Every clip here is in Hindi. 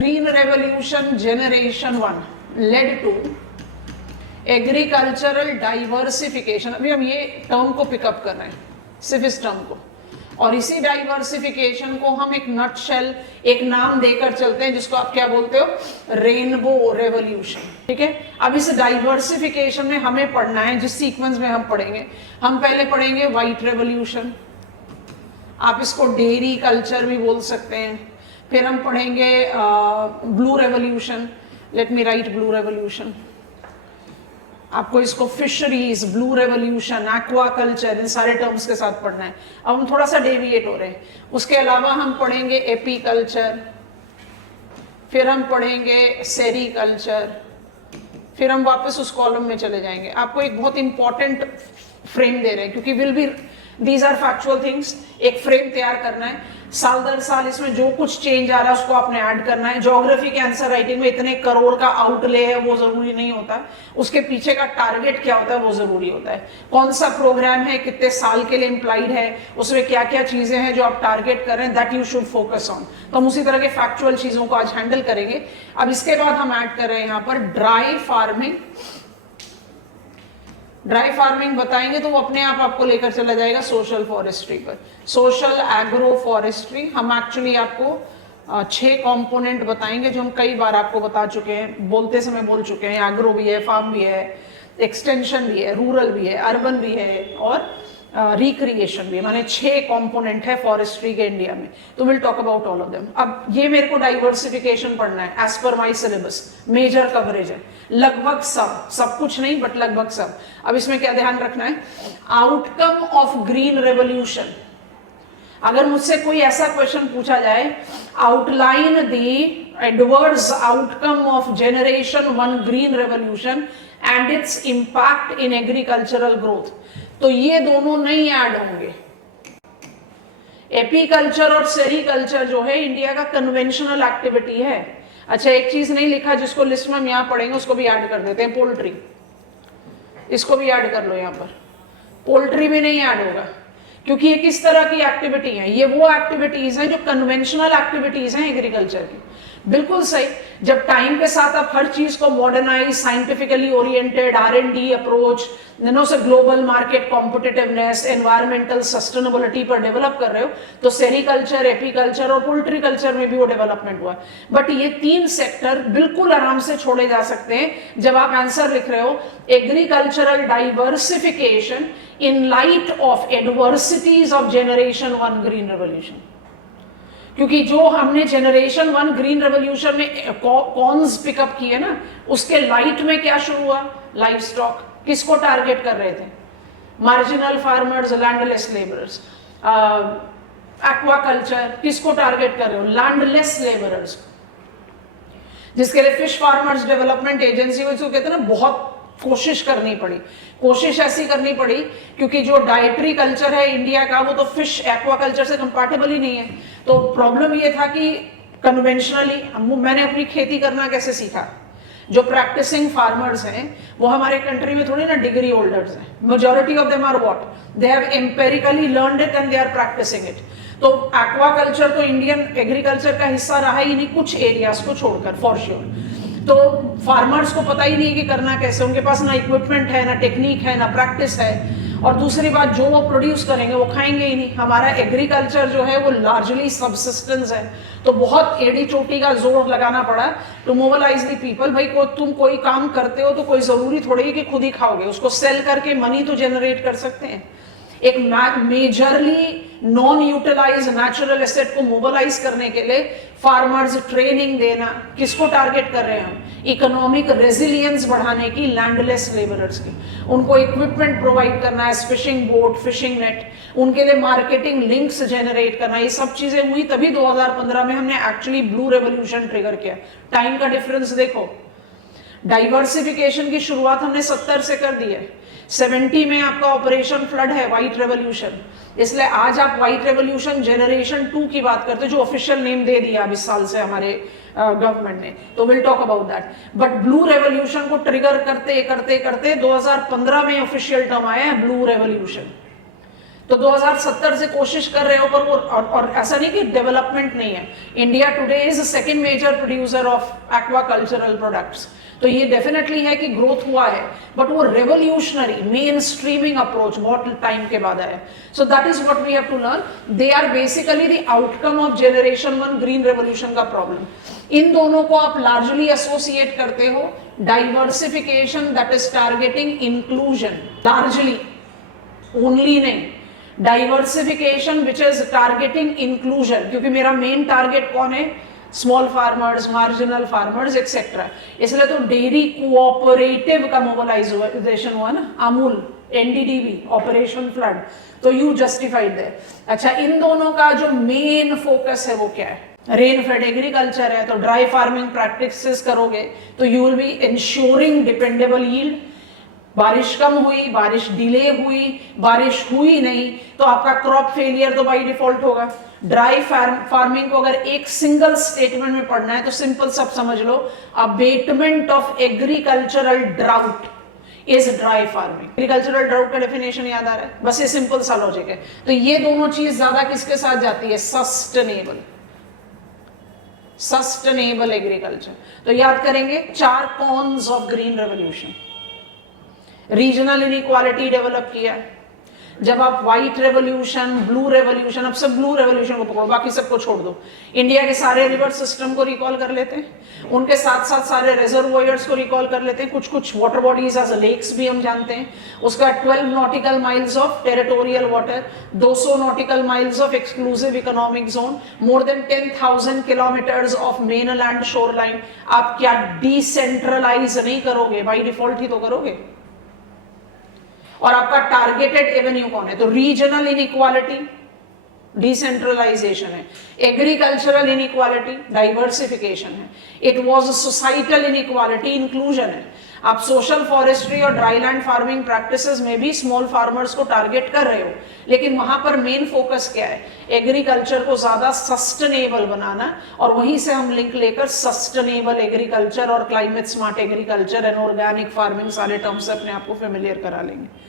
Green Revolution Generation 1 led to agricultural diversification. अभी हम ये टर्म को पिकअप कर रहे हैं, सिर्फ इस टर्म को, और इसी डाइवर्सिफिकेशन को हम एक नटशेल, एक नाम देकर चलते हैं जिसको आप क्या बोलते हो, रेनबो रेवोल्यूशन। ठीक है, अब इस डाइवर्सिफिकेशन में हमें पढ़ना है, जिस सीक्वेंस में हम पढ़ेंगे, हम पहले पढ़ेंगे व्हाइट रेवोल्यूशन, आप इसको डेयरी कल्चर भी बोल सकते हैं। फिर हम पढ़ेंगे blue revolution, let me write blue revolution. आपको इसको fisheries, blue revolution, aqua culture, इन सारे टर्म्स के साथ पढ़ना है। अब हम थोड़ा सा डेविएट हो रहे हैं। उसके अलावा हम पढ़ेंगे एपी कल्चर, फिर हम पढ़ेंगे सेरी कल्चर, फिर हम वापस उस कॉलम में चले जाएंगे। आपको एक बहुत इंपॉर्टेंट फ्रेम दे रहे हैं, क्योंकि will be these are factual things. एक फ्रेम तैयार करना है, साल दर साल इसमें जो कुछ चेंज आ रहा है उसको आपने ऐड करना है। ज्योग्राफी के आंसर राइटिंग में इतने करोड़ का आउटले है वो जरूरी नहीं होता, उसके पीछे का टारगेट क्या होता है वो जरूरी होता है। कौन सा प्रोग्राम है, कितने साल के लिए इम्प्लाइड है, उसमें क्या क्या चीजें हैं जो आप टारगेट कर रहे हैं, that you should focus on. तो हम उसी तरह के फैक्चुअल चीजों को आज हैंडल करेंगे। अब इसके बाद हम ऐड कर रहे हैं यहाँ पर ड्राई फार्मिंग। ड्राई फार्मिंग बताएंगे तो वो अपने आप आपको लेकर चला जाएगा सोशल फॉरेस्ट्री पर, सोशल एग्रो फॉरेस्ट्री। हम एक्चुअली आपको 6 कंपोनेंट बताएंगे जो हम कई बार आपको बता चुके हैं, बोलते समय बोल चुके हैं। एग्रो भी है, फार्म भी है, एक्सटेंशन भी है, रूरल भी है, अर्बन भी है और रिक्रिएशन भी, माने 6 कंपोनेंट है फॉरेस्ट्री के इंडिया में। तो will talk about all of them. अब ये मेरे को डाइवर्सिफिकेशन पढ़ना है as per my syllabus, major coverage है, लगभग सब कुछ नहीं बट लगभग सब। अब इसमें क्या ध्यान रखना है, आउटकम ऑफ ग्रीन रेवोल्यूशन। अगर मुझसे कोई ऐसा क्वेश्चन पूछा जाए, outline the adverse outcome of generation 1 green revolution and it's impact in agricultural growth, तो ये दोनों नहीं ऐड होंगे। एपीकल्चर और सेरीकल्चर जो है इंडिया का कन्वेंशनल एक्टिविटी है। अच्छा, एक चीज नहीं लिखा जिसको लिस्ट में हम यहाँ पढ़ेंगे, उसको भी ऐड कर देते हैं, पोल्ट्री। इसको भी ऐड कर लो यहाँ पर, पोल्ट्री भी नहीं ऐड होगा, क्योंकि ये किस तरह की एक्टिविटी है, ये वो एक्टिविटीज हैं जो कन्वेंशनल एक्टिविटीज हैं एग्रीकल्चर की। बिल्कुल सही। जब टाइम के साथ आप हर चीज को modernise, scientifically oriented R&D approach, से global market competitiveness, environmental sustainability पर डेवलप कर रहे हो, तो सेरीकल्चर, एपीकल्चर और पोल्ट्री कल्चर में भी वो डेवलपमेंट हुआ। बट ये 3 सेक्टर बिल्कुल आराम से छोड़े जा सकते हैं जब आप आंसर लिख रहे हो agricultural diversification in light of adversities of generation 1 green revolution. क्योंकि जो हमने जनरेशन 1 ग्रीन रेवोल्यूशन में कॉन्स पिकअप किए ना, उसके लाइट में क्या शुरू हुआ, लाइव स्टॉक। किसको टारगेट कर रहे थे, marginal farmers, landless labourers. Aquaculture किसको टारगेट कर रहे हो, लैंडलेस लेबरर्स, जिसके लिए फिश फार्मर्स डेवलपमेंट एजेंसी को कहते हैं ना, बहुत कोशिश करनी पड़ी। कोशिश ऐसी करनी पड़ी क्योंकि जो डाइटरी कल्चर है इंडिया का वो तो फिश एक्वाकल्चर से कंपैटिबल ही नहीं है। तो प्रॉब्लम ये था कि कन्वेंशनली मैंने अपनी खेती करना कैसे सीखा, जो प्रैक्टिसिंग फार्मर्स हैं वो हमारे कंट्री में थोड़ी ना डिग्री होल्डर्स हैं, majority of them are what, they have empirically learned it and they are practicing it. तो एक्वाकल्चर तो इंडियन एग्रीकल्चर का हिस्सा रहा ही नहीं, कुछ एरियाज को छोड़कर फॉर श्योर। तो फार्मर्स को पता ही नहीं कि करना कैसे, उनके पास ना इक्विपमेंट है, ना टेक्निक है, ना प्रैक्टिस है, और दूसरी बात जो वो प्रोड्यूस करेंगे वो खाएंगे ही नहीं। हमारा एग्रीकल्चर जो है वो लार्जली सबसिस्टेंस है, तो बहुत एड़ी चोटी का जोर लगाना पड़ा टू मोबिलाइज द पीपल। भाई तुम कोई काम करते हो तो कोई जरूरी थोड़ी है कि खुद ही खाओगे, उसको सेल करके मनी तो जनरेट कर सकते हैं। एक majorly non utilize natural asset को मोबिलाइज करने के लिए फार्मर्स ट्रेनिंग देना, किसको टारगेट कर रहे हैं हम, इकोनॉमिक रेजिलियंस बढ़ाने की, लैंडलेस लेबरर्स की। उनको इक्विपमेंट प्रोवाइड करना है, फिशिंग बोट, फिशिंग नेट, उनके लिए मार्केटिंग लिंक्स जनरेट करना। ये सब चीजें हुई तभी 2015 में हमने एक्चुअली ब्लू रेवोल्यूशन ट्रिगर किया। टाइम का डिफरेंस देखो, डाइवर्सिफिकेशन की शुरुआत हमने 70 से कर दी है, 70 में आपका ऑपरेशन फ्लड है, व्हाइट रेवोल्यूशन। इसलिए आज आप व्हाइट रेवोल्यूशन जनरेशन 2 की बात करते हैं, जो ऑफिशियल नेम दे दिया अब इस साल से हमारे गवर्नमेंट ने, तो will talk about that. But blue revolution को ट्रिगर करते करते करते 2015 में ऑफिशियल टर्म आया है ब्लू रेवोल्यूशन। तो 2070 से कोशिश कर रहे हो, पर वो और ऐसा नहीं कि डेवलपमेंट नहीं है। India today is second major producer of aquacultural products, तो ये डेफिनेटली है कि ग्रोथ हुआ है, बट वो रेवोल्यूशनरी मेन स्ट्रीमिंग अप्रोच बहुत टाइम के बाद आया। So that is what we have to learn. They are basically the outcome of generation 1 green revolution का प्रॉब्लम। इन दोनों को आप लार्जली एसोसिएट करते हो diversification that is targeting inclusion, largely, only नहीं, diversification which is targeting inclusion, क्योंकि मेरा मेन टारगेट कौन है? Small farmers, marginal farmers etcetera. इसलिए तो डेयरी कोऑपरेटिव का मोबिलाइजेशन हुआ ना, अमूल, एनडीडीबी, ऑपरेशन फ्लड, तो यू जस्टिफाइड देयर। अच्छा, इन दोनों का जो मेन फोकस है वो क्या है? रेन फेड एग्रीकल्चर है, तो ड्राई फार्मिंग प्रैक्टिसेस करोगे तो you will be ensuring dependable yield. बारिश कम हुई, बारिश डिले हुई, बारिश हुई नहीं, तो आपका क्रॉप फेलियर तो बाय डिफॉल्ट होगा। ड्राई फार्मिंग को अगर एक सिंगल स्टेटमेंट में पढ़ना है तो सिंपल सब समझ लो, abatement of agricultural drought is dry farming. Agricultural drought का डेफिनेशन याद आ रहा है? बस ये सिंपल सा लॉजिक है। तो ये दोनों चीज ज्यादा किसके साथ जाती है? Sustainable, sustainable agriculture. तो याद करेंगे 4 cons of green revolution. Regional inequality develop किया, जब आप व्हाइट रेवोल्यूशन, ब्लू रेवोल्यूशन, अब सब ब्लू रेवोल्यूशन को पकड़ो, बाकी सबको छोड़ दो। इंडिया के सारे रिवर सिस्टम को रिकॉल कर लेते हैं, उनके साथ साथ सारे रिजर्वोयर्स को रिकॉल कर लेते हैं, कुछ कुछ वाटर बॉडीज एज लेक्स भी हम जानते हैं। उसका 12 nautical miles of territorial water, 200 nautical miles of exclusive economic zone, more than 10,000 kilometres of mainland shore line. आप क्या डिसेंट्रलाइज नहीं करोगे? बाई डिफॉल्ट ही तो करोगे। और आपका टारगेटेड एवेन्यू कौन है? तो रीजनल इनइक्वालिटी, डिसेंट्रलाइजेशन है। एग्रीकल्चरल इनइक्वालिटी, डाइवर्सिफिकेशन है। It was societal inequality, inclusion है। आप सोशल फॉरेस्ट्री और ड्राईलैंड फार्मिंग प्रैक्टिसेस में भी स्मॉल फार्मर्स को टारगेट कर रहे हो, लेकिन वहां पर मेन फोकस क्या है? एग्रीकल्चर को ज्यादा सस्टेनेबल बनाना, और वहीं से हम लिंक लेकर सस्टेनेबल एग्रीकल्चर और climate smart agriculture and organic farming सारे टर्म्स अपने आप को फेमिलियर करा लेंगे।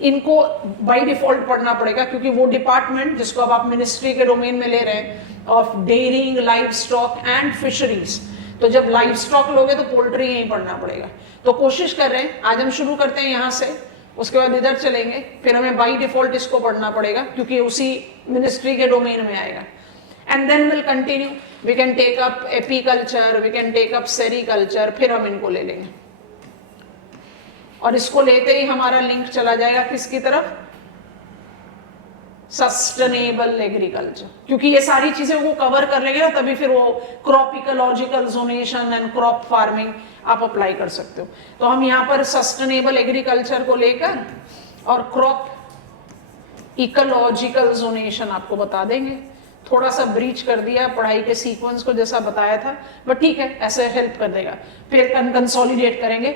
इनको बाय डिफॉल्ट पढ़ना पड़ेगा, क्योंकि वो डिपार्टमेंट जिसको अब आप मिनिस्ट्री के डोमेन में ले रहे हैं of dairying, livestock and fisheries, तो जब लाइव स्टॉक लोगे तो पोल्ट्री यहीं पढ़ना पड़ेगा। तो कोशिश कर रहे हैं, आज हम शुरू करते हैं यहाँ से, उसके बाद इधर चलेंगे, फिर हमें बाय डिफॉल्ट इसको पढ़ना पड़ेगा क्योंकि उसी मिनिस्ट्री के डोमेन में आएगा। And then will continue, we can take up apiculture, we can take up sericulture, फिर हम इनको ले लेंगे। और इसको लेते ही हमारा लिंक चला जाएगा किसकी तरफ? सस्टेनेबल एग्रीकल्चर, क्योंकि ये सारी चीजें वो कवर कर लेंगे ना, तभी फिर वो crop ecological zonation and crop farming आप अप्लाई कर सकते हो। तो हम यहाँ पर सस्टेनेबल एग्रीकल्चर को लेकर और क्रॉप इकोलॉजिकल जोनेशन आपको बता देंगे। थोड़ा सा ब्रीच कर दिया पढ़ाई के सीक्वेंस को जैसा बताया था, बट ठीक है, ऐसे हेल्प कर देगा। फिर कंसोलिडेट करेंगे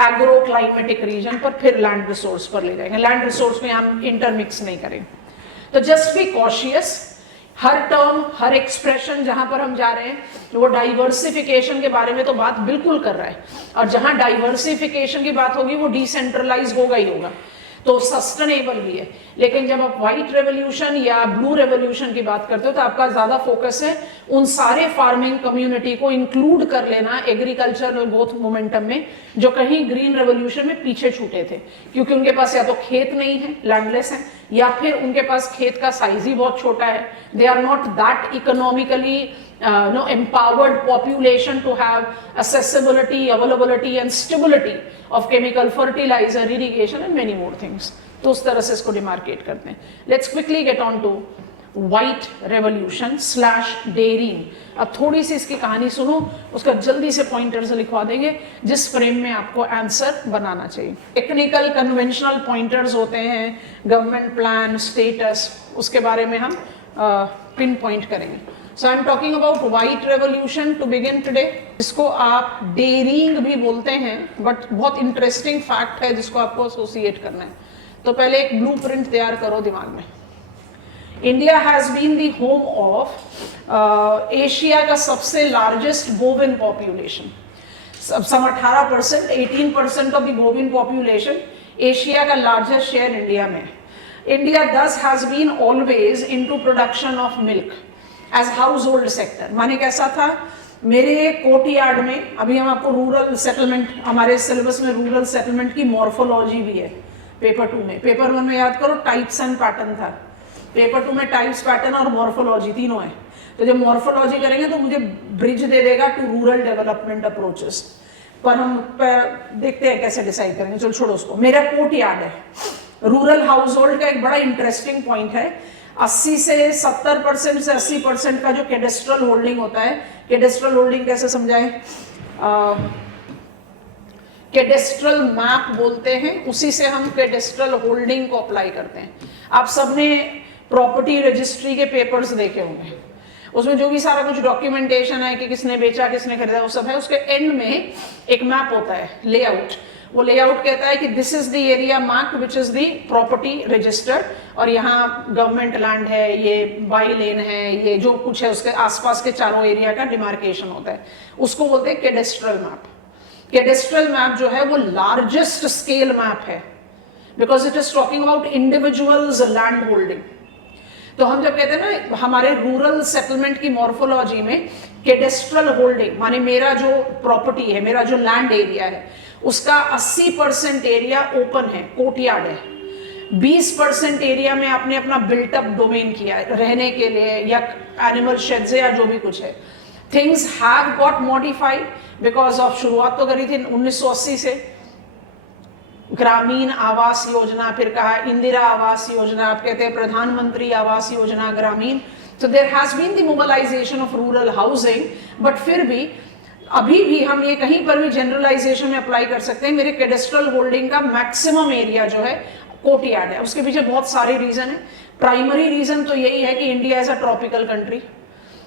एग्रो क्लाइमेटिक रीजन पर, फिर लैंड रिसोर्स पर ले जाएंगे। लैंड रिसोर्स में हम इंटरमिक्स नहीं करेंगे। तो just be cautious, her term, her expression जहां पर हम जा रहे हैं वो डाइवर्सिफिकेशन के बारे में तो बात बिल्कुल कर रहा है, और जहां डाइवर्सिफिकेशन की बात होगी वो डिसेंट्रलाइज होगा ही होगा, तो सस्टेनेबल भी है। लेकिन जब आप व्हाइट रेवोल्यूशन या ब्लू रेवोल्यूशन की बात करते हो तो आपका ज्यादा फोकस है उन सारे फार्मिंग कम्युनिटी को इंक्लूड कर लेना एग्रीकल्चर ग्रोथ मोमेंटम में, जो कहीं ग्रीन रेवोल्यूशन में पीछे छूटे थे, क्योंकि उनके पास या तो खेत नहीं है, लैंडलेस है, या फिर उनके पास खेत का साइज ही बहुत छोटा है। They are not that economically empowered population to have accessibility, availability and stability of chemical fertilizer, irrigation and many more things. तो उस तरह से इसको डिमार्केट करते हैं। Let's quickly get on to white revolution / dairying। अब थोड़ी सी इसकी कहानी सुनो, उसका जल्दी से पॉइंटर्स लिखवा देंगे जिस फ्रेम में आपको आंसर बनाना चाहिए। टेक्निकल कन्वेंशनल पॉइंटर्स होते हैं, गवर्नमेंट प्लान, स्टेटस, उसके बारे में हम पिन पॉइंट करेंगे। So I'm talking about white revolution to begin today, जिसको आप डेयरिंग भी बोलते हैं, बट बहुत इंटरेस्टिंग फैक्ट है जिसको आपको एसोसिएट करना है। तो पहले एक ब्लूप्रिंट तैयार करो दिमाग में। India has been the home of Asia का सबसे largest bovine population, some 18%, 18% of the bovine population Asia का लार्जेस्ट शेयर इंडिया में। India thus has been always into production of milk as household sector. माने कैसा था, मेरे कोर्टयार्ड में, अभी हम आपको रूरल सेटलमेंट, हमारे सिलेबस में रूरल सेटलमेंट की मॉर्फोलॉजी भी है पेपर 2 में। पेपर 1 में याद करो टाइप्स एंड पैटर्न था, पेपर 2 में टाइप्स, पैटर्न और मॉर्फोलॉजी तीनों है। तो जब मॉर्फोलॉजी करेंगे तो मुझे ब्रिज दे देगा टू रूरल डेवलपमेंट अप्रोचेस, पर हम देखते हैं कैसे डिसाइड करेंगे, चलो छोड़ो उसको। मेरा कोर्टयार्ड है, रूरल हाउस होल्ड का एक बड़ा इंटरेस्टिंग पॉइंट है, 80 से 70% से 80% का जो कैडेस्ट्रल होल्डिंग होता है, कैडेस्ट्रल होल्डिंग कैसे समझाएं, कैडेस्ट्रल मैप बोलते हैं, उसी से हम कैडेस्ट्रल होल्डिंग को अप्लाई करते हैं। आप सबने प्रॉपर्टी रजिस्ट्री के पेपर्स देखे होंगे, उसमें जो भी सारा कुछ डॉक्यूमेंटेशन है कि किसने बेचा किसने खरीदा वो सब है, उसके एंड में एक मैप होता है, लेआउट। वो लेआउट कहता है कि this is the area marked which is the property registered, और यहाँ गवर्नमेंट लैंड है, ये बाई लेन है, ये जो कुछ है उसके आसपास के चारों एरिया का डिमार्केशन होता है, उसको बोलते हैं कैडेस्ट्रल मैप। कैडेस्ट्रल मैप जो है वो लार्जेस्ट स्केल मैप है because it is talking about individuals land holding. तो हम जब कहते हैं ना हमारे रूरल सेटलमेंट की मॉर्फोलॉजी में कैडेस्ट्रल होल्डिंग माने मेरा जो प्रॉपर्टी है, मेरा जो लैंड एरिया है, उसका 80% एरिया ओपन है, कोर्टयार्ड है, 20% एरिया में आपने अपना बिल्टअप डोमेन किया है रहने के लिए या एनिमल शेड्स या जो भी कुछ है। Things have got modified because of, शुरुआत तो करी थी 1980 से, ग्रामीण आवास योजना, फिर कहा इंदिरा आवास योजना, आप कहते हैं प्रधानमंत्री आवास योजना ग्रामीण। तो there has been the mobilisation of rural housing, but फिर भी अभी भी हम ये कहीं पर भी जनरलाइजेशन में अप्लाई कर सकते हैं। मेरे कैडेस्ट्रल होल्डिंग का मैक्सिमम एरिया जो है कोर्टयार्ड है। उसके पीछे बहुत सारे रीजन है। प्राइमरी रीजन तो यही है कि India is a tropical country.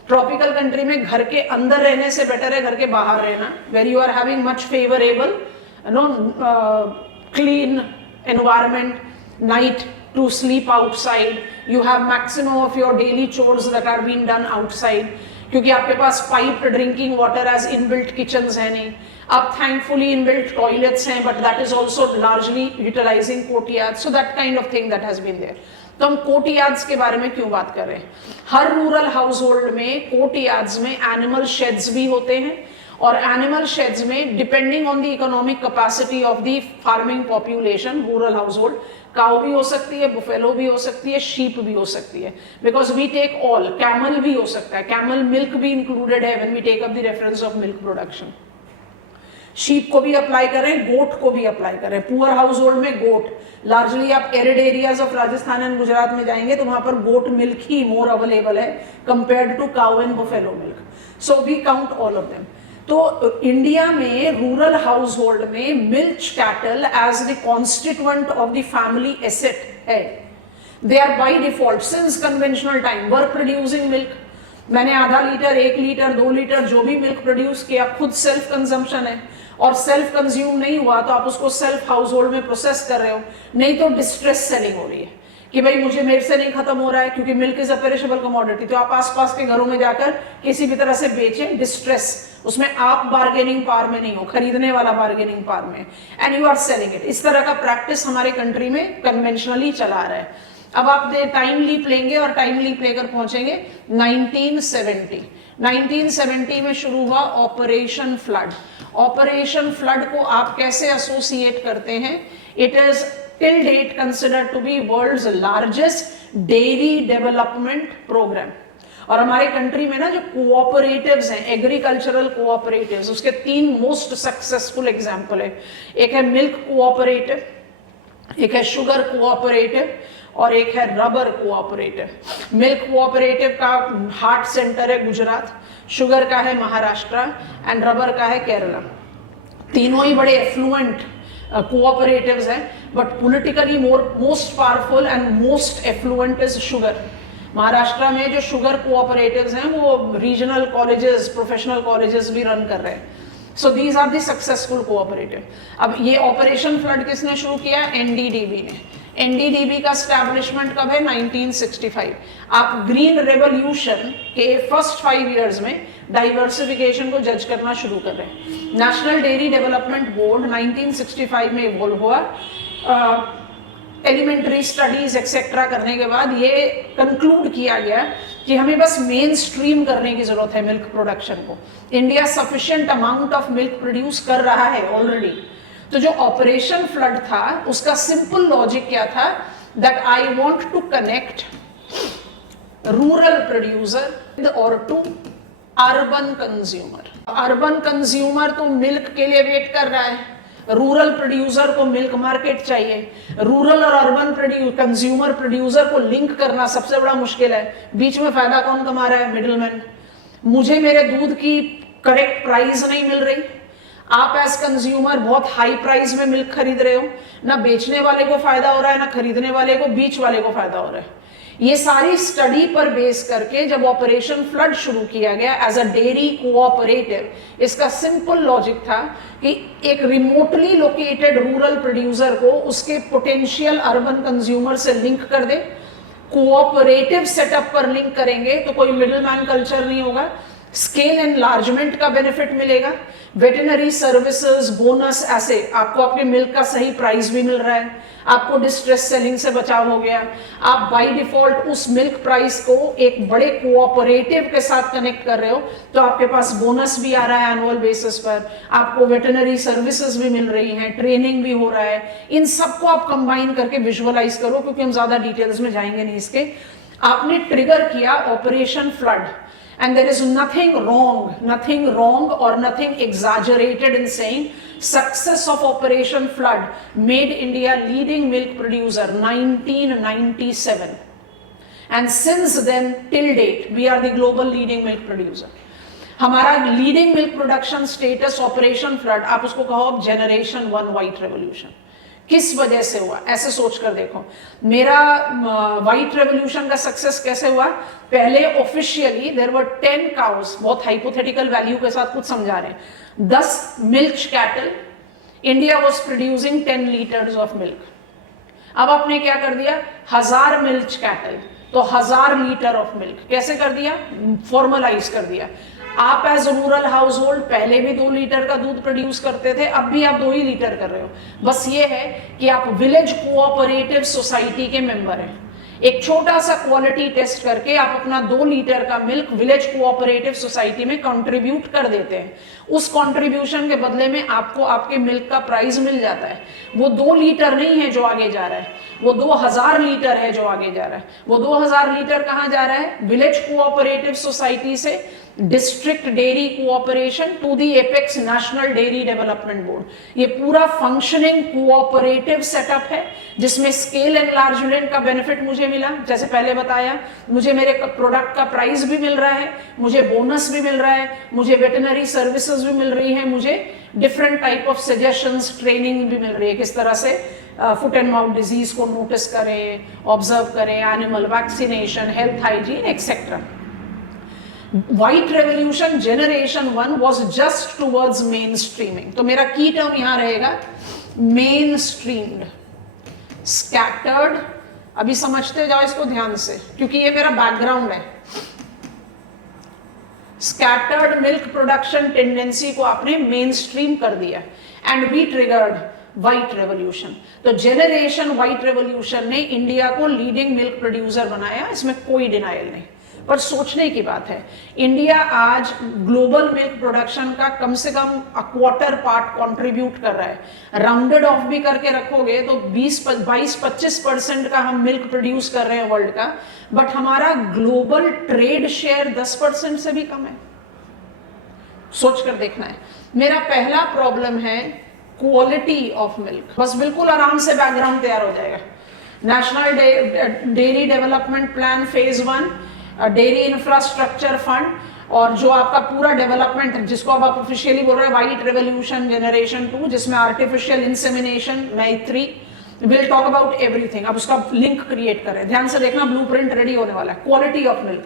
Tropical country में घर के अंदर रहने से बेटर है घर के बाहर रहना, where you are having much favourable clean environment, night to sleep outside, you have maximum of your daily chores that are being done outside, क्योंकि आपके पास piped drinking water as inbuilt kitchens है नहीं, अब thankfully inbuilt toilets हैं, but that is also largely utilizing courtyards, so that kind of thing that has been there। तो हम कोर्टयार्ड्स के बारे में क्यों बात कर रहे हैं? हर रूरल हाउस होल्ड में कोर्टयार्ड्स में एनिमल शेड्स भी होते हैं, और एनिमल शेड्स में depending on the economic capacity of the farming population, rural house hold, cow भी हो सकती है, बुफेलो भी हो सकती है, शीप भी हो सकती है, because we take all, camel भी हो सकता है, कैमल मिल्क भी इंक्लूडेड है when we take up the reference of milk production. Sheep को भी अप्लाई करें, गोट को भी अप्लाई करें। पुअर हाउस होल्ड में गोट, लार्जली आप arid areas of Rajasthan and Gujarat में जाएंगे तो वहां पर गोट मिल्क ही मोर अवेलेबल है compared to cow and buffalo milk, so we count all of them. तो इंडिया में रूरल हाउस होल्ड में milk cattle as the constituent of the family asset है। They are by default since conventional time were producing milk. मैंने आधा लीटर, 1 लीटर, 2 लीटर जो भी मिल्क प्रोड्यूस किया, खुद सेल्फ कंजम्पशन है, और सेल्फ कंज्यूम नहीं हुआ तो आप उसको सेल्फ हाउस होल्ड में प्रोसेस कर रहे हो, नहीं तो डिस्ट्रेस सेलिंग हो रही है कि भाई मुझे मेरे से नहीं खत्म हो रहा है, क्योंकि milk is a perishable commodity. तो आप आसपास के घरों में जाकर किसी भी तरह से बेचें, डिस्ट्रेस, उसमें आप बार्गेनिंग पावर में नहीं हो, खरीदने वाला बार्गेनिंग पावर में, and you are selling it. इस तरह का प्रैक्टिस हमारे कंट्री में कन्वेंशनली चला रहा है। अब आप टाइम लीप लेंगे और टाइम लीप लेकर पहुंचेंगे 1970। 1970 में शुरू हुआ ऑपरेशन फ्लड। ऑपरेशन फ्लड को आप कैसे एसोसिएट करते हैं? It is till date considered to be world's largest dairy development program। और हमारे कंट्री में ना जो कोऑपरेटिव्स हैं, एग्रीकल्चरल कोऑपरेटिव्स, उसके 3 मोस्ट सक्सेसफुल एग्जांपल है। एक है मिल्क कोऑपरेटिव, एक है शुगर कोऑपरेटिव, और एक है रबर कोऑपरेटिव। मिल्क कोऑपरेटिव का हार्ट सेंटर है गुजरात, शुगर का है महाराष्ट्र, एंड रबर का है केरला। तीनों ही बड़े एफ्लुएंट कोऑपरेटिव्स हैं, but politically most powerful and most affluent is sugar. Maharashtra में जो शुगर कोऑपरेटिव्स हैं वो रीजनल कॉलेजेस, प्रोफेशनल कॉलेजेस भी रन कर रहे हैं। So these are the successful cooperative. अब ये ऑपरेशन फ्लड किसने शुरू किया? एनडीडीबी ने। एनडीडीबी का स्टैब्लिशमेंट कब है? 1965। आप ग्रीन रेवोल्यूशन के फर्स्ट 5 इयर्स में डाइवर्सिफिकेशन को जज करना शुरू कर रहे हैं। नेशनल डेयरी डेवलपमेंट बोर्ड 1965 में इवॉल्व हुआ। एलिमेंट्री स्टडीज एक्सेट्रा करने के बाद ये कंक्लूड किया गया कि हमें बस मेन स्ट्रीम करने की जरूरत है मिल्क प्रोडक्शन को। India sufficient amount of milk produce कर रहा है ऑलरेडी। तो जो ऑपरेशन फ्लड था उसका सिंपल लॉजिक क्या था, that I want to connect rural producer और to urban consumer. Urban consumer तो मिल्क के लिए वेट कर रहा है, रूरल प्रोड्यूसर को मिल्क मार्केट चाहिए। रूरल और अर्बन कंज्यूमर प्रोड्यूसर को लिंक करना सबसे बड़ा मुश्किल है। बीच में फायदा कौन कमा रहा है? मिडिलमैन। मुझे मेरे दूध की करेक्ट प्राइस नहीं मिल रही, आप एज कंज्यूमर बहुत हाई प्राइस में मिल्क खरीद रहे हो, ना बेचने वाले को फायदा हो रहा है ना खरीदने वाले को, बीच वाले को फायदा हो रहा है। ये सारी स्टडी पर बेस करके जब ऑपरेशन फ्लड शुरू किया गया एज अ डेयरी कोऑपरेटिव, इसका सिंपल लॉजिक था कि एक रिमोटली लोकेटेड रूरल प्रोड्यूसर को उसके पोटेंशियल अर्बन कंज्यूमर से लिंक कर दे। कोऑपरेटिव सेटअप पर लिंक करेंगे तो कोई मिडिलमैन कल्चर नहीं होगा, स्केल एनलार्जमेंट का बेनिफिट मिलेगा, वेटरनरी सर्विसेज, बोनस, ऐसे आपको आपके मिल्क का सही प्राइस भी मिल रहा है, आपको डिस्ट्रेस सेलिंग से बचाव हो गया। आप बाय डिफॉल्ट उस मिल्क प्राइस को एक बड़े कोऑपरेटिव के साथ कनेक्ट कर रहे हो तो आपके पास बोनस भी आ रहा है एनुअल बेसिस पर, आपको वेटरनरी सर्विसेज भी मिल रही हैं, ट्रेनिंग भी हो रहा है। इन सबको आप कंबाइन करके विजुअलाइज करो, क्योंकि हम ज्यादा डिटेल्स में जाएंगे नहीं इसके। आपने ट्रिगर किया operation flood, and there is nothing wrong or nothing exaggerated in saying success of Operation Flood made India leading milk producer 1997, and since then till date we are the global leading milk producer. हमारा leading milk production status operation flood, आप उसको कहो अब जनरेशन 1 व्हाइट रेवोल्यूशन। किस वजह से हुआ? ऐसे सोच कर देखो, मेरा व्हाइट रेवोल्यूशन का सक्सेस कैसे हुआ? पहले ऑफिशियली देयर वर 10 काउस, बहुत हाइपोथेटिकल वैल्यू के साथ कुछ समझा रहे हैं, 10 milk cattle, India was producing 10 litres of milk. अब आपने क्या कर दिया? 1000 मिल्क कैटल तो 1000 लीटर ऑफ मिल्क। कैसे कर दिया? फॉर्मलाइज कर दिया। आप एज रूरल हाउस होल्ड पहले भी 2 लीटर का दूध प्रोड्यूस करते थे, अब भी आप 2 ही लीटर कर रहे हो। बस ये है कि आप विलेज कोऑपरेटिव सोसाइटी के मेंबर हैं। एक छोटा सा क्वालिटी टेस्ट करके आप अपना 2 लीटर का मिल्क विलेज कोऑपरेटिव सोसाइटी में कंट्रीब्यूट कर देते हैं। उस कंट्रीब्यूशन के बदले में आपको आपके मिल्क का प्राइस मिल जाता है। वो 2 लीटर नहीं है जो आगे जा रहा है, वो 2000 लीटर है जो आगे जा रहा है। वो 2000 लीटर कहाँ जा रहा है? विलेज कोऑपरेटिव सोसाइटी से district dairy cooperation to the apex national dairy development board. ये पूरा फंक्शनिंग कोऑपरेटिव सेटअप है जिसमें स्केल एनलार्जमेंट का बेनिफिट मुझे मिला। जैसे पहले बताया, मुझे मेरे प्रोडक्ट का प्राइस भी मिल रहा है, मुझे बोनस भी मिल रहा है, मुझे वेटरनरी सर्विसेज भी मिल रही है, मुझे different type of suggestions, training भी मिल रही है, किस तरह से फुट एंड माउथ डिजीज को नोटिस करें, ऑब्जर्व करें, animal vaccination, health hygiene etcetera. White revolution generation 1 was just towards main streaming. तो मेरा की टर्म यहां रहेगा मेन स्ट्रीम्ड, स्कैटर्ड। अभी समझते जाओ इसको ध्यान से, क्योंकि ये मेरा बैकग्राउंड है। स्कैटर्ड मिल्क प्रोडक्शन टेंडेंसी को आपने मेन स्ट्रीम कर दिया and we triggered white revolution. तो जनरेशन व्हाइट रेवोल्यूशन ने इंडिया को लीडिंग मिल्क प्रोड्यूसर बनाया, इसमें कोई डिनायल नहीं। पर सोचने की बात है, इंडिया आज ग्लोबल मिल्क प्रोडक्शन का कम से कम क्वार्टर पार्ट कंट्रीब्यूट कर रहा है। राउंडेड ऑफ भी करके रखोगे तो 22-25% का हम मिल्क प्रोड्यूस कर रहे हैं वर्ल्ड का, बट हमारा ग्लोबल ट्रेड शेयर 10% से भी कम है। सोच कर देखना है। मेरा पहला प्रॉब्लम है क्वालिटी ऑफ मिल्क। बस बिल्कुल आराम से बैकग्राउंड तैयार हो जाएगा। National dairy development plan phase 1, dairy infrastructure fund, और जो आपका पूरा डेवलपमेंट जिसको अब आप ऑफिशियली बोल रहे हैं व्हाइट रेवोल्यूशन जनरेशन 2, जिसमें आर्टिफिशियल इंसेमिनेशन, मैत्री, विल टॉक अबाउट एवरीथिंग। अब उसका लिंक क्रिएट करें, ध्यान से देखना, ब्लूप्रिंट रेडी होने वाला है। Quality of milk,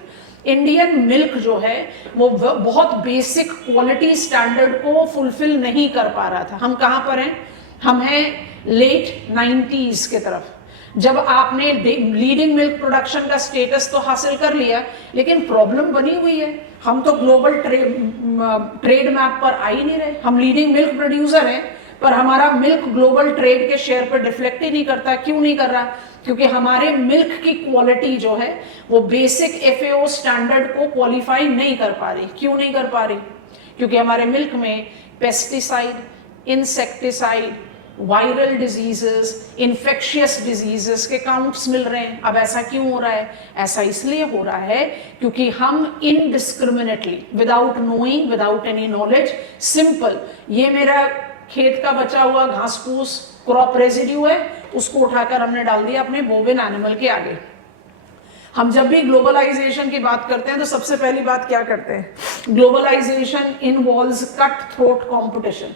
Indian milk जो है वो बहुत बेसिक क्वालिटी स्टैंडर्ड को फुलफिल नहीं कर पा रहा था। हम कहाँ पर हैं? हम हैं लेट 90s के तरफ, जब आपने लीडिंग मिल्क प्रोडक्शन का स्टेटस तो हासिल कर लिया, लेकिन प्रॉब्लम बनी हुई है, हम तो ग्लोबल ट्रेड मैप पर आ ही नहीं रहे। हम लीडिंग मिल्क प्रोड्यूसर हैं, पर हमारा मिल्क ग्लोबल ट्रेड के शेयर पर रिफ्लेक्ट ही नहीं करता। क्यों नहीं कर रहा? क्योंकि हमारे मिल्क की क्वालिटी जो है वो बेसिक FAO स्टैंडर्ड को क्वालिफाई नहीं कर पा रही। क्यों नहीं कर पा रही? क्योंकि हमारे मिल्क में pesticide, insecticide, viral diseases, infectious diseases के काउंट्स मिल रहे हैं। अब ऐसा क्यों हो रहा है? ऐसा इसलिए हो रहा है क्योंकि हम indiscriminately, without knowing, without any knowledge, simple, ये मेरा खेत का बचा हुआ घास फूस क्रॉप रेजिड्यू है, उसको उठाकर हमने डाल दिया अपने बोविन एनिमल के आगे। हम जब भी ग्लोबलाइजेशन की बात करते हैं तो सबसे पहली बात क्या करते हैं? Globalisation involves cut throat competition.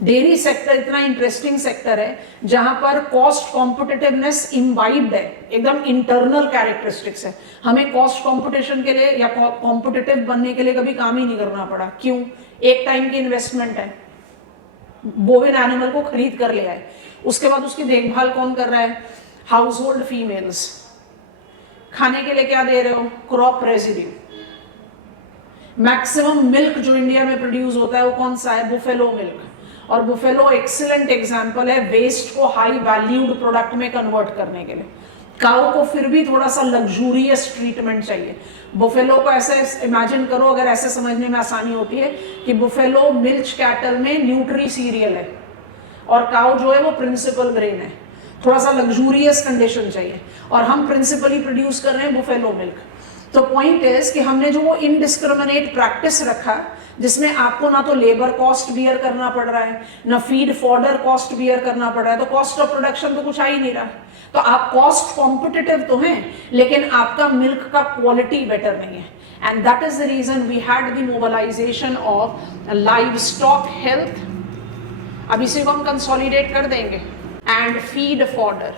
Dairy sector इतना इंटरेस्टिंग सेक्टर है जहां पर कॉस्ट कॉम्पिटिटिवनेस इम्बाइब्ड है, एकदम इंटरनल कैरेक्टरिस्टिक्स है। हमें कॉस्ट कॉम्पिटिशन के लिए या कॉम्पिटिटिव बनने के लिए कभी काम ही नहीं करना पड़ा। क्यों? एक टाइम की इन्वेस्टमेंट है, बोविन एनिमल को खरीद कर ले आए, उसके बाद उसकी देखभाल कौन कर रहा है? House hold females. खाने के लिए क्या दे रहे हो? Crop residue. मैक्सिमम मिल्क जो इंडिया में प्रोड्यूस होता है वो कौन सा है? Buffalo milk. और बुफेलो एक्सीलेंट एग्जांपल है वेस्ट को हाई वैल्यूड प्रोडक्ट में कन्वर्ट करने के लिए। काऊ को फिर भी थोड़ा सा लग्जूरियस ट्रीटमेंट चाहिए। बुफेलो को ऐसे इमेजिन करो, अगर ऐसे समझने में आसानी होती है कि बुफेलो मिल्च कैटल में न्यूट्री सीरियल है और काऊ जो है वो प्रिंसिपल ग्रेन है, थोड़ा सा लग्जूरियस कंडीशन चाहिए, और हम प्रिंसिपली प्रोड्यूस कर रहे हैं बुफेलो मिल्क। तो पॉइंट इज कि हमने जो वो इनडिस्क्रिमिनेट प्रैक्टिस रखा जिसमें आपको ना तो लेबर कॉस्ट बियर करना पड़ रहा है, ना फीड फॉडर कॉस्ट बियर करना पड़ रहा है, तो कॉस्ट ऑफ प्रोडक्शन तो कुछ आ ही नहीं रहा। तो आप कॉस्ट कॉम्पिटिटिव तो हैं लेकिन आपका मिल्क का क्वालिटी बेटर नहीं है। And that is the reason we had the mobilisation of livestock health. अब इसी को हम कंसोलिडेट कर देंगे। And feed fodder.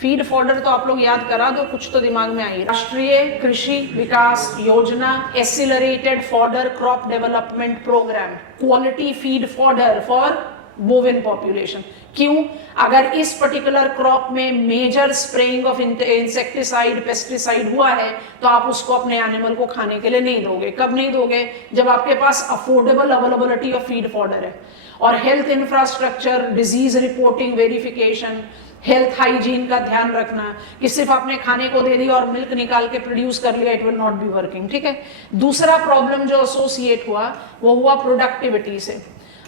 Feed fodder तो आप लोग याद करा दो, कुछ तो दिमाग में आई। राष्ट्रीय Krishi Vikas Yojana, accelerated fodder crop development programme, quality feed fodder for bovine population. क्यों? अगर इस पर्टिकुलर क्रॉप में major spraying of insecticide, pesticide हुआ है तो आप उसको अपने एनिमल को खाने के लिए नहीं दोगे। कब नहीं दोगे? जब आपके पास affordable availability of feed fodder है। और health infrastructure, disease reporting, verification, health hygiene का ध्यान रखना कि सिर्फ आपने खाने को दे दिया और मिल्क निकाल के प्रोड्यूस कर लिया, it will not be working. ठीक है। दूसरा प्रॉब्लम जो एसोसिएट हुआ वो हुआ प्रोडक्टिविटी से।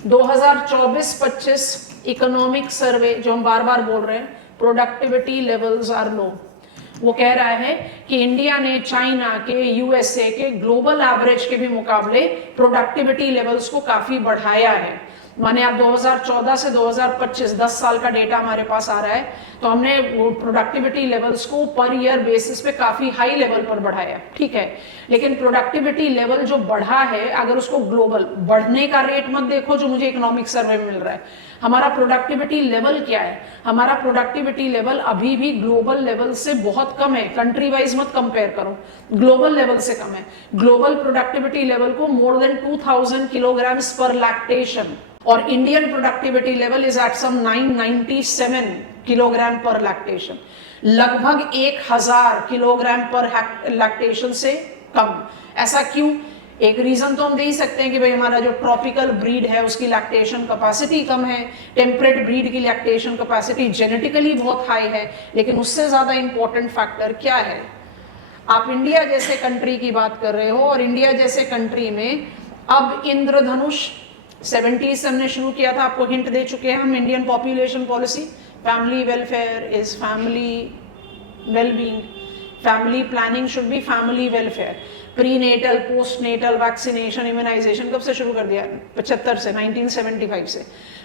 2024-25 इकोनॉमिक सर्वे जो हम बार बार बोल रहे हैं, प्रोडक्टिविटी लेवल्स आर लो। वो कह रहा है कि इंडिया ने चाइना के, USA के ग्लोबल एवरेज के भी मुकाबले प्रोडक्टिविटी लेवल्स को काफी बढ़ाया है। माने आप 2014 से 2025 10 साल का डेटा हमारे पास आ रहा है, तो हमने प्रोडक्टिविटी लेवल्स को पर ईयर बेसिस पे काफी हाई लेवल पर बढ़ाया। ठीक है, लेकिन प्रोडक्टिविटी लेवल जो बढ़ा है, अगर उसको ग्लोबल बढ़ने का रेट मत देखो जो मुझे इकोनॉमिक सर्वे में मिल रहा है, हमारा प्रोडक्टिविटी लेवल क्या है? हमारा प्रोडक्टिविटी लेवल अभी भी ग्लोबल लेवल से बहुत कम है। कंट्री वाइज मत कंपेयर करो, ग्लोबल लेवल से कम है। ग्लोबल प्रोडक्टिविटी लेवल को more than 2000 kilograms per lactation, और Indian productivity level is at some 997 kilogram per lactation, लगभग 1000 किलोग्राम पर लैक्टेशन से कम। ऐसा क्यों? एक रीजन तो हम दे ही सकते हैं कि भाई हमारा जो ट्रॉपिकल ब्रीड है उसकी लैक्टेशन कैपेसिटी कम है, टेम्परेट ब्रीड की लैक्टेशन कैपेसिटी जेनेटिकली बहुत हाई है, लेकिन उससे ज्यादा इंपॉर्टेंट फैक्टर क्या है? आप इंडिया जैसे कंट्री की बात कर रहे हो, और इंडिया जैसे कंट्री में अब इंद्रधनुष 70s से हमने शुरू किया था, आपको हिंट दे चुके हैं हम। Indian population policy, family welfare is family wellbeing, family planning should be family welfare, prenatal, postnatal, vaccination, immunisation कब से शुरू कर दिया? 75 से, 1975 से।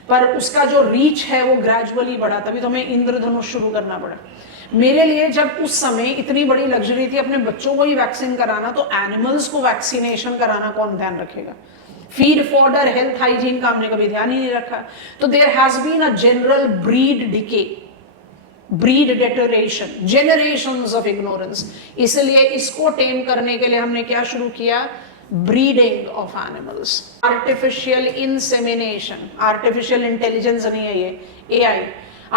पर उसका जो रीच है वो ग्रेजुअली बढ़ा, तभी तो हमें इंद्रधनुष शुरू करना पड़ा। मेरे लिए जब उस समय इतनी बड़ी लग्जरी थी अपने बच्चों को ही वैक्सीन कराना, तो एनिमल्स को वैक्सीनेशन कराना कौन ध्यान रखेगा? फीड फॉडर, हेल्थ हाइजीन का हमने कभी ध्यान ही नहीं रखा। तो there has been a general breed decay, breed deterioration, generations of ignorance. इसलिए इसको टेम करने के लिए हमने क्या शुरू किया? Breeding of animals, artificial insemination, artificial intelligence नहीं है ये, AI,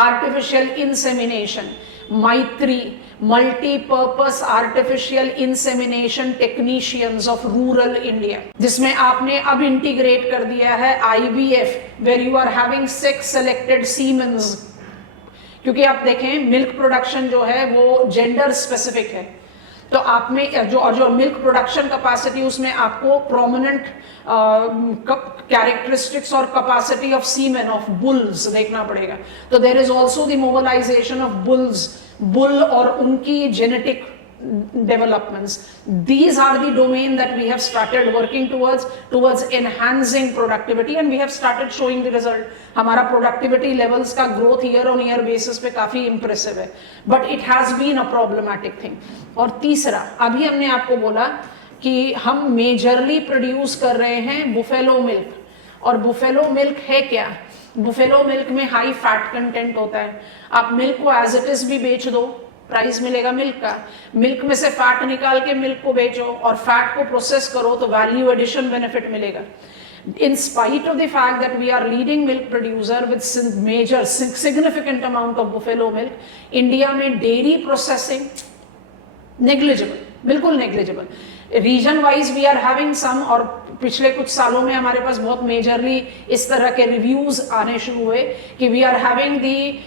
artificial insemination, Maitri, multipurpose artificial insemination technicians of rural India, जिसमें आपने अब इंटीग्रेट कर दिया है IVF, where you are having 6 selected semens. क्योंकि आप देखें मिल्क प्रोडक्शन जो है वो जेंडर स्पेसिफिक है, तो आप में जो मिल्क प्रोडक्शन कैपेसिटी उसमें आपको प्रोमिनेंट कैरेक्टरिस्टिक्स और capacity of semen of bulls देखना पड़ेगा। तो there is also the mobilisation of bull और उनकी genetic developments. These are the domain that we have started working towards enhancing productivity, and we have started showing the result. हमारा productivity levels का growth year on year basis पे काफी impressive है, but it has been a problematic thing. और तीसरा, अभी हमने आपको बोला कि हम मेजरली प्रोड्यूस कर रहे हैं बुफेलो मिल्क, और बुफेलो मिल्क है क्या? बुफेलो मिल्क में हाई फैट कंटेंट होता है। आप मिल्क को एज इट इज भी बेच दो, प्राइस मिलेगा मिल्क का, मिल्क में से फैट निकाल के मिल्क को बेचो और फैट को प्रोसेस करो तो वैल्यू एडिशन बेनिफिट मिलेगा। In spite of the fact that we are leading milk producer with major significant amount of buffalo milk, India में डेयरी प्रोसेसिंग नेग्लिजिबल, बिल्कुल negligible. Region wise we are having some, और पिछले कुछ सालों में हमारे पास बहुत मेजरली इस तरह के रिव्यूज आने शुरू हुए कि we are having the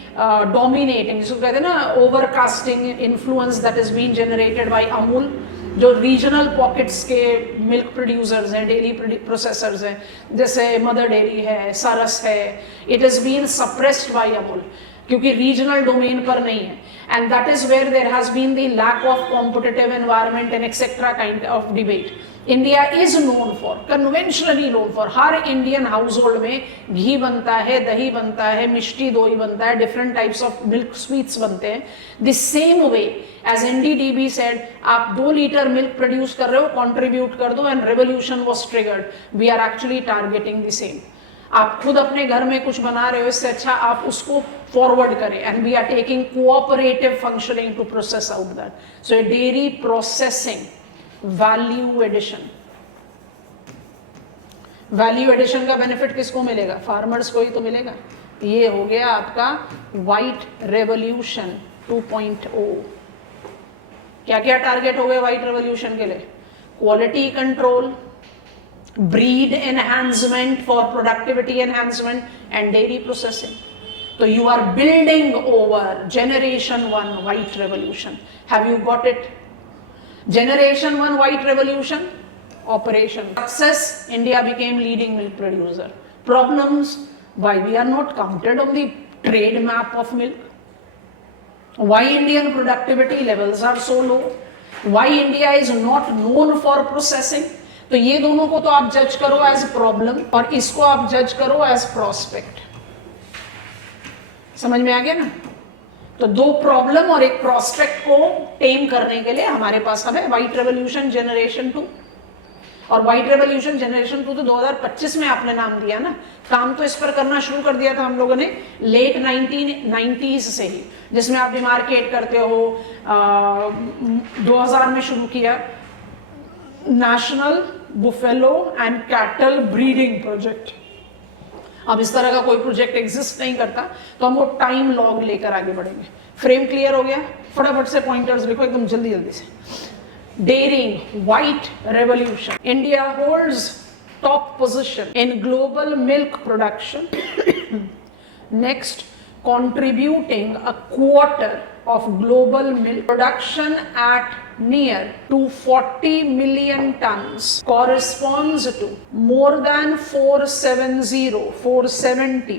dominating, जिसको कहते हैं ना overcasting influence that is being generated by Amul, जो रीजनल पॉकेट्स के मिल्क प्रोड्यूसर्स हैं, डेयरी प्रोसेसर्स हैं, जैसे मदर डेयरी है, सरस है, it is been suppressed by Amul क्योंकि रीजनल डोमेन पर नहीं है, and that is where there has been the lack of competitive environment and etc kind of debate. India is known for, conventionally known for, her Indian household में घी बनता है, दही बनता है, मिष्टी दोई बनता है, different types of milk sweets बनते हैं। The same way as NDDB said, आप 2 लीटर मिल्क प्रोड्यूस कर रहे हो, कंट्रीब्यूट कर दो, and revolution was triggered. We are actually targeting the same. आप खुद अपने घर में कुछ बना रहे हो, इससे अच्छा आप उसको फॉरवर्ड करें, and we are taking cooperative functioning to process out that. So dairy processing, value addition, value addition का बेनिफिट किसको मिलेगा? फार्मर्स को ही तो मिलेगा। ये हो गया आपका व्हाइट रेवोल्यूशन 2.0। क्या क्या टारगेट हो गए व्हाइट रेवोल्यूशन के लिए? Quality control, breed enhancement for productivity enhancement, and dairy processing. So you are building over generation 1 white revolution. Have you got it? Generation 1 white revolution, operation success, India became leading milk producer. Problems, why we are not counted on the trade map of milk? Why Indian productivity levels are so low? Why India is not known for processing? तो ये दोनों को तो आप जज करो एज प्रॉब्लम, और इसको आप जज करो एज प्रोस्पेक्ट। समझ में आ गया ना? तो 2 प्रॉब्लम और एक प्रोस्पेक्ट को टेम करने के लिए हमारे पास अब है व्हाइट रेवोल्यूशन जनरेशन 2। और व्हाइट रेवोल्यूशन जनरेशन 2 तो 2025 में आपने नाम दिया ना, काम तो इस पर करना शुरू कर दिया था हम लोगों ने लेट 1990s से ही, जिसमें आप डिमार्केट करते हो 2000 में शुरू किया national buffalo and cattle breeding project. अब इस तरह का कोई प्रोजेक्ट एग्जिस्ट नहीं करता, तो हम वो टाइम लॉग लेकर आगे बढ़ेंगे। फ्रेम क्लियर हो गया? फटाफट से पॉइंटर्स लिखो एकदम जल्दी जल्दी से। Dairy white revolution, India holds top position in global milk production. Next, contributing a quarter of global milk production at near 240 million tons, corresponds to more than 470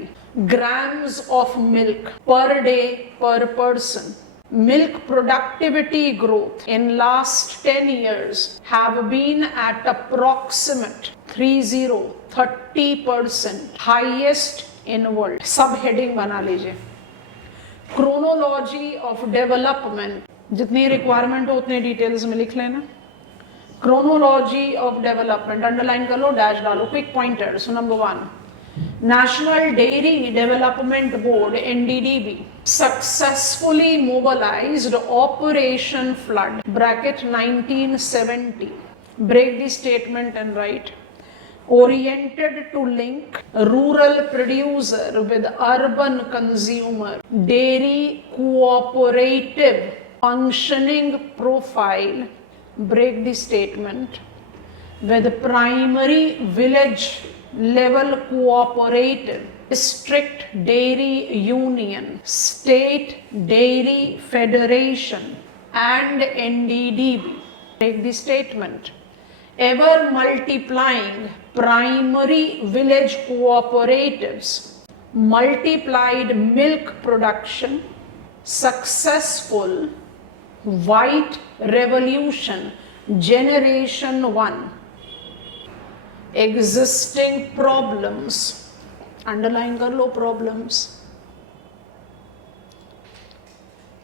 grams of milk per day per person. Milk productivity growth in last 10 years have been at approximate 30% highest in world. सब हेडिंग बना लीजिए। क्रोनोलॉजी ऑफ डेवलपमेंट, जितनी रिक्वायरमेंट हो उतने डिटेल्स में लिख लेना। क्रोनोलॉजी ऑफ डेवलपमेंट अंडरलाइन कर लो, डैश डालो, quick pointers. Number 1, national dairy development board NDDB successfully mobilized Operation Flood bracket 1970. Break the statement and write. Oriented to link rural producer with urban consumer, dairy cooperative functioning profile, break the statement, with primary village level cooperative, strict dairy union, state dairy federation and NDDB. Break the statement. Ever multiplying primary village cooperatives multiplied milk production, successful white revolution generation 1, existing problems, underline कर लो problems,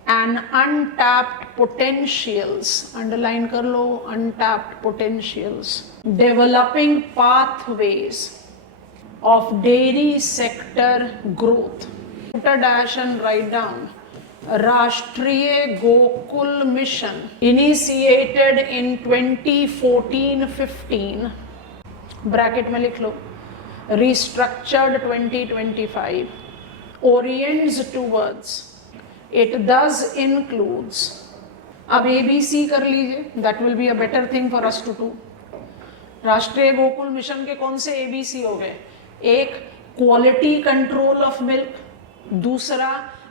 and untapped potentials, underline कर लो untapped potentials, developing pathways of dairy sector growth. Put a dash and write down. Rashtriya Gokul Mission, initiated in 2014-15, bracket में लिख लो, restructured 2025, orients towards, it thus includes, अब ABC कर लीजिए, that will be a better thing for us to do. राष्ट्रीय गोकुल मिशन के कौन से ABC हो गए? एक क्वालिटी कंट्रोल ऑफ मिल्क, दूसरा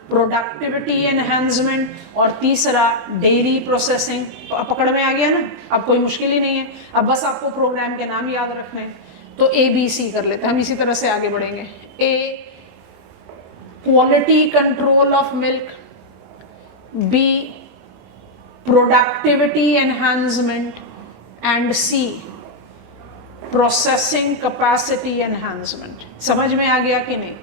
प्रोडक्टिविटी एनहांसमेंट और तीसरा डेयरी प्रोसेसिंग. पकड़ में आ गया ना, अब कोई मुश्किल ही नहीं है, अब बस आपको प्रोग्राम के नाम याद रखने हैं. तो ABC कर लेते हैं, हम इसी तरह से आगे बढ़ेंगे. A quality control of milk, B productivity enhancement and C processing capacity enhancement. समझ में आ गया कि नहीं?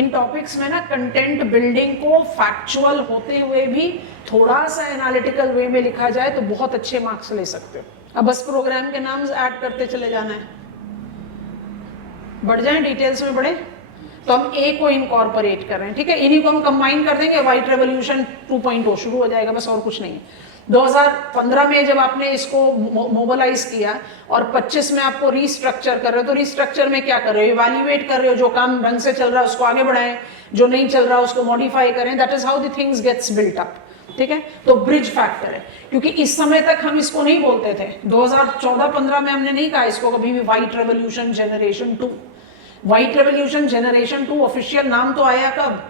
इन टॉपिक्स में ना कंटेंट बिल्डिंग को फैक्चुअल होते हुए भी थोड़ा सा एनालिटिकल वे में लिखा जाए तो बहुत अच्छे मार्क्स ले सकते हो. अब बस प्रोग्राम के नाम ऐड करते चले जाना है. बढ़ जाए डिटेल्स में बढ़े तो हम ए को इनकॉर्पोरेट कर रहे हैं, ठीक है. इन्हीं को हम कंबाइन कर देंगे, व्हाइट रेवोल्यूशन 2.0 शुरू हो जाएगा, बस और कुछ नहीं है. 2015 में जब आपने इसको मोबिलाइज किया और 25 में आपको रीस्ट्रक्चर कर रहे हो, तो रीस्ट्रक्चर में क्या कर रहे हो? इवैल्यूएट कर रहे हो, जो काम ढंग से चल रहा है उसको आगे बढ़ाएं, जो नहीं चल रहा उसको मॉडिफाई करें. That is how the things gets built up, ठीक है. तो ब्रिज फैक्टर है, क्योंकि इस समय तक हम इसको नहीं बोलते थे. 2014-15 में हमने नहीं कहा इसको कभी भी white revolution generation 2. White revolution generation 2 official नाम तो आया कब?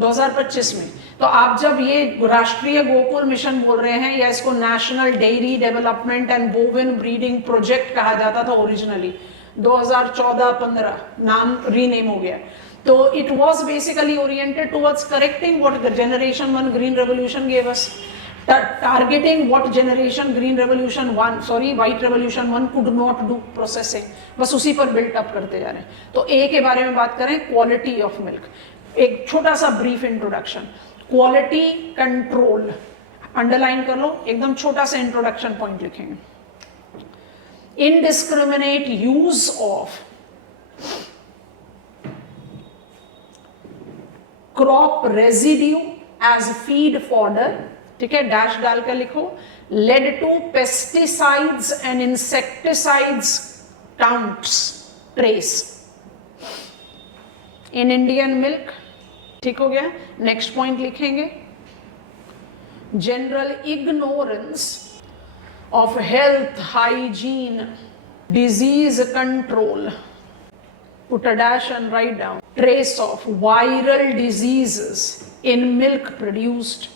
2025 में. तो आप जब ये राष्ट्रीय गोकुल मिशन बोल रहे हैं, या इसको national dairy development and बोविन breeding project कहा जाता था ओरिजिनली, 2014-15 नाम रीनेम हो गया. तो it was basically oriented towards correcting what generation 1 green revolution gave us, targeting what generation green revolution 1 white revolution 1 could not do, processing. बस उसी पर बिल्ट अप करते जा रहे हैं. तो ए के बारे में बात करें, क्वालिटी ऑफ मिल्क. एक छोटा सा brief introduction. Quality control underline कर लो, एकदम छोटा सा इंट्रोडक्शन पॉइंट लिखेंगे. Indiscriminate use of crop residue as feed fodder, ठीक है, डैश डाल कर लिखो, led to pesticides and insecticides counts trace in Indian milk. ठीक हो गया. नेक्स्ट पॉइंट लिखेंगे, general ignorance of health hygiene disease control, put a dash and write down, trace of viral diseases in milk produced.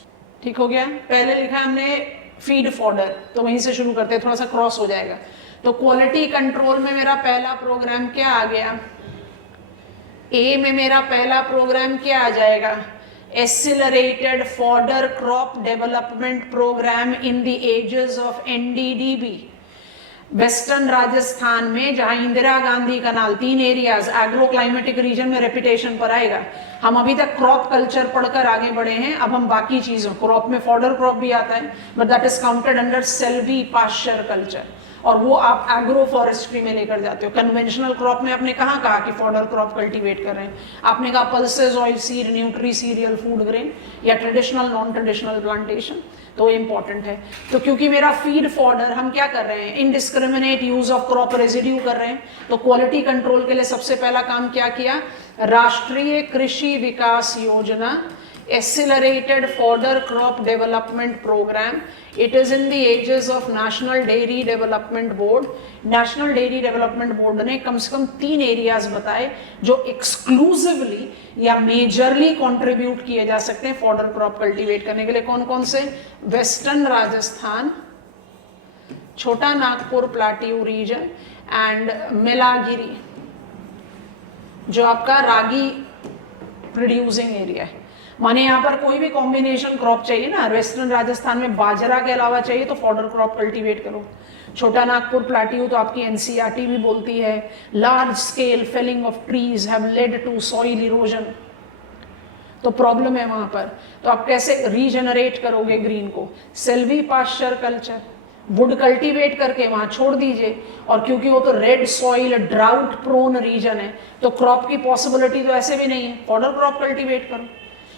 ठीक हो गया. पहले लिखा हमने फीड फॉडर, तो वहीं से शुरू करते हैं, थोड़ा सा क्रॉस हो जाएगा. तो क्वालिटी कंट्रोल में मेरा पहला प्रोग्राम क्या आ गया? ए में मेरा पहला प्रोग्राम क्या आ जाएगा? Accelerated fodder crop development programme in the ages of NDDB. Western Rajasthan में जहां Indira Gandhi canal, 3 areas agro climatic region में रेपुटेशन पर आएगा. हम अभी तक क्रॉप कल्चर पढ़कर आगे बढ़े हैं, अब हम बाकी चीजों, क्रॉप में फॉडर क्रॉप भी आता है, but that is counted under Selvi pasture culture, और वो आप एग्रो फॉरेस्ट्री में लेकर जाते हो. कन्वेंशनल क्रॉप में आपने कहाँ कहा कि फॉडर क्रॉप कल्टीवेट कर रहे हैं? आपने कहा pulses, oil seed, nutri serial, food grain, या ट्रेडिशनल नॉन ट्रेडिशनल प्लांटेशन. तो इंपॉर्टेंट है. तो क्योंकि मेरा फीड फॉडर, हम क्या कर रहे हैं? Indiscriminate use of crop residue कर रहे हैं. तो क्वालिटी कंट्रोल के लिए सबसे पहला काम क्या किया? राष्ट्रीय कृषि विकास योजना accelerated fodder crop development program. It is in the ages of National Dairy Development Board. National Dairy Development Board ने कम से कम 3 एरियाज बताए जो एक्सक्लूसिवली या मेजरली कंट्रीब्यूट किए जा सकते हैं फॉडर क्रॉप कल्टीवेट करने के लिए. कौन कौन से? वेस्टर्न राजस्थान, छोटा नागपुर प्लाट्यू रीजन एंड मिलागिरी जो आपका रागी प्रोड्यूसिंग एरिया है. माने यहाँ पर कोई भी कॉम्बिनेशन क्रॉप चाहिए ना, वेस्टर्न राजस्थान में बाजरा के अलावा चाहिए तो फॉडर क्रॉप कल्टीवेट करो. छोटा नागपुर प्लाट्यू तो आपकी एनसीईआरटी भी बोलती है large scale felling of trees have led to soil erosion. तो प्रॉब्लम है वहां पर. तो आप कैसे रीजनरेट करोगे ग्रीन को? Selvi pasture culture, wood cultivate करके वहां छोड़ दीजिए. और क्योंकि वो तो red soil drought prone region है तो क्रॉप की पॉसिबिलिटी तो ऐसे भी नहीं है, फॉडर क्रॉप कल्टीवेट करो.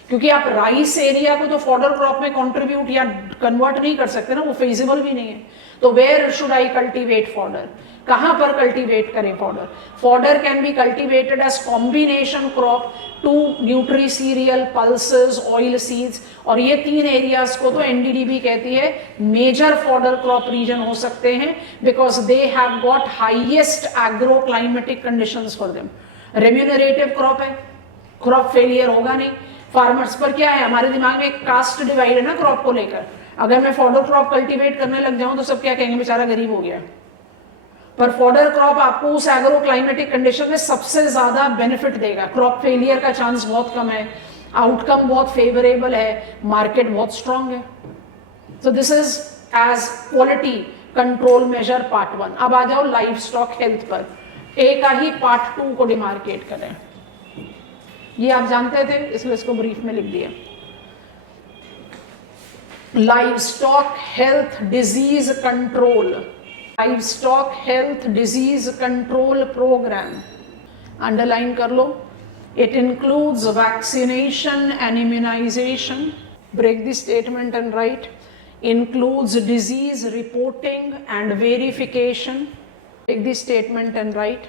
क्योंकि आप राइस एरिया को तो फॉडर क्रॉप में कंट्रीब्यूट या कन्वर्ट नहीं कर सकते ना, वो फिजिबल भी नहीं है. तो where should I cultivate fodder? कहां पर कल्टीवेट करें fodder? Fodder can be cultivated as combination crop to nutri cereal, pulses, oilseeds. और ये 3 एरियाज को तो एनडीडीबी कहती है मेजर फॉडर क्रॉप रीजन हो सकते हैं because they have got highest agro climatic conditions for them. Remunerative crop है, क्रॉप फेलियर होगा नहीं. फार्मर्स पर क्या है, हमारे दिमाग में एक कास्ट डिवाइड है ना क्रॉप को लेकर. अगर मैं फॉडर क्रॉप कल्टीवेट करने लग जाऊं तो सब क्या कहेंगे, बेचारा गरीब हो गया. पर फॉडर क्रॉप आपको उस एग्रो क्लाइमेटिक कंडीशन में सबसे ज्यादा बेनिफिट देगा. क्रॉप फेलियर का चांस बहुत कम है, आउटकम बहुत फेवरेबल है, मार्केट बहुत स्ट्रांग है. So this is as quality control major part 1. अब आ जाओ लाइव स्टॉक हेल्थ पर. ए का ही पार्ट 2 को डिमार्केट करें. ये आप जानते थे इसलिए इसको ब्रीफ में लिख दिया. Livestock health disease control, livestock health disease control programme underline कर लो. It includes vaccination and immunisation. Break the statement and write. Includes disease reporting and verification. Break the statement and write.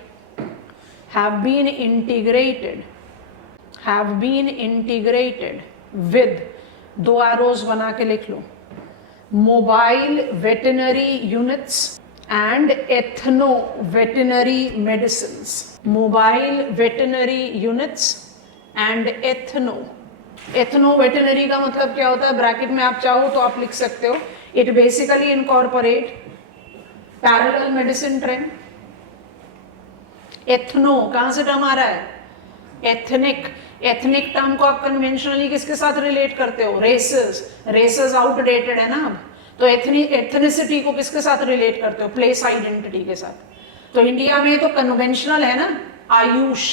Have been integrated, have been integrated with, 2 arrows बना के लिख लो, mobile veterinary units and ethno veterinary medicines. Mobile veterinary units and ethno. ethno veterinary का मतलब क्या होता है? ब्रैकेट में आप चाहो तो आप लिख सकते हो it basically incorporate parallel medicine trend. ethno कहाँ से टर्म आ रहा है? एथनिक. एथनिक टर्म को आप कन्वेंशनली किसके साथ रिलेट करते हो? रेसेस. रेसेस आउटडेटेड है ना अब. तो एथनिसिटी को किसके साथ रिलेट करते हो? प्लेस आइडेंटिटी के साथ. तो इंडिया में तो कन्वेंशनल है ना Ayush.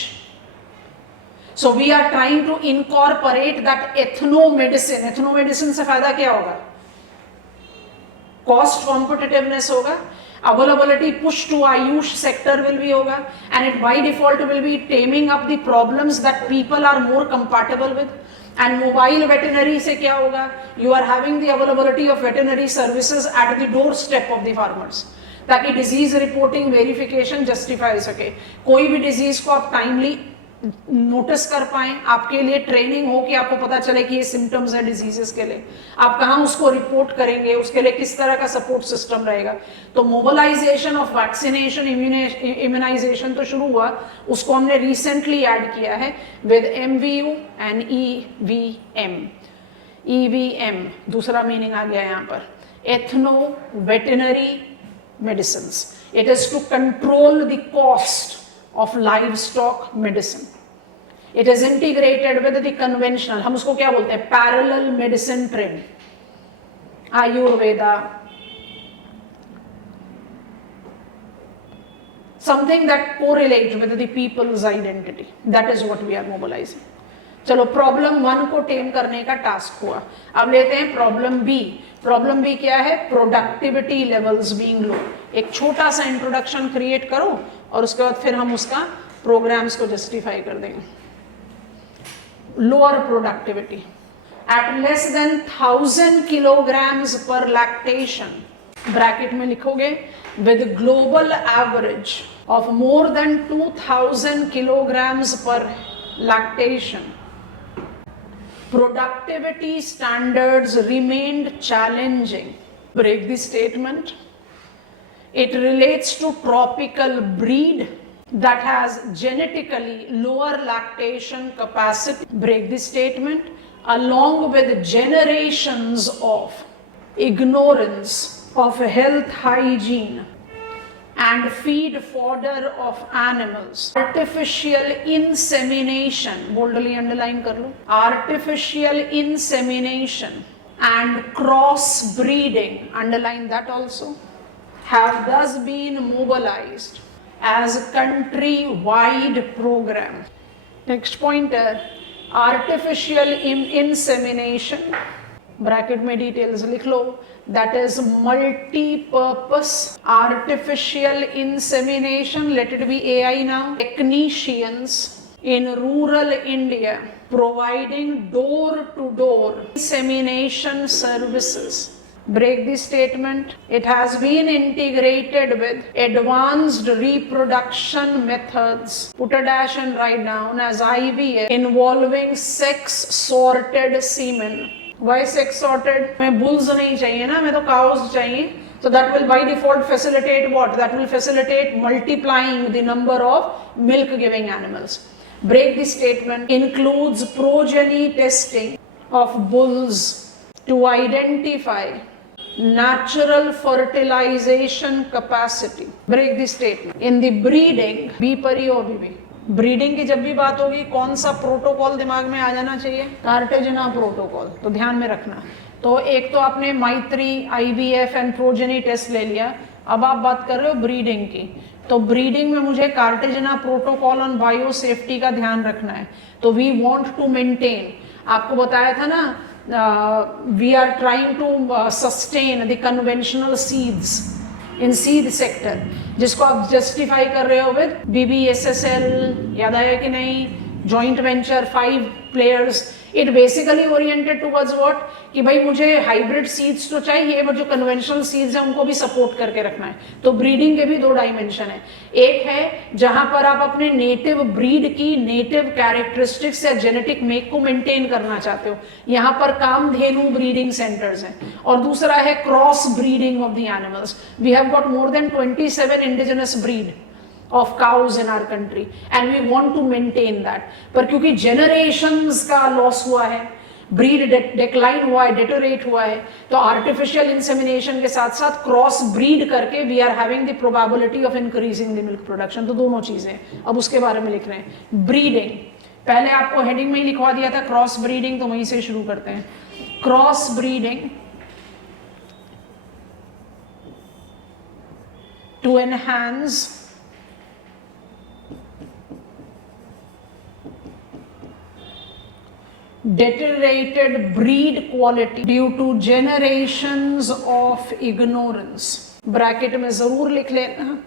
So we are trying to incorporate that ethnomedicine. Ethnomedicine से फायदा क्या होगा? कॉस्ट कॉम्पिटिटिवनेस होगा, availability push to Ayush sector will be hoga, and it by default will be taming up the problems that people are more compatible with. And mobile veterinary से क्या होगा? You are having the availability of veterinary services at the doorstep of the farmers, ताकि डिजीज रिपोर्टिंग वेरिफिकेशन जस्टिफाई हो सके. कोई भी डिजीज को आप टाइमली नोटिस कर पाए, आपके लिए ट्रेनिंग हो कि आपको पता चले कि ये सिम्टम्स है डिजीजेस के लिए, आप कहाँ उसको रिपोर्ट करेंगे, उसके लिए किस तरह का सपोर्ट सिस्टम रहेगा. तो मोबिलाइजेशन ऑफ वैक्सीनेशन इम्यूनाइजेशन तो शुरू हुआ, उसको हमने रिसेंटली ऐड किया है with MVU and EVM. EVM दूसरा मीनिंग आ गया यहाँ पर, ethnoveterinary medicines. It is to control the cost of livestock medicine. It is integrated with the conventional, हम उसको क्या बोलते हैं? parallel medicine trend. Ayurveda, something that correlates with the people's identity. That is what we are mobilizing. चलो प्रॉब्लम 1 को टेम करने का टास्क हुआ. अब लेते हैं प्रॉब्लम B. प्रॉब्लम B क्या है? प्रोडक्टिविटी लेवल्स बीइंग लो. एक छोटा सा इंट्रोडक्शन क्रिएट करो और उसके बाद फिर हम उसका प्रोग्राम्स को जस्टिफाई कर देंगे. Lower productivity at less than 1000 kilograms per lactation, bracket में लिखोगे with global average of more than 2000 kilograms per lactation. Productivity standards remained challenging. Break the statement. It relates to tropical breed that has genetically lower lactation capacity. Break the statement. Along with generations of ignorance of health hygiene and feed fodder of animals. Artificial insemination, boldly underline kar lo. Artificial insemination and crossbreeding, underline that also, have thus been mobilized as a country-wide program. Next pointer, artificial insemination, bracket में डिटेल्स लिख लो, that is multi-purpose artificial insemination, let it be AI now, technicians in rural India providing door-to-door insemination services. Break the statement. It has been integrated with advanced reproduction methods, put a dash and write down, as IVF, involving sex-sorted semen. Why sex sorted? मैं bulls नहीं चाहिए ना, मैं तो cows चाहिए. So that will by default facilitate what? That will facilitate multiplying the number of milk giving animals. Break the statement. Includes progeny testing of bulls to identify natural fertilization capacity. Break the statement. In the breeding, बी परी हो भी ब्रीडिंग की जब भी बात होगी कौन सा प्रोटोकॉल दिमाग में आ जाना चाहिए? कार्टेजना प्रोटोकॉल. तो ध्यान में रखना. तो एक तो आपने मैत्री, आईवीएफ एंड प्रोजेनी टेस्ट ले लिया. अब आप बात कर रहे हो ब्रीडिंग की. तो ब्रीडिंग में मुझे कार्टेजना प्रोटोकॉल ऑन बायो सेफ्टी का ध्यान रखना है. तो वी वांट टू मेंटेन, आपको बताया था ना, we are trying to sustain the conventional seeds in seed sector, जिसको आप जस्टिफाई कर रहे हो विद BBSSL, याद आया कि नहीं, joint venture 5 players. It basically oriented towards what, कि भाई मुझे हाइब्रिड सीड्स तो चाहिए बट जो कन्वेंशनल सीड्स हैं उनको भी सपोर्ट करके रखना है. तो ब्रीडिंग के भी दो डायमेंशन है. एक है जहां पर आप अपने नेटिव ब्रीड की नेटिव कैरेक्टरिस्टिक्स या जेनेटिक मेक को मेंटेन करना चाहते हो, यहाँ पर कामधेनु ब्रीडिंग सेंटर्स हैं. और दूसरा है cross breeding of the animals. We have got more than 27 indigenous breed of cows in our country and we want to maintain that. पर क्योंकि generations का loss हुआ है, breed decline हुआ है, deteriorate हुआ है, तो artificial insemination के साथ साथ cross breed करके we are having the probability of increasing the milk production. तो दोनों चीजें अब उसके बारे में लिख रहे हैं. breeding पहले आपको heading में ही लिखवा दिया था cross breeding, तो वहीं से शुरू करते हैं. cross breeding to enhance deteriorated breed quality due to generations of ignorance. Bracket में जरूर लिख लेना,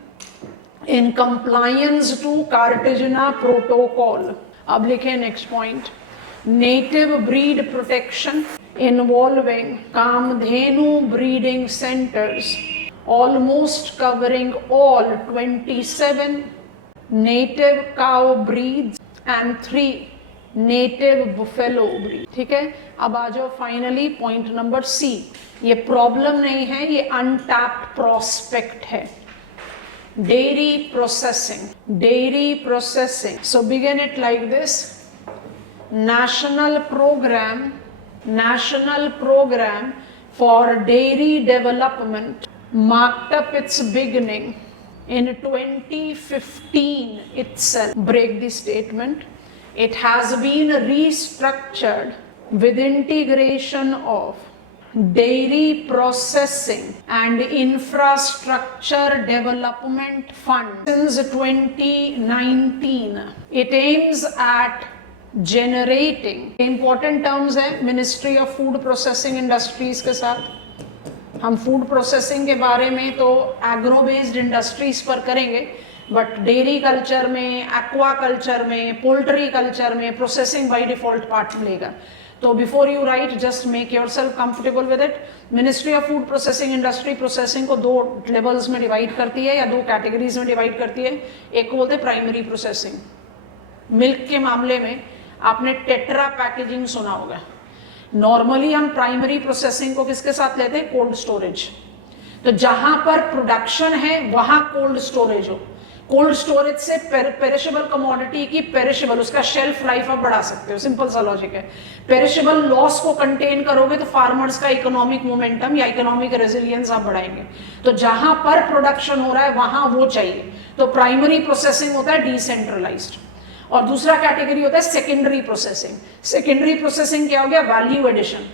in compliance to Cartagena protocol. अब लिखें next point, native breed protection involving Kamdhenu breeding centers almost covering all 27 native cow breeds and 3 native buffalo breed. ठीक है, अब आ जाओ फाइनली पॉइंट नंबर सी. ये प्रॉब्लम नहीं है, ये अनटैप्ड प्रोस्पेक्ट है. Dairy processing, dairy processing. So begin it like this. national program for dairy development marked up its beginning in 2015 itself. Break the statement. It has been restructured with integration of Dairy Processing and Infrastructure Development Fund since 2019. It aims at generating, important terms है Ministry of Food Processing Industries के साथ. हम फूड प्रोसेसिंग के बारे में तो एग्रो बेस्ड इंडस्ट्रीज पर करेंगे, बट डेयरी कल्चर में, एक्वा कल्चर में, पोल्ट्री कल्चर में प्रोसेसिंग बाय डिफॉल्ट पार्ट लेगा. तो before you right just make yourself comfortable with it. Ministry of food processing industry processing को 2 लेवल्स में डिवाइड करती है या 2 कैटेगरीज में डिवाइड करती है. एक को बोलते हैं प्राइमरी प्रोसेसिंग. मिल्क के मामले में आपने टेट्रा पैकेजिंग सुना होगा. नॉर्मली हम प्राइमरी प्रोसेसिंग को किसके साथ लेते हैं? Cold storage. तो जहां पर प्रोडक्शन है वहां कोल्ड स्टोरेज हो। कोल्ड स्टोरेज से पेरिशेबल कमोडिटी की पेरिशेबल उसका शेल्फ लाइफ आप बढ़ा सकते हो, सिंपल सा लॉजिक है। पेरिशेबल लॉस को कंटेन करोगे तो फार्मर्स का इकोनॉमिक मोमेंटम या इकोनॉमिक रेजिलियंस आप बढ़ाएंगे। तो जहां पर प्रोडक्शन हो रहा है वहां वो चाहिए। तो प्राइमरी प्रोसेसिंग होता है डिसेंट्रलाइज्ड, और दूसरा कैटेगरी होता है सेकेंडरी प्रोसेसिंग। सेकेंडरी प्रोसेसिंग क्या हो गया? वैल्यू एडिशन,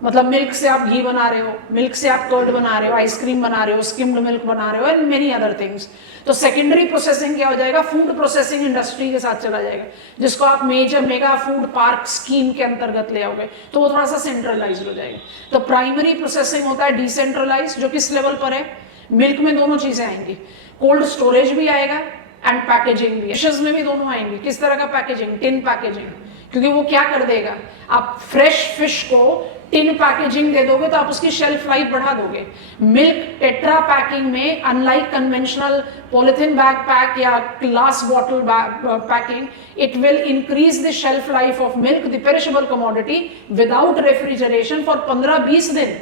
मतलब मिल्क से आप घी बना रहे हो, मिल्क से आप कर्ड बना रहे हो, आइसक्रीम बना रहे हो, स्किम्ड मिल्क बना रहे हो एंड मेनी अदर थिंग्स। तो सेकेंडरी प्रोसेसिंग क्या हो जाएगा? फूड प्रोसेसिंग इंडस्ट्री के साथ चला जाएगा, जिसको आप major mega food park scheme के अंतर्गत ले आओगे, तो वो थोड़ा सा सेंट्रलाइज हो जाएगा। तो प्राइमरी प्रोसेसिंग होता है डिसेंट्रलाइज, जो किस लेवल पर है? मिल्क में दोनों चीजें आएंगी, कोल्ड स्टोरेज भी आएगा एंड पैकेजिंग भी। फिशेस में भी दोनों आएंगी। किस तरह का पैकेजिंग? टिन पैकेजिंग, क्योंकि वो क्या कर देगा, आप फ्रेश फिश को टिन पैकेजिंग दे दोगे तो आप उसकी शेल्फ लाइफ बढ़ा दोगे। मिल्क टेट्रा पैकिंग में unlike conventional polythene bag pack या glass bottle packing, it will increase the shelf life of milk, the perishable commodity, without refrigeration for 15-20 दिन।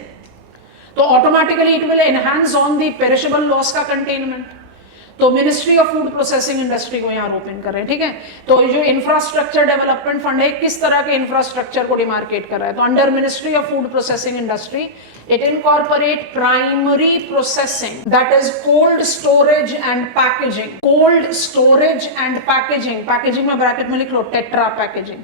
तो automatically it will enhance on the perishable loss का कंटेनमेंट। तो ministry of food processing industry को यहाँ रोप इन कर रहे हैं, ठीक है। तो जो इंफ्रास्ट्रक्चर डेवलपमेंट फंड है, किस तरह के इंफ्रास्ट्रक्चर को डिमार्केट कर रहा है? तो under ministry of food processing industry it incorporate primary processing, that is cold storage and packaging. Cold storage and packaging, packaging में ब्रैकेट में लिख लो tetra packaging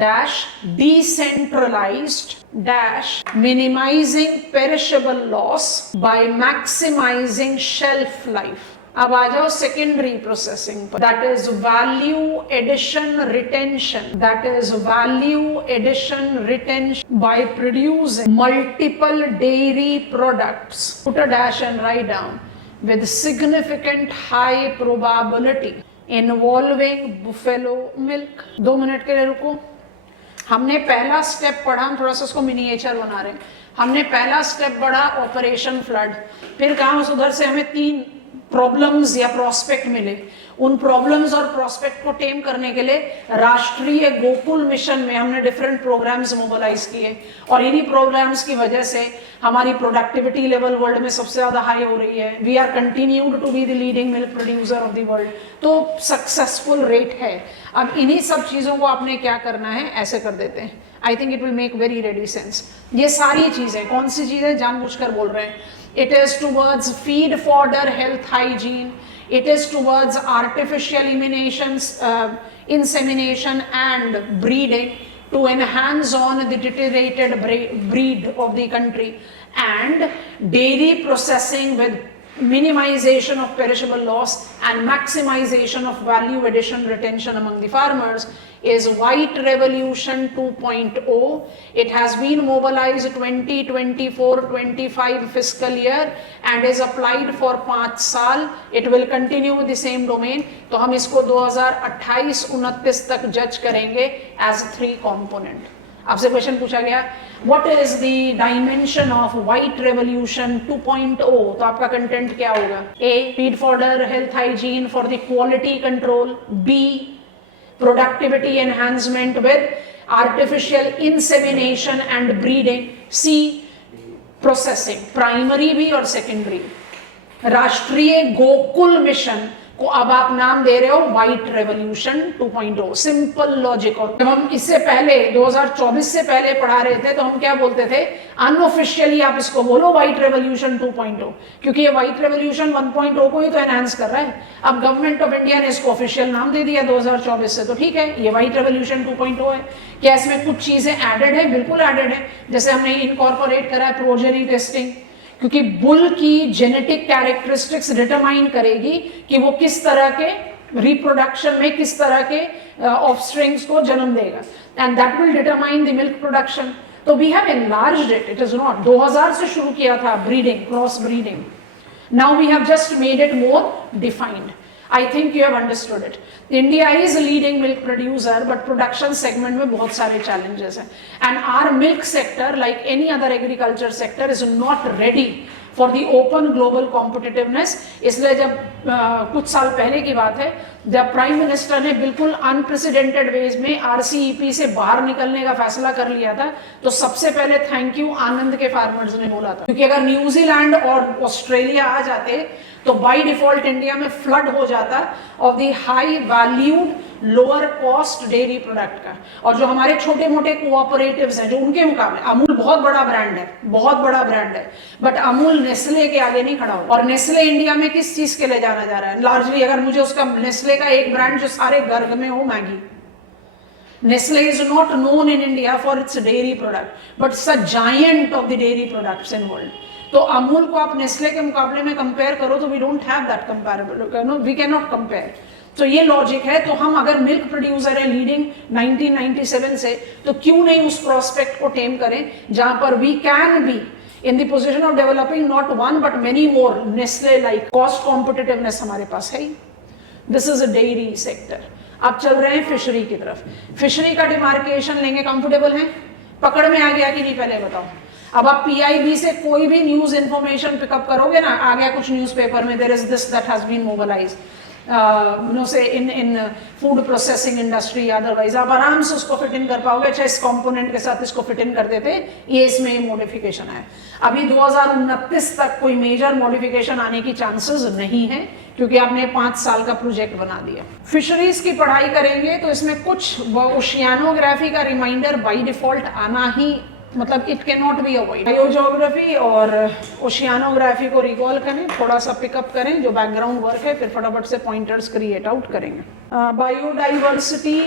dash decentralized dash minimizing perishable loss by maximizing shelf life। अब आ जाओ सेकेंडरी प्रोसेसिंग पर, that is value addition retention, that is value addition retention by producing multiple dairy products, put a dash and write down, with significant high probability involving buffalo milk. 2 minute के लिए रुको। हमने पहला स्टेप पढ़ा, हम थोड़ा सा उसको मिनिएचर बना रहे हैं। हमने पहला स्टेप पढ़ा ऑपरेशन फ्लड, फिर कहा उधर से हमें 3 प्रॉब्लम्स या प्रोस्पेक्ट मिले। उन प्रॉब्लम्स और प्रोस्पेक्ट को टेम करने के लिए राष्ट्रीय गोकुल मिशन में हमने डिफरेंट प्रोग्राम्स मोबिलाइज किए, और इन्हीं प्रोग्राम्स की वजह से हमारी प्रोडक्टिविटी लेवल वर्ल्ड में सबसे ज्यादा हाई हो रही है। We are continued to be the leading milk producer of the world, तो सक्सेसफुल रेट है। अब इन्हीं सब चीजों को आपने क्या करना है, ऐसे कर देते हैं। आई think it will make very ready sense. ये सारी चीजें कौन सी चीजें जानबूझकर बोल रहे हैं? It is towards feed fodder health hygiene. It is towards artificial insemination and breeding to enhance on the deteriorated breed of the country, and dairy processing with minimization of perishable loss and maximization of value addition retention among the farmers is White Revolution 2.0. It has been mobilized 2024-25 fiscal year and is applied for 5 साल. It will continue with the same domain. तो हम इसको 2028-29 तक जज करेंगे as 3 component. आपसे क्वेश्चन पूछा गया what is the dimension of white revolution 2.0, तो आपका कंटेंट क्या होगा? A, feed fodder health hygiene for the quality control, B, productivity enhancement with artificial insemination and breeding, C, processing, primary भी और सेकेंडरी। राष्ट्रीय गोकुल मिशन को अब आप नाम दे रहे हो व्हाइट रेवोल्यूशन 2.0, सिंपल लॉजिक। और जब हम इससे पहले 2024 से पहले पढ़ा रहे थे तो हम क्या बोलते थे? अनऑफिशियली आप इसको बोलो व्हाइट रेवोल्यूशन 2.0, क्योंकि ये व्हाइट रेवोल्यूशन 1.0 को ही तो एनहांस कर रहा है। अब गवर्नमेंट ऑफ इंडिया ने इसको ऑफिशियल नाम दे दिया 2024 से, तो ठीक है, ये व्हाइट रेवोल्यूशन 2.0 है। क्या इसमें कुछ चीजें एडेड है? बिल्कुल एडेड है। जैसे हमने इनकॉर्पोरेट करा है प्रोजेनी टेस्टिंग, क्योंकि बुल की जेनेटिक कैरेक्टरिस्टिक्स डिटरमाइन करेगी कि वो किस तरह के रिप्रोडक्शन में किस तरह के ऑफस्प्रिंग्स को जन्म देगा, and that will determine the milk production. तो we have enlarged it, it is not 2000 से शुरू किया था breeding, cross breeding. Now we have just made it more defined. I think you have understood it. India is a leading milk producer, but production segment में बहुत सारे challenges हैं, and our milk sector, like any other agriculture sector, is not ready for the open global competitiveness. इसलिए जब कुछ साल पहले की बात है, जब प्राइम मिनिस्टर ने बिल्कुल अनप्रेसिडेंटेड वेज में RCEP से बाहर निकलने का फैसला कर लिया था, तो सबसे पहले थैंक यू आनंद के फार्मर्स ने बोला था, क्योंकि अगर न्यूजीलैंड और ऑस्ट्रेलिया आ जाते तो बाय डिफॉल्ट इंडिया में फ्लड हो जाता of the high valued lower cost dairy product का। और जो हमारे छोटे मोटे कोऑपरेटिव्स हैं, जो उनके मुकाबले, अमूल बहुत बड़ा ब्रांड है, बहुत बड़ा ब्रांड है, बट अमूल नेस्ले के आगे नहीं खड़ा हो। और नेस्ले इंडिया में किस चीज के लिए जाना जा रहा है? लार्जली अगर मुझे उसका नेस्ले का एक ब्रांड जो सारे घर में हो, Maggi. Nestle is not known in India for its dairy product, but it's a giant of the dairy products in world. तो अमूल को आप नेस्ले के मुकाबले में कंपेयर करो तो we don't have that comparable, we cannot compare. तो ये लॉजिक है। तो हम अगर मिल्क प्रोड्यूसर है लीडिंग 1997 से, तो क्यों नहीं उस प्रोस्पेक्ट को टेम करें जहां पर we can be in the position of developing not one but many more Nestle like. Cost competitiveness हमारे पास है ही। This is a dairy sector. अब चल रहे हैं फिशरी की तरफ। फिशरी का डिमार्केशन लेंगे, कंफर्टेबल हैं? पकड़ में आ गया कि नहीं पहले बताओ। अब आप PIB से कोई भी न्यूज इंफॉर्मेशन पिकअप करोगे ना, आ गया कुछ न्यूज़पेपर में, there is this that has been mobilised no से in food processing industry, otherwise आप आराम से उसको फिट इन कर पाओगे। अच्छा, इस कंपोनेंट के साथ इसको फिट इन कर देते, ये इसमें मॉडिफिकेशन है। अभी 2029 तक कोई मेजर मॉडिफिकेशन आने की चांसेस नहीं है, क्योंकि आपने 5 साल का प्रोजेक्ट बना दिया। फिशरीज की पढ़ाई करेंगे तो इसमें कुछ ओशियानोग्राफी का रिमाइंडर बाय डिफॉल्ट आना ही, मतलब it can not be avoid. Biogeography और ओशियानोग्राफी को रिकॉल करें, थोड़ा सा पिकअप करें जो बैकग्राउंड वर्क है, फिर फटाफट से पॉइंटर्स क्रिएट आउट करेंगे। बायोडाइवर्सिटी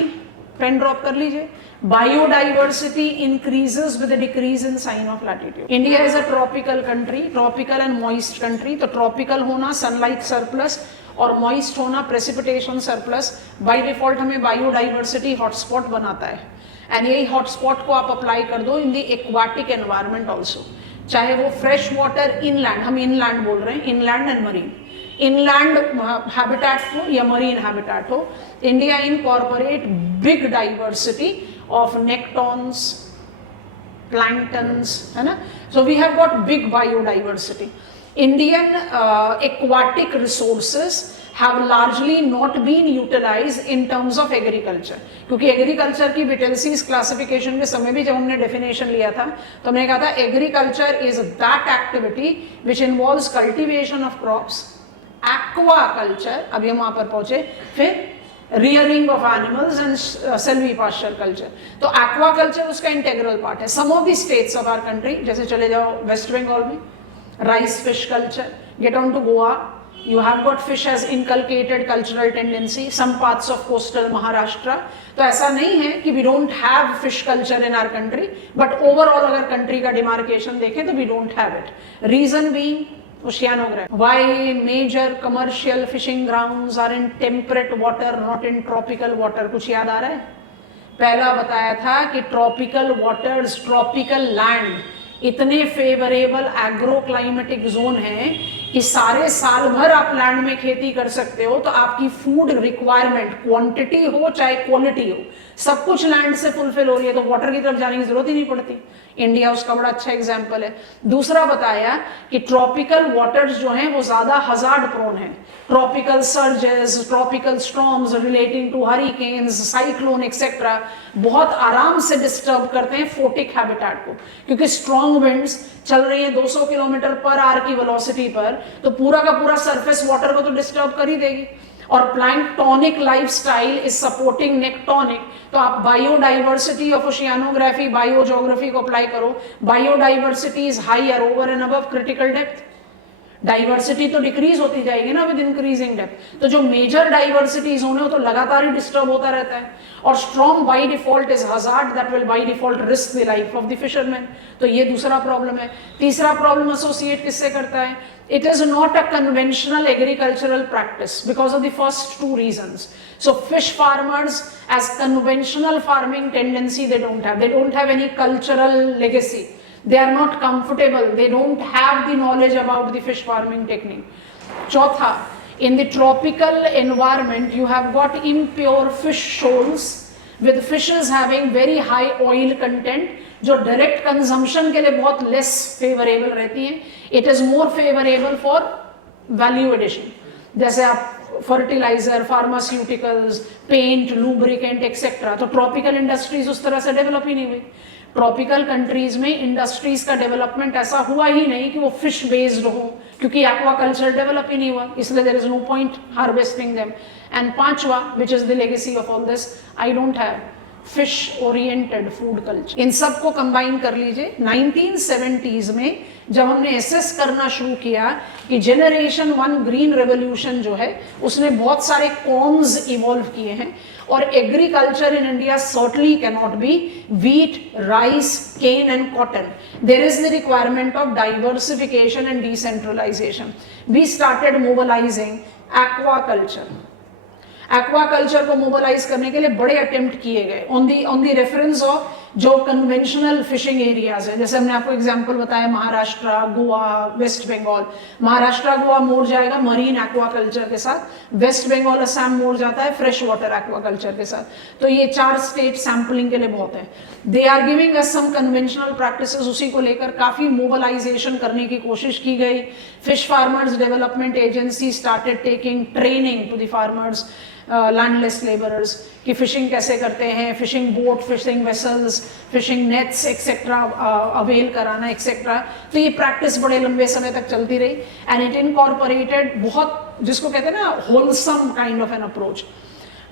पेन ड्रॉप कर लीजिए। Biodiversity increases with decrease in sine of latitude. India is a tropical country, tropical and moist country. तो ट्रॉपिकल होना सनलाइट सरप्लस और मॉइस्ट होना प्रेसिपिटेशन सरप्लस बाय डिफॉल्ट हमें बायोडाइवर्सिटी हॉटस्पॉट बनाता है। एंड यही हॉटस्पॉट को आप अप्लाई कर दो in the aquatic environment also, चाहे वो फ्रेश वाटर इनलैंड, हम इनलैंड बोल रहे हैं, inland and marine, inland habitat हो या मरीन हैबिटेट हो, India incorporate big diversity of nektons, planktons, है ना। So we have got big biodiversity. Indian aquatic resources have largely not been utilized in terms of agriculture, क्योंकि एग्रीकल्चर की विटेल्सीज क्लासिफिकेशन के समय भी जब हमने डेफिनेशन लिया था तो हमने कहा था agriculture is that activity which involves cultivation of crops, aquaculture, अभी हम वहां पर पहुंचे, फिर rearing of animals and silvi pasture culture. तो एक्वाकल्चर उसका इंटेग्रल पार्ट है। Some of the states of our country, जैसे चले जाओ वेस्ट बंगाल में rice fish culture, get on to Goa, you have got fish as inculcated cultural tendency, some parts of coastal Maharashtra। तो ऐसा नहीं है कि we don't have fish culture in our country, but overall अगर country का demarcation देखें तो we don't have it. Reason being oceanography. Why major commercial fishing grounds are in temperate water, not in tropical water? कुछ याद आ रहा है? पहला बताया था कि tropical waters, tropical land इतने फेवरेबल एग्रो क्लाइमेटिक जोन है कि सारे साल भर आप लैंड में खेती कर सकते हो। तो आपकी फूड रिक्वायरमेंट क्वांटिटी हो चाहे क्वालिटी हो, सब कुछ लैंड से फुलफिल हो रही है, तो वाटर की तरफ जाने की जरूरत ही नहीं पड़ती। इंडिया उसका बड़ा अच्छा एग्जाम्पल है। दूसरा बताया कि ट्रॉपिकल वाटर्स जो हैं वो ज्यादा हजार्ड प्रोन है। Tropical surges, tropical storms relating to hurricanes, cyclone etcetera बहुत आराम से डिस्टर्ब करते हैं फोटिक हैबिटेट को, क्योंकि स्ट्रॉन्ग विंड्स चल रही है 200 किलोमीटर पर आवर की वेलोसिटी पर, तो पूरा का पूरा सरफेस वाटर को तो डिस्टर्ब कर ही देगी। और planktonic lifestyle is supporting nektonic. तो आप बायोडाइवर्सिटी ऑफ ओशियानोग्राफी, बायोजियोग्राफी को अप्लाई करो। Biodiversity is higher over and above critical depth. Diversity तो डिक्रीज होती जाएगी ना विद इंक्रीजिंग डेप्थ। तो जो मेजर डाइवर्सिटी जोन है तो लगातार ही डिस्टर्ब होता रहता है। और strong by default is hazard that will by default risk the life of the fisherman. तो ये दूसरा प्रॉब्लम है। तीसरा प्रॉब्लम एसोसिएट किससे करता है? It is not a conventional agricultural practice because of the first two reasons. So fish farmers as conventional farming tendency they don't have. They don't have any cultural legacy. They are not comfortable. They don't have the knowledge about the fish farming technique. Chautha, in the tropical environment you have got impure fish shoals with fishes having very high oil content जो डायरेक्ट कंजम्पशन के लिए बहुत लेस फेवरेबल रहती हैं, it is more favourable for value addition, जैसे आप fertiliser, pharmaceuticals, paint, lubricant etcetera. तो ट्रॉपिकल इंडस्ट्रीज उस तरह से डेवलप ही नहीं हुई। ट्रॉपिकल कंट्रीज में इंडस्ट्रीज का डेवलपमेंट ऐसा हुआ ही नहीं कि वो फिश बेस्ड हो, क्योंकि एक्वाकल्चर डेवलप ही नहीं हुआ, इसलिए there is no point harvesting them. And पांचवा, which is the legacy of all this, I don't have fish oriented food culture. इन सब को कंबाइन कर लीजिए। 1970s में जब हमने एसेस करना शुरू किया कि जनरेशन 1 ग्रीन रेवोल्यूशन जो है उसने बहुत सारे कॉम्स इवॉल्व किए हैं, और agriculture in India certainly cannot be wheat, rice, cane and cotton. There is the requirement of diversification and decentralisation. We started mobilising aquaculture. Aquaculture को मोबिलाइज करने के लिए बड़े अटेम्प्ट किए गए ऑन दी रेफरेंस ऑफ जो कन्वेंशनल फिशिंग एरियाज है। जैसे हमने आपको एग्जांपल बताया, महाराष्ट्र, गोवा, वेस्ट बंगाल। महाराष्ट्र गोवा मोड़ जाएगा मरीन एक्वाकल्चर के साथ, वेस्ट बंगाल असम मोड़ जाता है फ्रेश वाटर एक्वाकल्चर के साथ। तो ये 4 स्टेट सैम्पलिंग के लिए बहुत है। They are giving us some conventional practices, उसी को लेकर काफी मोबिलाइजेशन करने की कोशिश की गई। Fish farmers development agency started taking training to the farmers, landless labourers, कि फिशिंग कैसे करते हैं, fishing boat, fishing vessels, fishing nets etcetera avail कराना एक्सेट्रा। तो ये प्रैक्टिस बड़े लंबे समय तक चलती रही, एंड इट इनकॉर्पोरेटेड बहुत, जिसको कहते हैं ना, wholesome kind of an approach.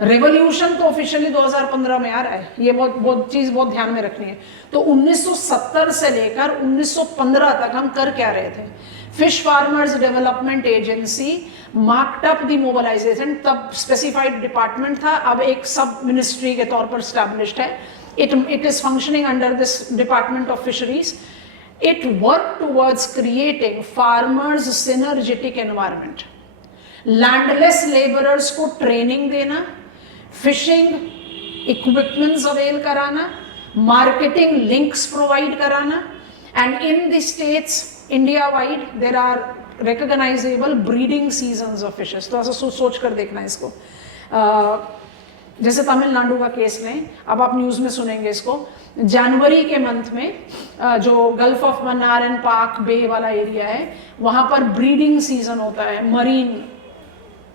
Revolution तो ऑफिशियली 2015 में आ रहा है, ये बहुत चीज बहुत ध्यान में रखनी है। तो 1970 से लेकर 1915 तक हम कर क्या रहे थे? Fish farmers development agency marked up the mobilisation, तब स्पेसिफाइड डिपार्टमेंट था, अब एक सब मिनिस्ट्री के तौर पर स्टैब्लिश्ड है। It is functioning under this department of fisheries. It work towards creating farmers synergetic environment, landless labourers को ट्रेनिंग देना, फिशिंग इक्विपमेंट्स अवेल कराना, मार्केटिंग लिंक्स प्रोवाइड कराना, and in the states India wide there are recognisable breeding seasons of fishes. तो ऐसा सोच कर देखना इसको। जैसे तमिलनाडु का केस लें, अब आप न्यूज़ में सुनेंगे इसको, जनवरी के मंथ में जो गल्फ ऑफ मन्नार एंड पाक बे वाला एरिया है, वहाँ पर ब्रीडिंग सीजन होता है मरीन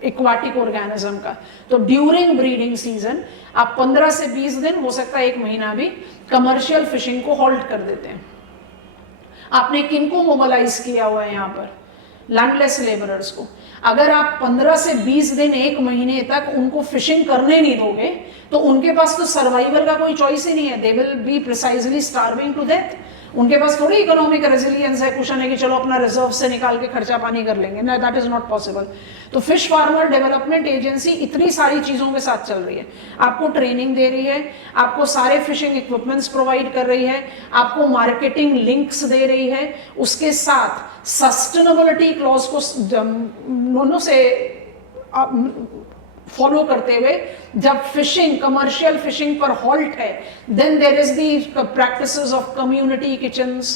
एक्वाटिक ऑर्गेनिज्म का। तो ड्यूरिंग ब्रीडिंग सीजन आप 15 से 20 दिन, हो सकता है 1 महीना भी, कमर्शियल फिशिंग को होल्ड कर देते हैं। आपने किनको मोबिलाइज किया हुआ है यहाँ पर? लैंडलेस लेबरर्स को। अगर आप 15 से 20 दिन 1 महीने तक उनको फिशिंग करने नहीं दोगे, तो उनके पास तो सर्वाइवल का कोई चॉइस ही नहीं है। They will be precisely starving to death. उनके पास थोड़ी इकोनॉमिक रेजिलियंस है, कुशन है कि चलो अपना रिजर्व से निकाल के खर्चा पानी कर लेंगे। ना, दैट इज नॉट पॉसिबल। तो फिश फार्मर डेवलपमेंट एजेंसी इतनी सारी चीजों के साथ चल रही है। आपको ट्रेनिंग दे रही है, आपको सारे फिशिंग इक्विपमेंट्स प्रोवाइड कर रही है, आपको मार्केटिंग लिंक्स दे रही है, उसके साथ सस्टेनेबिलिटी क्लॉज को दोनों से फॉलो करते हुए जब फिशिंग, कमर्शियल फिशिंग पर हॉल्ट है, then there is the practices of community kitchens,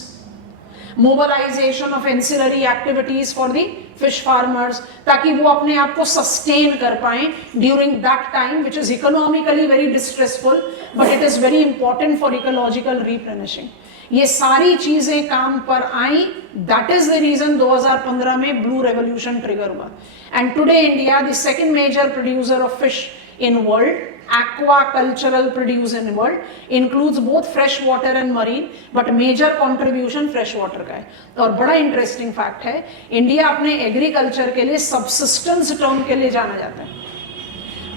mobilization of ancillary activities for the fish farmers, ताकि वो अपने आप को सस्टेन कर पाए during that time which is economically very distressful, but it is very important for ecological replenishing. ये सारी चीजें काम पर आई। दैट इज द रीजन 2015 में ब्लू रेवोल्यूशन ट्रिगर हुआ। And today India, the second major producer of fish in world, aquacultural produce in world, includes both fresh water and marine, but major contribution fresh water का है। और बड़ा इंटरेस्टिंग फैक्ट है, इंडिया अपने एग्रीकल्चर के लिए सबसिस्टेंस टर्म के लिए जाना जाता है,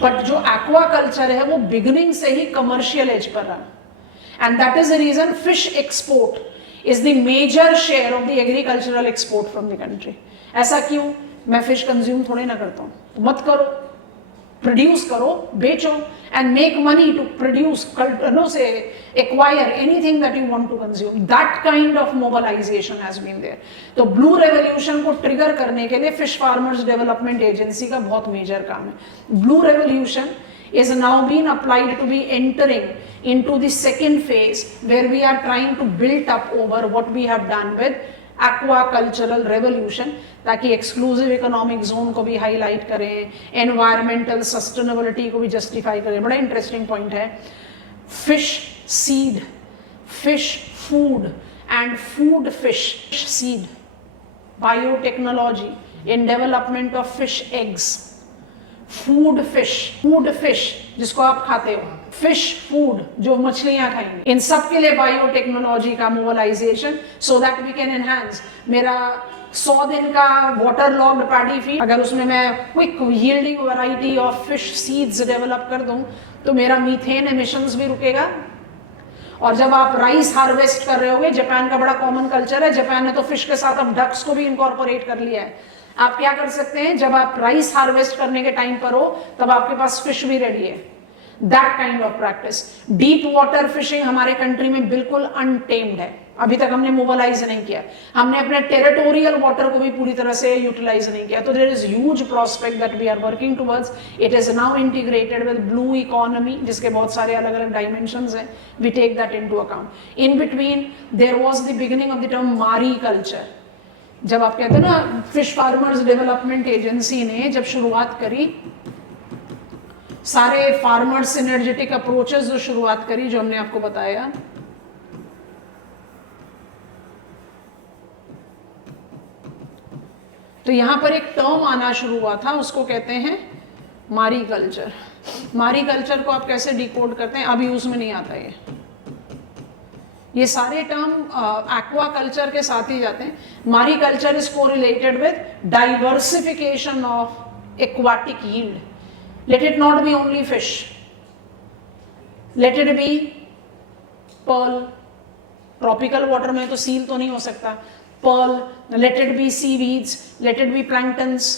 बट जो एक्वाकल्चर है वो बिगिनिंग से ही कमर्शियल एज पर रहा। And that is the reason fish export is the major share of the agricultural export from the country. ऐसा क्यों? मैं फिश कंज्यूम थोड़े ना करता हूँ, तो मत करो, प्रोड्यूस करो, बेचो, and make money to produce, say, acquire anything that you want to consume. That kind of mobilization has been there. तो ब्लू रेवोल्यूशन को ट्रिगर करने के लिए फिश फार्मर्स डेवलपमेंट एजेंसी का बहुत मेजर काम है। Blue revolution is now being applied to be entering into the second phase, where we are trying to build up over what we have done with aquacultural revolution, ताकि एक्सक्लूसिव इकोनॉमिक जोन को भी हाईलाइट करें, एनवायरमेंटल सस्टेनेबिलिटी को भी जस्टिफाई करें। बड़ा इंटरेस्टिंग पॉइंट है। Fish seed, fish food and food fish seed, biotechnology in development of fish eggs, food fish जिसको आप खाते हो, फिश फूड जो मछलियां खाएंगे, इन सब के लिए बायोटेक्नोलॉजी का mobilisation so that we can enhance. मेरा 100 दिन का वाटर लॉग्ड पैडी फीड, अगर उसमें मैं quick yielding variety of fish seeds develop कर दूं तो मेरा मीथेन एमिशंस भी रुकेगा। और जब आप राइस हार्वेस्ट कर रहे होगे, जापान का बड़ा कॉमन कल्चर है, जापान ने तो फिश के साथ अब डक्स को भी इनकॉर्पोरेट कर लिया है। आप क्या कर सकते हैं, जब आप राइस हार्वेस्ट करने के टाइम पर हो तब आपके पास फिश भी रेडी है। That kind of practice. Deep water fishing हमारे कंट्री में बिल्कुल अनटेम्ड है, अभी तक हमने मोबालाइज नहीं किया, हमने अपने टेरिटोरियल वाटर को भी पूरी तरह से यूटिलाइज नहीं किया। तो there is huge prospect that we are working towards. It is now integrated with blue economy, जिसके बहुत सारे अलग अलग डायमेंशंस हैं। We take that into account. In between there was the beginning of the term mariculture. जब आप कहते हैं ना, फिश फार्मर्स डेवलपमेंट एजेंसी ने जब शुरुआत करी, सारे फार्मर सिनर्जेटिक अप्रोचेस जो शुरुआत करी, जो हमने आपको बताया, तो यहां पर एक टर्म आना शुरू हुआ था, उसको कहते हैं मारी कल्चर। मारी कल्चर को आप कैसे डिकोड करते हैं, अभी यूज में नहीं आता ये सारे टर्म एक्वा कल्चर के साथ ही जाते हैं। मारी culture is correlated with diversification of aquatic yield. Let it not be only fish. Let it be pearl. Tropical water में तो seal तो नहीं हो सकता. Pearl. Let it be seaweeds. Let it be planktons.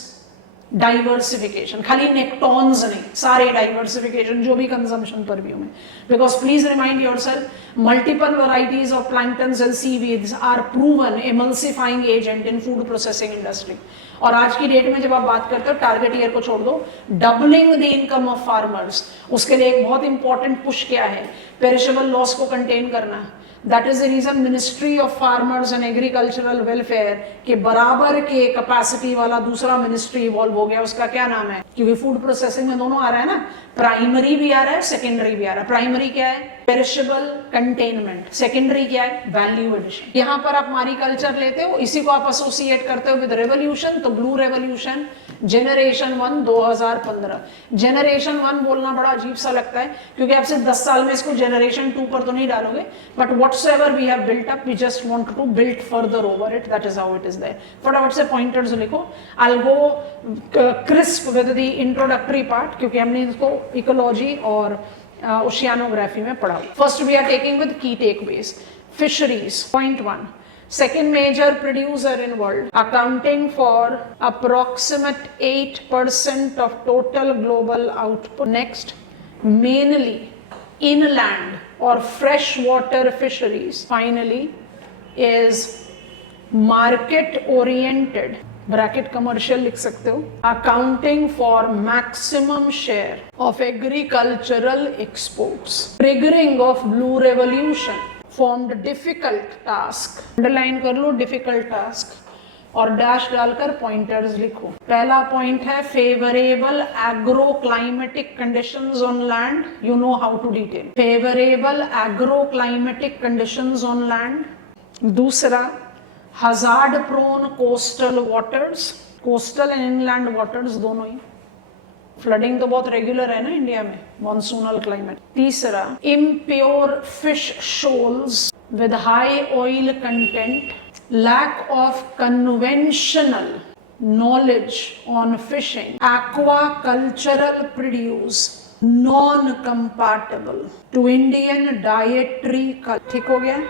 Diversification. खाली नेक्टॉन्स नहीं, सारे diversification जो भी consumption पर व्यू में. Because please remind yourself, multiple varieties of planktons and seaweeds are proven emulsifying agent in food processing industry. और आज की डेट में जब आप बात करते हो, टारगेट ईयर को छोड़ दो, doubling the income of farmers, उसके लिए एक बहुत इंपॉर्टेंट पुश क्या है, पेरिशेबल लॉस को कंटेन करना। That is the reason ministry of farmers and agricultural welfare के बराबर के कैपेसिटी वाला दूसरा मिनिस्ट्री इवॉल्व हो गया। उसका क्या नाम है, क्योंकि फूड प्रोसेसिंग में दोनों आ रहा है ना, प्राइमरी भी आ रहा है, सेकेंडरी भी आ रहा है। प्राइमरी क्या है, पेरिशेबल कंटेनमेंट, सेकेंडरी क्या है, वैल्यू एडिशन। यहाँ पर आप मारी कल्चर लेते हो, इसी को आप एसोसिएट करते हो विद रेवोल्यूशन, तो ब्लू रेवोल्यूशन, जनरेशन 1 2015। जनरेशन 1 बोलना बड़ा अजीब सा लगता है, क्योंकि आप सिर्फ 10 साल में इसको जनरेशन 2 पर तो नहीं डालोगे, but whatsoever we have built up, we just want to build further over it, that is how it is there. फटाफट से पॉइंटर्स लिखो। I will go crisp with the introductory part, क्योंकि हमने इसको इकोलॉजी और ओशियानोग्राफी में पढ़ा। First we are taking with key takeaways. Fisheries, point 1, second major producer in world, accounting for approximate 8% of total global output. Next, mainly inland or freshwater fisheries. Finally, is market oriented, bracket commercial लिख सकते हो, accounting for maximum share of agricultural exports. Triggering of blue revolution formed difficult task, underline कर लो difficult task, और डैश डालकर पॉइंटर्स लिखो। पहला पॉइंट है favourable agro climatic conditions on land, you know how to detail favourable agro climatic conditions on land. दूसरा, hazard prone coastal waters, coastal and inland waters दोनों ही। फ्लडिंग तो बहुत रेगुलर है ना इंडिया में, मॉनसूनल क्लाइमेट। तीसरा, impure fish shoals with high oil content, lack of conventional knowledge on fishing, aquacultural produce non compatible to Indian dietary. ठीक हो गया।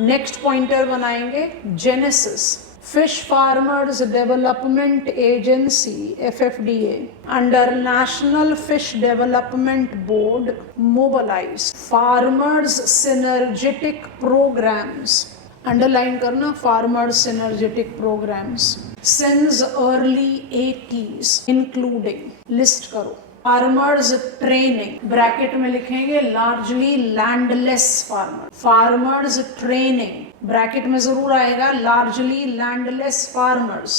नेक्स्ट पॉइंटर बनाएंगे genesis, Fish Farmers Development Agency FFDA under National Fish Development Board mobilize farmers synergetic programs, underline करना farmers synergetic programs since early 80s including, list करो, फार्मर्स ट्रेनिंग, ब्रैकेट में लिखेंगे largely landless farmer, farmers training bracket में जरूर आएगा largely landless farmers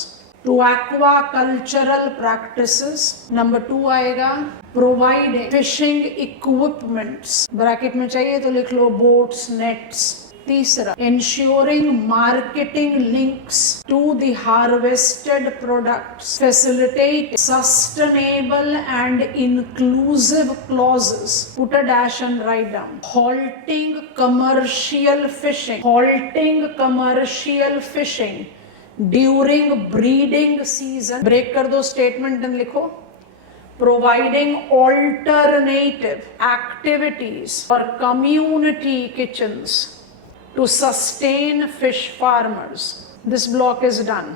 to aquacultural practices. Number 2 आएगा प्रोवाइडिंग फिशिंग इक्विपमेंट्स, ब्रैकेट में चाहिए तो लिख लो बोट्स, नेट्स. तीसरा, ensuring marketing links to the harvested products, facilitate sustainable and inclusive clauses. Put a dash and write down. Halting commercial fishing. Halting commercial fishing during breeding season. Break कर दो statement and लिखो. Providing alternative activities for community kitchens to sustain fish farmers. This block is done.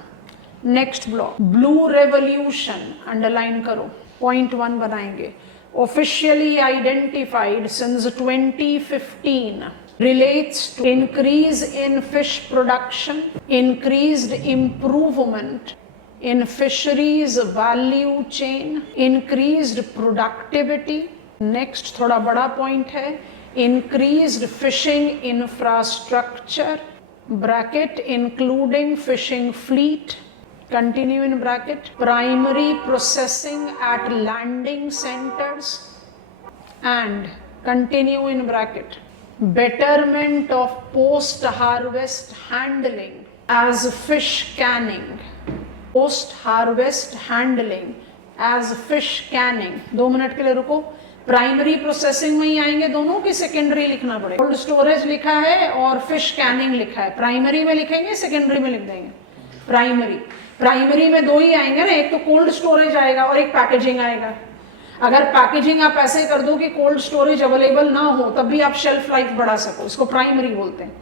Next block, blue revolution, underline करो. Point 1 बनाएंगे. Officially identified since 2015, relates to increase in fish production, increased improvement in fisheries value chain, increased productivity. Next थोड़ा बड़ा point है, increased fishing infrastructure, bracket including fishing fleet, continue in bracket, primary processing at landing centers, and continue in bracket, betterment of post harvest handling as fish canning, post harvest handling as fish canning. 2 minute के लिए रुको. प्राइमरी प्रोसेसिंग में ही आएंगे दोनों की सेकेंडरी लिखना पड़ेगा. कोल्ड स्टोरेज लिखा है और फिश कैनिंग लिखा है. प्राइमरी में लिखेंगे, सेकेंडरी में लिख देंगे. प्राइमरी में 2 ही आएंगे ना, एक तो कोल्ड स्टोरेज आएगा और एक पैकेजिंग आएगा. अगर पैकेजिंग आप ऐसे कर दो कि कोल्ड स्टोरेज अवेलेबल ना हो तब भी आप शेल्फ लाइफ बढ़ा सको, इसको प्राइमरी बोलते हैं.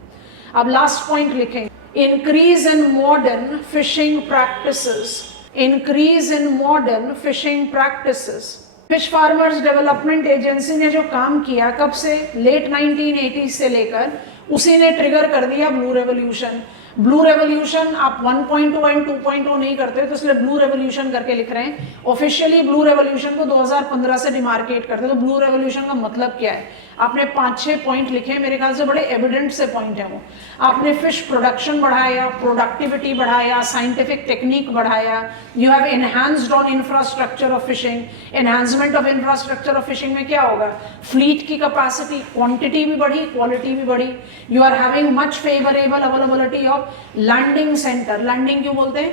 अब लास्ट पॉइंट लिखेंगे, increase in modern fishing practices. Increase in modern fishing practices. Fish farmers development agency ने जो काम किया कब से, लेट 1980 से लेकर, उसी ने ट्रिगर कर दिया ब्लू रेवोल्यूशन. ब्लू रेवोल्यूशन आप 1.0 एंड 2.0 नहीं करते तो इसलिए ब्लू रेवोल्यूशन करके लिख रहे हैं. ऑफिशियली ब्लू रेवोल्यूशन को 2015 से डिमार्केट करते. तो ब्लू रेवोल्यूशन का मतलब क्या है? आपने 5-6 पॉइंट लिखे हैं, मेरे ख्याल से बड़े एविडेंट से पॉइंट है वो. आपने फिश प्रोडक्शन बढ़ाया, प्रोडक्टिविटी बढ़ाया, साइंटिफिक टेक्निक बढ़ाया. You have enhanced on infrastructure of fishing. Enhancement of infrastructure of fishing में क्या होगा? फ्लीट की कैपेसिटी, क्वांटिटी भी बढ़ी, क्वालिटी भी बढ़ी. You are having much favourable availability of landing centre. Landing क्यों बोलते हैं?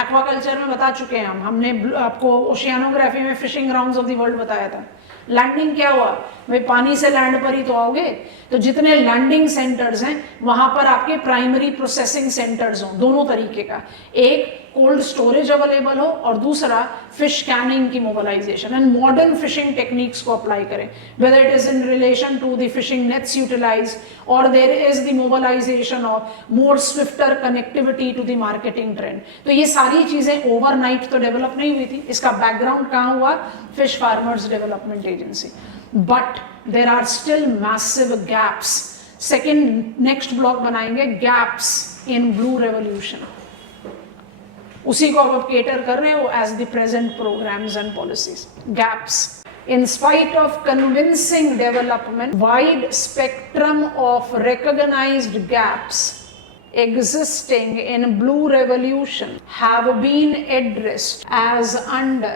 एक्वाकल्चर में बता चुके हैं हमने आपको ओशियानोग्राफी में fishing grounds of the world बताया था. लैंडिंग क्या हुआ भाई, पानी से लैंड पर ही तो आओगे. तो जितने लैंडिंग सेंटर्स हैं वहां पर आपके प्राइमरी प्रोसेसिंग सेंटर्स हों, दोनों तरीके का. एक कोल्ड स्टोरेज अवेलेबल हो और दूसरा फिश कैनिंग की mobilisation and modern fishing techniques को अप्लाई करें, whether it is in relation to the fishing nets utilise और there is the mobilisation of more swifter connectivity to the marketing trend. तो ये सारी चीजें ओवरनाइट तो डेवलप नहीं हुई थी. इसका बैकग्राउंड कहाँ हुआ? Fish farmers development agency. But there are still massive gaps. Second next block बनाएंगे, गैप्स इन ब्लू रेवोल्यूशन. उसी को आप केटर कर रहे हो as the present programmes and policies. Gaps. In spite of convincing development, wide spectrum of recognized gaps existing in blue revolution have been addressed as under.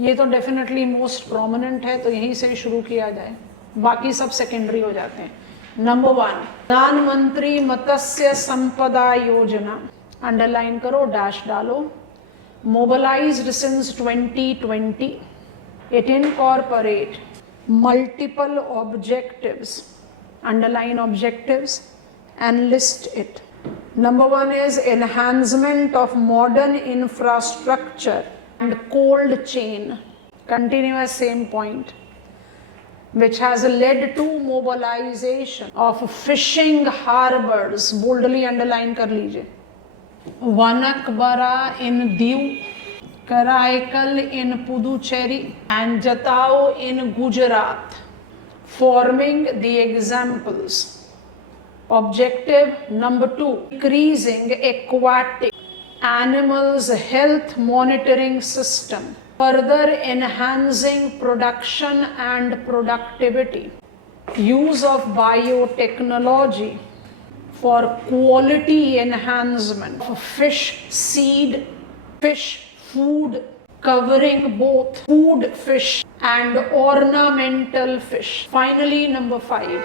ये तो डेफिनेटली मोस्ट प्रोमिनेंट है तो यहीं से शुरू किया जाए, बाकी सब सेकेंडरी हो जाते हैं. नंबर 1, प्रधानमंत्री मत्स्य संपदा योजना. अंडरलाइन करो, डैश डालो. Mobilised since 2020. It incorporate multiple objectives. Underline objectives and list it. Number 1 is enhancement of modern infrastructure and cold chain. Continue as same point, which has led to mobilization of fishing harbors. Boldly underline कर लीजिए. Vanakbara in Diu, Karaikal in Puducherry and Jatao in Gujarat, forming the examples. Objective number 2, increasing aquatic animals health monitoring system, further enhancing production and productivity, use of biotechnology for quality enhancement of fish seed fish food covering both food fish and ornamental fish. Finally, number 5,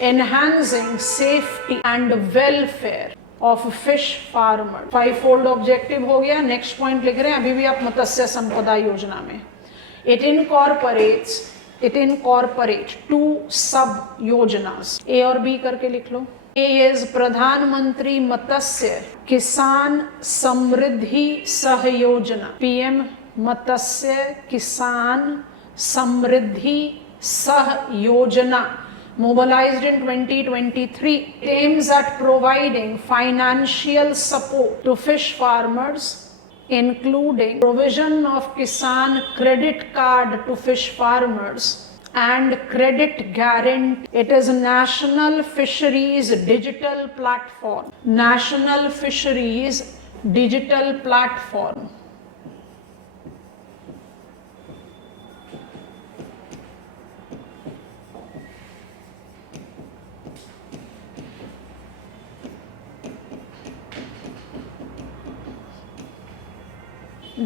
enhancing safety and welfare of fish farmer. 5-fold objective हो गया. नेक्स्ट पॉइंट लिख रहे हैं अभी भी आप मत्स्य संपदा योजना में. It incorporates 2 sub योजनास. A और B करके लिख लो. A is प्रधानमंत्री मत्स्य किसान समृद्धि सहयोजना. PM मत्स्य किसान समृद्धि सहयोजना, mobilized in 2023. It aims at providing financial support to fish farmers, including provision of Kisan credit card to fish farmers and credit guarantee. It is National Fisheries Digital Platform. National Fisheries Digital Platform.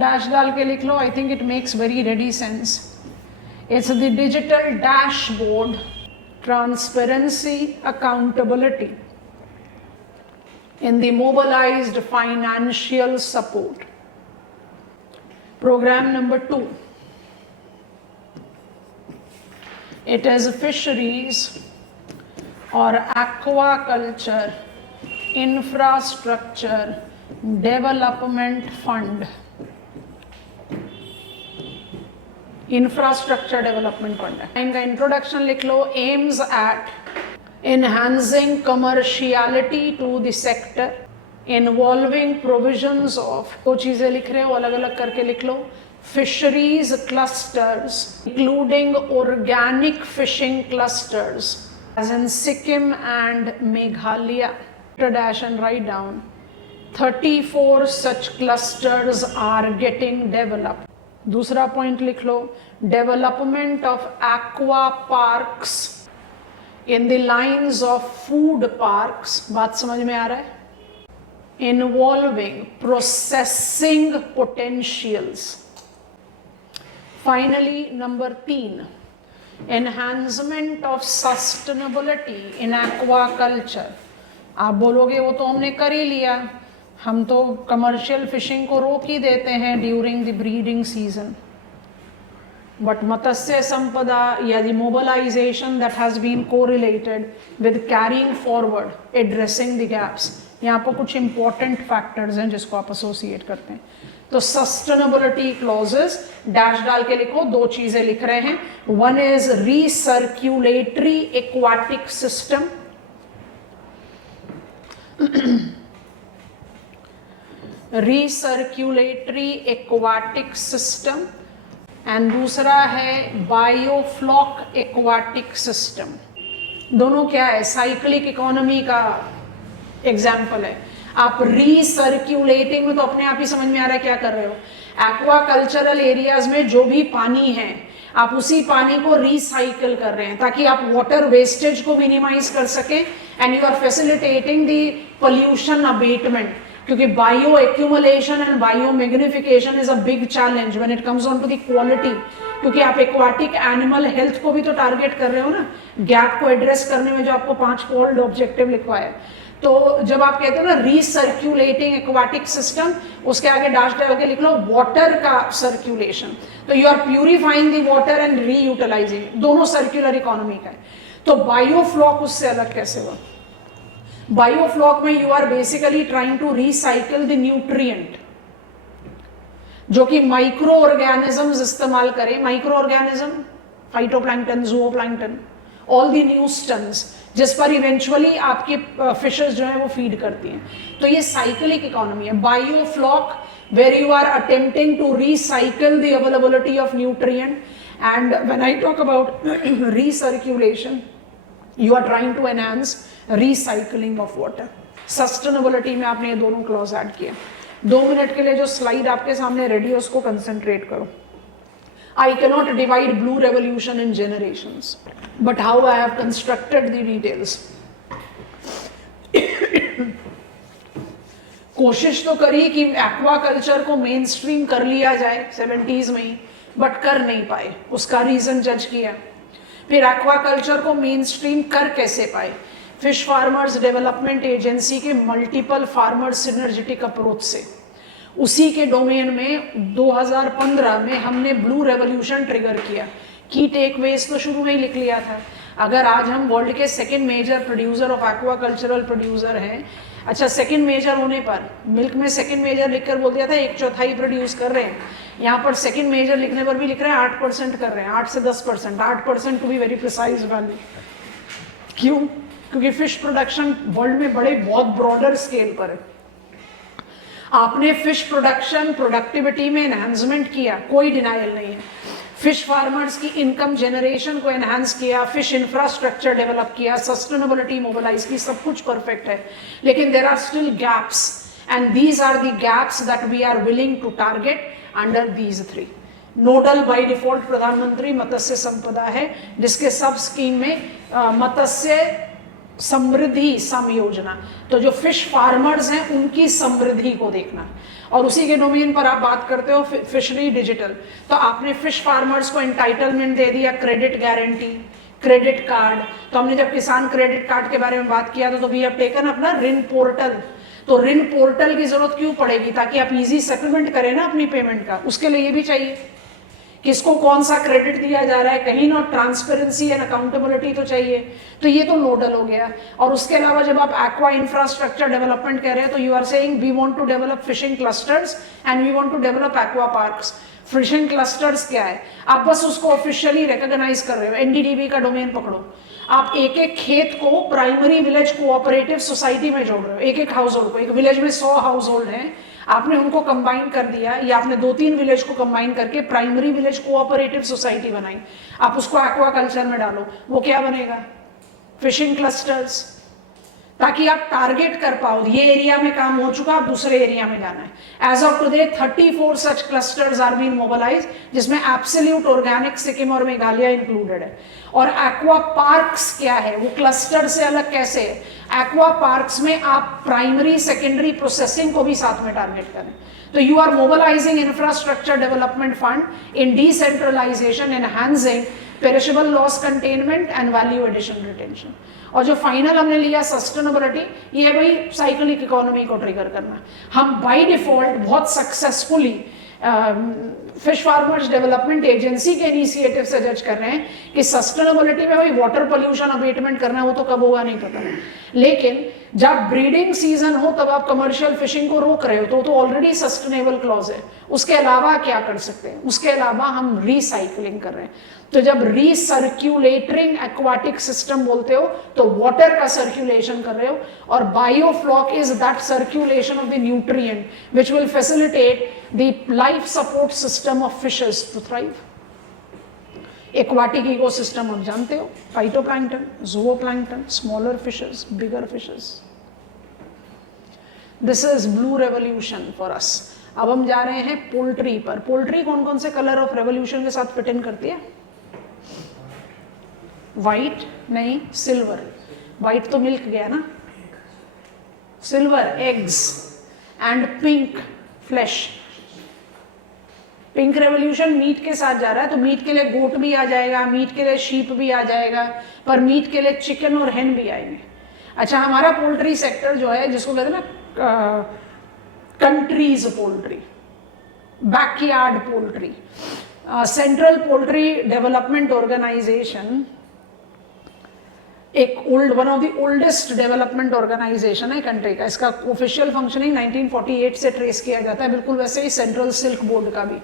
Dash डाल के लिख लो. I think it makes very ready sense. It's the digital dashboard, transparency, accountability in the mobilised financial support. Programme number 2, it is fisheries और aquaculture infrastructure development fund. Infrastructure development fund है. इनका इंट्रोडक्शन लिख लो. Aims at enhancing commerciality to the sector involving provisions of. दो चीजें लिख रहे हो, अलग अलग करके लिख लो. Fisheries clusters including organic fishing clusters as in Sikkim and Meghalaya. Dash and write down. 34 such clusters are getting developed. दूसरा पॉइंट लिख लो. Development of aqua parks in the lines of food parks. बात समझ में आ रहा है? Involving processing potentials. Finally number 3, enhancement of sustainability in aquaculture. आप बोलोगे वो तो हमने कर ही लिया, हम तो कमर्शियल फिशिंग को रोक ही देते हैं during the breeding season. But Matsya Sampada या the mobilisation that has been correlated with carrying forward addressing the gaps. यहाँ पर कुछ इंपॉर्टेंट फैक्टर्स हैं जिसको आप एसोसिएट करते हैं. तो सस्टेनेबिलिटी क्लॉजेस डैश डाल के लिखो. 2 चीजें लिख रहे हैं. One is recirculatory aquatic system. Recirculatory aquatic system and दूसरा है बायोफ्लॉक एक्वाटिक सिस्टम. दोनों क्या है? साइक्लिक इकोनॉमी का एग्जाम्पल है. आप रीसर्क्यूलेटिंग में तो अपने आप ही समझ में आ रहा है क्या कर रहे हो. एक्वाकल्चरल एरियाज में जो भी पानी है आप उसी पानी को रिसाइकिल कर रहे हैं ताकि आप वाटर वेस्टेज को मिनिमाइज कर सकें and you are facilitating the pollution abatement. क्योंकि bio accumulation and bio magnification is a big challenge when it comes on to the quality. क्योंकि आप एक्वाटिक एनिमल हेल्थ को भी तो टारगेट कर रहे हो ना, गैप को एड्रेस करने में जो आपको 5-fold ऑब्जेक्टिव लिखवा है. तो जब आप कहते हो ना रीसर्क्यूलेटिंग एक्वाटिक सिस्टम, उसके आगे डैश डाल के लिख लो वाटर का सर्क्यूलेशन. तो you are purifying the water and reutilising. दोनों सर्क्यूलर इकोनॉमी का है. तो बायोफ्लॉक उससे अलग कैसे हुआ? बायोफ्लॉक में you are basically trying to recycle the nutrient जो कि माइक्रो ऑर्गेनिजम्स इस्तेमाल करें. Micro organism, phytoplankton, zooplankton, all the neustons जिस पर इवेंचुअली आपकी फिशेस जो है वो फीड करती हैं. तो ये साइक्लिक इकोनॉमी है. Biofloc where you are attempting to recycle the availability of nutrient. And when I talk about recirculation, you are trying to enhance recycling of water. Sustainability में आपने ये दोनों क्लॉज ऐड किए. 2 मिनट के लिए जो स्लाइड आपके सामने रेडी है उसको कंसेंट्रेट करो. I cannot divide blue revolution in generations, but how I have constructed the details. कोशिश तो करी कि एक्वाकल्चर को मेन स्ट्रीम कर लिया जाए 70s में ही, बट कर नहीं पाए। उसका रीजन जज किया। फिर एक्वाकल्चर को मेन स्ट्रीम कर कैसे पाए? फिश फार्मर्स डेवलपमेंट एजेंसी के मल्टीपल फार्मर सिनर्जेटिक अप्रोच से। उसी के डोमेन में 2015 में हमने ब्लू रेवोल्यूशन ट्रिगर किया। की टेकवेज तो शुरू में ही लिख लिया था। अगर आज हम वर्ल्ड के second major producer of aquacultural producer हैं, अच्छा सेकेंड मेजर होने पर मिल्क में सेकेंड मेजर लिखकर बोल दिया था 1/4 प्रोड्यूस कर रहे हैं, यहाँ पर सेकेंड मेजर लिखने पर भी लिख रहे हैं 8% कर रहे हैं, 8 से 10%, 8% to be very precise value. क्यों? क्योंकि फिश प्रोडक्शन वर्ल्ड में बड़े बहुत ब्रॉडर स्केल पर है। आपने फिश प्रोडक्शन प्रोडक्टिविटी में एनहांसमेंट किया, कोई डिनाइल नहीं है। फिश फार्मर्स की इनकम जनरेशन को एनहांस किया, फिश इंफ्रास्ट्रक्चर डेवलप किया, सस्टेनेबिलिटी मोबिलाइज की, सब कुछ परफेक्ट है। लेकिन there are still gaps and these are the gaps that we are willing to target under these 3। Nodal by default प्रधानमंत्री मत्स्य संपदा है, जिसके सब स्कीम में मत्स्य समृद्धि सम योजना, तो जो फिश फार्मर्स हैं उनकी समृद्धि को देखना। और उसी के डोमेन पर आप बात करते हो फिशरी डिजिटल, तो आपने फिश फार्मर्स को एंटाइटलमेंट दे दिया, क्रेडिट गारंटी, क्रेडिट कार्ड। तो हमने जब किसान क्रेडिट कार्ड के बारे में बात किया तो वी हैव टेकन अपना ऋण पोर्टल। तो ऋण पोर्टल की जरूरत क्यों पड़ेगी? ताकि आप इजी सेटलमेंट करें ना अपनी पेमेंट का। उसके लिए ये भी चाहिए किसको कौन सा क्रेडिट दिया जा रहा है, कहीं ना ट्रांसपेरेंसी एंड अकाउंटेबिलिटी तो चाहिए। तो ये तो नोडल हो गया। और उसके अलावा जब आप एक्वा इंफ्रास्ट्रक्चर डेवलपमेंट कह रहे हैं तो you are saying we want to develop fishing clusters and we want to develop aqua parks. Fishing clusters क्या है? आप बस उसको ऑफिशियली रिकॉग्नाइज कर रहे हो। एनडीडीबी का डोमेन पकड़ो, आप एक एक खेत को प्राइमरी विलेज कोऑपरेटिव सोसाइटी में जोड़ रहे हो, एक एक हाउस होल्ड को। एक विलेज में 100 हाउस होल्ड है, आपने उनको कंबाइन कर दिया, या आपने 2-3 विलेज को कंबाइन करके प्राइमरी विलेज कोऑपरेटिव सोसाइटी बनाई। आप उसको एक्वाकल्चर में डालो, वो क्या बनेगा? Fishing clusters. ताकि आप टारगेट कर पाओ, ये एरिया में काम हो चुका, आप दूसरे एरिया में जाना है। As of today 34 such clusters are being mobilized, जिसमें एब्सोल्यूट ऑर्गेनिक सिक्किम और मेघालय इंक्लूडेड है। और एक्वा पार्क्स क्या है? वो क्लस्टर से अलग कैसे है? एक्वा पार्क्स में आप प्राइमरी सेकेंडरी प्रोसेसिंग को भी साथ में टारगेट करें। तो you are mobilizing infrastructure development fund in decentralization, enhancing perishable loss containment and value addition retention. और जो फाइनल हमने लिया सस्टेनेबिलिटी, ये भाई साइक्लिक इकोनॉमी को ट्रिगर करना। हम बाय डिफॉल्ट बहुत successfully fish farmers development agency के इनिशिएटिव से जज कर रहे हैं कि सस्टेनेबिलिटी में भाई वाटर पोल्यूशन अबेटमेंट करना है, वो तो कब होगा नहीं पता। लेकिन जब ब्रीडिंग सीजन हो तब आप कमर्शियल फिशिंग को रोक रहे हो तो ऑलरेडी सस्टेनेबल क्लॉज है। उसके अलावा क्या कर सकते हैं? उसके अलावा हम रिसाइकलिंग कर रहे हैं। तो जब रिसर्क्यूलेटिंग एक्वाटिक सिस्टम बोलते हो तो वाटर का सर्क्यूलेशन कर रहे हो, और biofloc is that circulation of the nutrient which will facilitate the life support system of fishes to thrive. Aquatic ecosystem आप जानते हो, phytoplankton, zooplankton, smaller fishes, bigger fishes. This is blue revolution for us. अब हम जा रहे हैं पोल्ट्री पर। पोल्ट्री कौन कौन से कलर ऑफ रेवोल्यूशन के साथ फिट इन करती है? व्हाइट नहीं, सिल्वर। व्हाइट तो मिल्क गया ना, silver eggs and pink flash. Pink revolution meat के साथ जा रहा है, तो मीट के लिए गोट भी आ जाएगा, मीट के लिए शीप भी आ जाएगा, पर मीट के लिए चिकन और हेन भी आएंगे। अच्छा, हमारा पोल्ट्री सेक्टर जो है, जिसको कहते हैं ना countries poultry, backyard poultry, central poultry development organisation एक one of the oldest development organisation है कंट्री का। इसका ऑफिशियल फंक्शनिंग 1948 से ट्रेस किया जाता है, बिल्कुल वैसे ही सेंट्रल सिल्क बोर्ड का भी।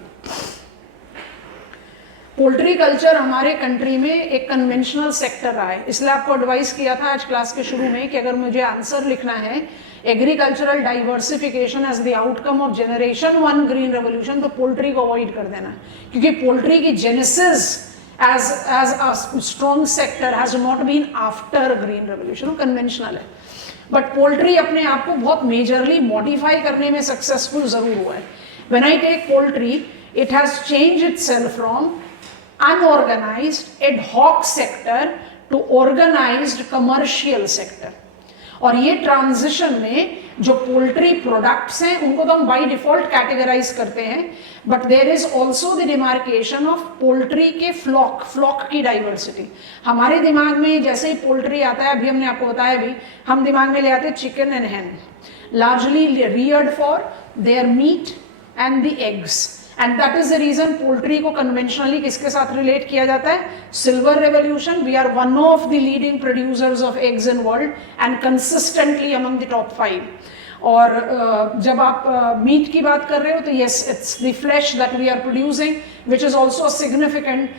पोल्ट्री कल्चर हमारे कंट्री में एक कन्वेंशनल सेक्टर रहा है, इसलिए आपको एडवाइस किया था आज क्लास के शुरू में कि अगर मुझे आंसर लिखना है agricultural diversification as the outcome of generation 1 green revolution, तो पोल्ट्री को अवॉइड कर देना, क्योंकि पोल्ट्री की genesis as a strong sector has not been after green revolution, conventional है। बट पोल्ट्री अपने आप को बहुत मेजरली मॉडिफाई करने में सक्सेसफुल जरूर हुआ है। When I take poultry, it has changed itself from unorganized ad hoc sector to organized commercial sector। और ये ट्रांजिशन में जो पोल्ट्री प्रोडक्ट्स हैं उनको तो हम बाय डिफॉल्ट कैटेगराइज करते हैं, but there is also the demarcation of poultry के फ्लॉक की डाइवर्सिटी। हमारे दिमाग में जैसे ही पोल्ट्री आता है, अभी हमने आपको बताया भी, हम दिमाग में ले आते हैं chicken and hen, largely reared for their meat and the eggs, and that is the reason poultry को कन्वेंशनली किसके साथ रिलेट किया जाता है? Silver revolution. We are one of the leading producers of eggs in world and consistently among the top 5। और जब आप मीट की बात कर रहे हो तो yes, it's the flash that we are producing which is also significant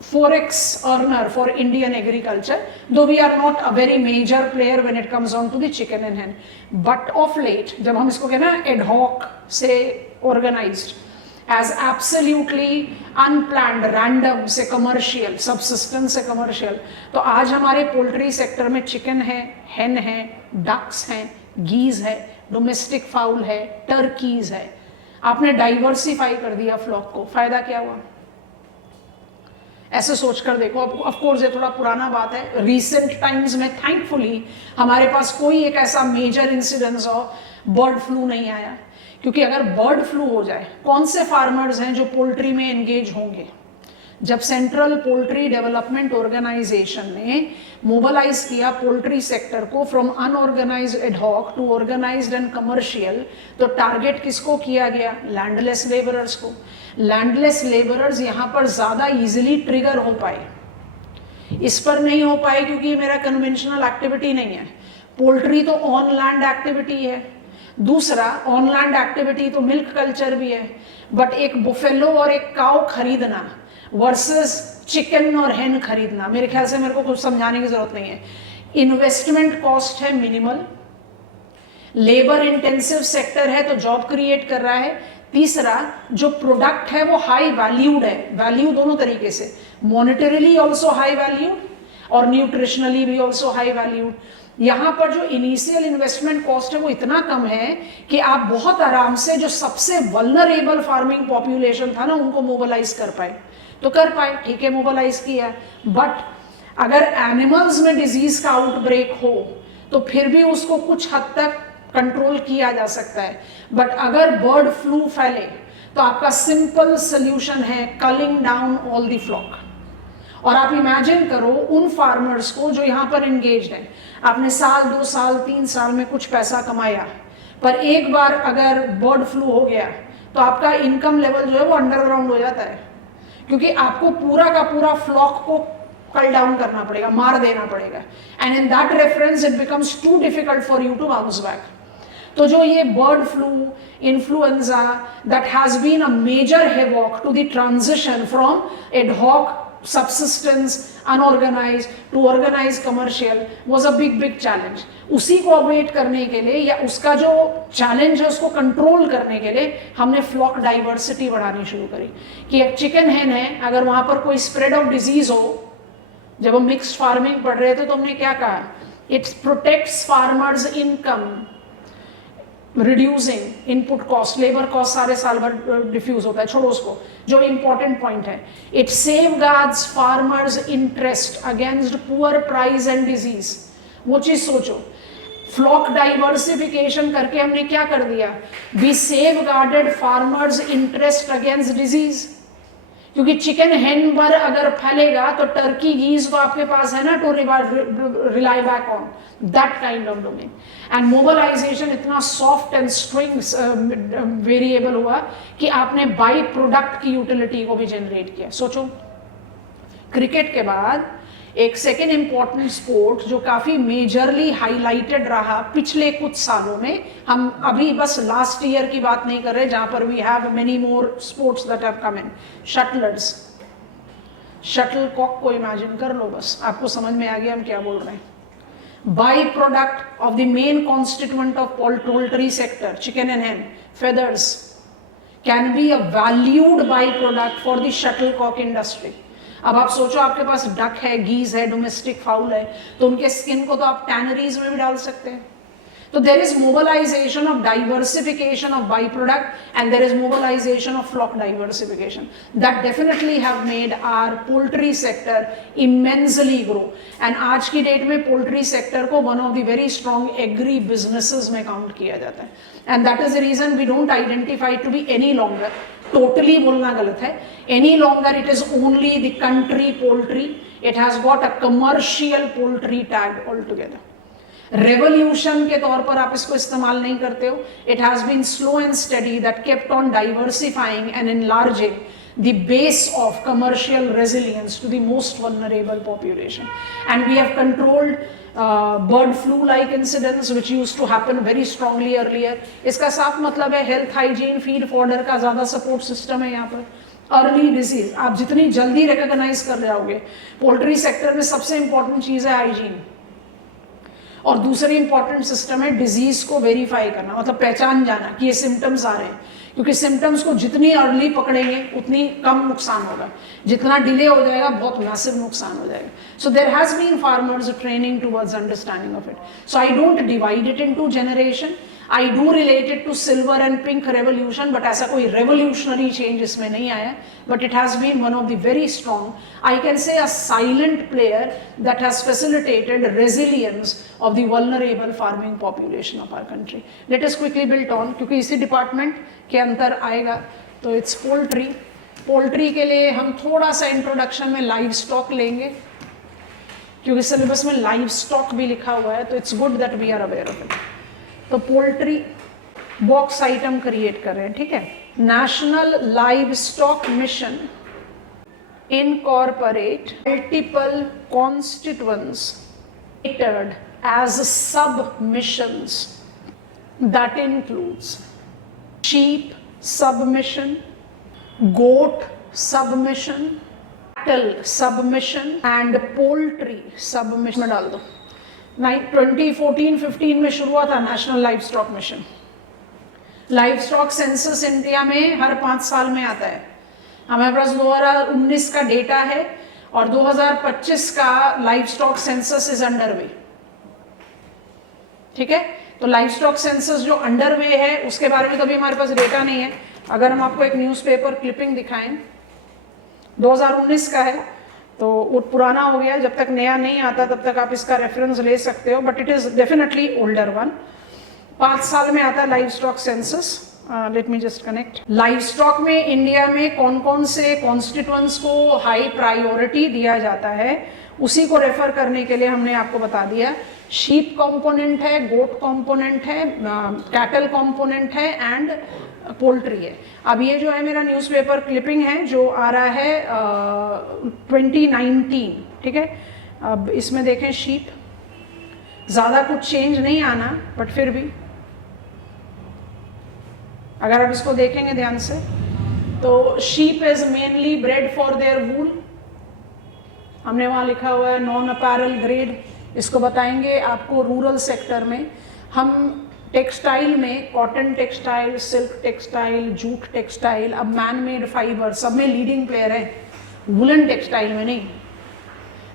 forex earner for Indian agriculture, though we are not a very major player when it comes on to the chicken and hen. But of late, जब हम इसको कहना ad hoc से organized, as absolutely unplanned, random से commercial, subsistence से commercial, तो आज हमारे poultry sector में chicken है, hen है, ducks हैं, geese है, domestic fowl है, turkeys है। आपने diversify कर दिया flock को, फायदा क्या हुआ? ऐसे सोच कर देखो। ऑफ कोर्स ये थोड़ा पुराना बात है, रिसेंट टाइम्स में थैंकफुली हमारे पास कोई एक ऐसा major incidence of bird flu नहीं आया, क्योंकि अगर बर्ड फ्लू हो जाए, कौन से फार्मर्स हैं जो पोल्ट्री में एंगेज होंगे? जब सेंट्रल पोल्ट्री डेवलपमेंट ऑर्गेनाइजेशन ने मोबिलाइज किया पोल्ट्री सेक्टर को from unorganized ad hoc to organized and commercial, तो टारगेट किसको किया गया? लैंडलेस लेबरर्स को। लैंडलेस लेबरर्स यहाँ पर ज़्यादा इजीली ट्रिगर हो पाए, इस पर नहीं हो पाए क्योंकि मेरा कन्वेंशनल एक्टिविटी नहीं है। पोल्ट्री तो ऑन लैंड एक्टिविटी है, दूसरा ऑन लैंड एक्टिविटी तो मिल्क कल्चर भी है, बट एक बुफेलो और एक काऊ खरीदना वर्सेस चिकन और हेन खरीदना, मेरे ख्याल से मेरे को कुछ समझाने की जरूरत नहीं है। इन्वेस्टमेंट कॉस्ट है मिनिमल, लेबर इंटेंसिव सेक्टर है तो जॉब क्रिएट कर रहा है, तीसरा जो प्रोडक्ट है वो हाई वैल्यूड है, वैल्यू दोनों तरीके से, मॉनेटरीली ऑल्सो हाई वैल्यूड और न्यूट्रिशनली भी ऑल्सो हाई वैल्यूड। यहाँ पर जो इनिशियल इन्वेस्टमेंट कॉस्ट है वो इतना कम है कि आप बहुत आराम से जो सबसे वल्नरेबल फार्मिंग पॉपुलेशन था ना उनको मोबिलाइज कर पाए, तो कर पाए, ठीक है, मोबिलाइज किया। बट अगर एनिमल्स में डिजीज का आउटब्रेक हो तो फिर भी उसको कुछ हद तक कंट्रोल किया जा सकता है, बट अगर बर्ड फ्लू फैले तो आपका सिंपल सोल्यूशन है culling down all the flock. और आप इमेजिन करो उन फार्मर्स को जो यहाँ पर एंगेज्ड हैं, आपने साल 2 साल 3 साल में कुछ पैसा कमाया, पर एक बार अगर बर्ड फ्लू हो गया तो आपका इनकम लेवल जो है वो अंडरग्राउंड हो जाता है, क्योंकि आपको पूरा का पूरा फ्लॉक को कल डाउन करना पड़ेगा, मार देना पड़ेगा, and in that reference it becomes too difficult for you to bounce back. तो जो ये bird flu, influenza, that has been a major havoc to the transition from ad hoc subsistence unorganized to organized commercial was a big challenge। उसी को अवॉइड करने के लिए या उसका जो चैलेंज है उसको कंट्रोल करने के लिए हमने फ्लॉक डाइवर्सिटी बढ़ानी शुरू करी कि एक चिकन हेन है, अगर वहां पर कोई स्प्रेड ऑफ डिजीज हो, जब हम मिक्स्ड फार्मिंग पढ़ रहे थे तो हमने क्या कहा, it protects farmers income, reducing input cost, labour cost सारे साल भर डिफ्यूज होता है, छोड़ो उसको, जो इंपॉर्टेंट पॉइंट है, it safeguards farmers interest against poor price and disease. वो चीज सोचो, फ्लॉक डाइवर्सिफिकेशन करके हमने क्या कर दिया, we safeguarded farmers interest against disease, क्योंकि चिकन हेन पर अगर फैलेगा तो टर्की गीज तो आपके पास है ना to rely back on that kind of domain. And mobilization इतना सॉफ्ट एंड स्ट्रिंग्स वेरिएबल हुआ कि आपने बाई प्रोडक्ट की यूटिलिटी को भी जनरेट किया। सोचो, क्रिकेट के बाद एक सेकेंड इंपॉर्टेंट स्पोर्ट जो काफी मेजरली हाईलाइटेड रहा पिछले कुछ सालों में, हम अभी बस लास्ट ईयर की बात नहीं कर रहे जहां पर we have many more sports that have come in, shuttlers, shuttlecock को इमेजिन कर लो, बस आपको समझ में आ गया हम क्या बोल रहे हैं। By product of the main constituent of poultry sector, chicken and hen, feathers can be a valued by product for the shuttlecock industry. अब आप सोचो, आपके पास डक है, गीज है, डोमेस्टिक फाउल है, तो उनके स्किन को तो आप टैनरीज में भी डाल सकते हैं। So there is mobilization of diversification of byproduct and there is mobilization of flock diversification. That definitely have made our poultry sector immensely grow. And आज की डेट में poultry sector को one of the very strong agri businesses में count किया जाता है. And that is the reason we don't identify it to be any longer. Totally बोलना गलत है. Any longer it is only the country poultry. It has got a commercial poultry tag altogether. Revolution के तौर पर आप इसको इस्तेमाल नहीं करते हो. It has been slow and study that kept on diversifying and enlarging the base of commercial resilience to the most vulnerable population. And we have controlled bird flu like incidents which used to happen very strongly earlier. इसका साफ मतलब है health hygiene feed fodder का ज़्यादा support system है यहाँ पर. अर्ली डिजीज आप जितनी जल्दी रिकॉग्नाइज कर जाओगे. पोल्ट्री सेक्टर में सबसे इंपॉर्टेंट चीज़ है हाइजीन और दूसरी इंपॉर्टेंट सिस्टम है डिजीज को वेरीफाई करना, मतलब पहचान जाना कि ये सिम्टम्स आ रहे हैं, क्योंकि सिम्टम्स को जितनी अर्ली पकड़ेंगे उतनी कम नुकसान होगा, जितना डिले हो जाएगा बहुत मैसिव नुकसान हो जाएगा. So there has been farmers training towards understanding of it. So I don't divide it into generation. I do relate it to silver and pink revolution, but ऐसा कोई revolutionary change इसमें नहीं आया, but it has been one of the very strong, I can say a silent player that has facilitated resilience of the vulnerable farming population of our country. Let us quickly build on, क्योंकि इसी department के अंतर आएगा, तो it's poultry. Poultry के लिए हम थोड़ा सा introduction में livestock लेंगे, क्योंकि syllabus में livestock भी लिखा हुआ है, तो it's good that we are aware of it. तो पोल्ट्री बॉक्स आइटम क्रिएट कर रहे हैं, ठीक है. National live stock mission incorporate multiple constituents as sub missions that includes sheep submission, goat submission, cattle submission and poultry submission में डाल दो. 2014-15 में शुरू हुआ था national live stock mission. Live stock census India में हर 5 साल में आता है. हमारे पास 2019 का डेटा है और 2025 का live stock census is underway. ठीक है, तो लाइव स्टॉक सेंसस जो अंडरवे है उसके बारे में तो अभी हमारे पास डेटा नहीं है. अगर हम आपको एक न्यूज़पेपर क्लिपिंग दिखाएं 2019 का है तो वो पुराना हो गया, जब तक नया नहीं आता तब तक आप इसका रेफरेंस ले सकते हो, but it is definitely older one. 5 साल में आता है live stock census. Let me just connect. Live stock में इंडिया में कौन कौन से कॉन्स्टिट्यूएंट्स को हाई प्रायोरिटी दिया जाता है उसी को रेफर करने के लिए हमने आपको बता दिया. शीप कंपोनेंट है, गोट कंपोनेंट है, कैटल कंपोनेंट है एंड पोल्ट्री है. अब ये जो है मेरा न्यूज़पेपर क्लिपिंग है जो आ रहा है 2019, ठीक है. अब इसमें देखें शीप, ज़्यादा कुछ चेंज नहीं आना, बट फिर भी अगर आप इसको देखेंगे ध्यान से तो sheep is mainly bred for their wool. हमने वहाँ लिखा हुआ है नॉन अपैरल ग्रेड. इसको बताएंगे आपको रूरल सेक्टर में. हम टेक्सटाइल में cotton textile, silk textile, jute textile, अब मैन मेड फाइबर सब में लीडिंग प्लेयर है. वुलन टेक्सटाइल में नहीं.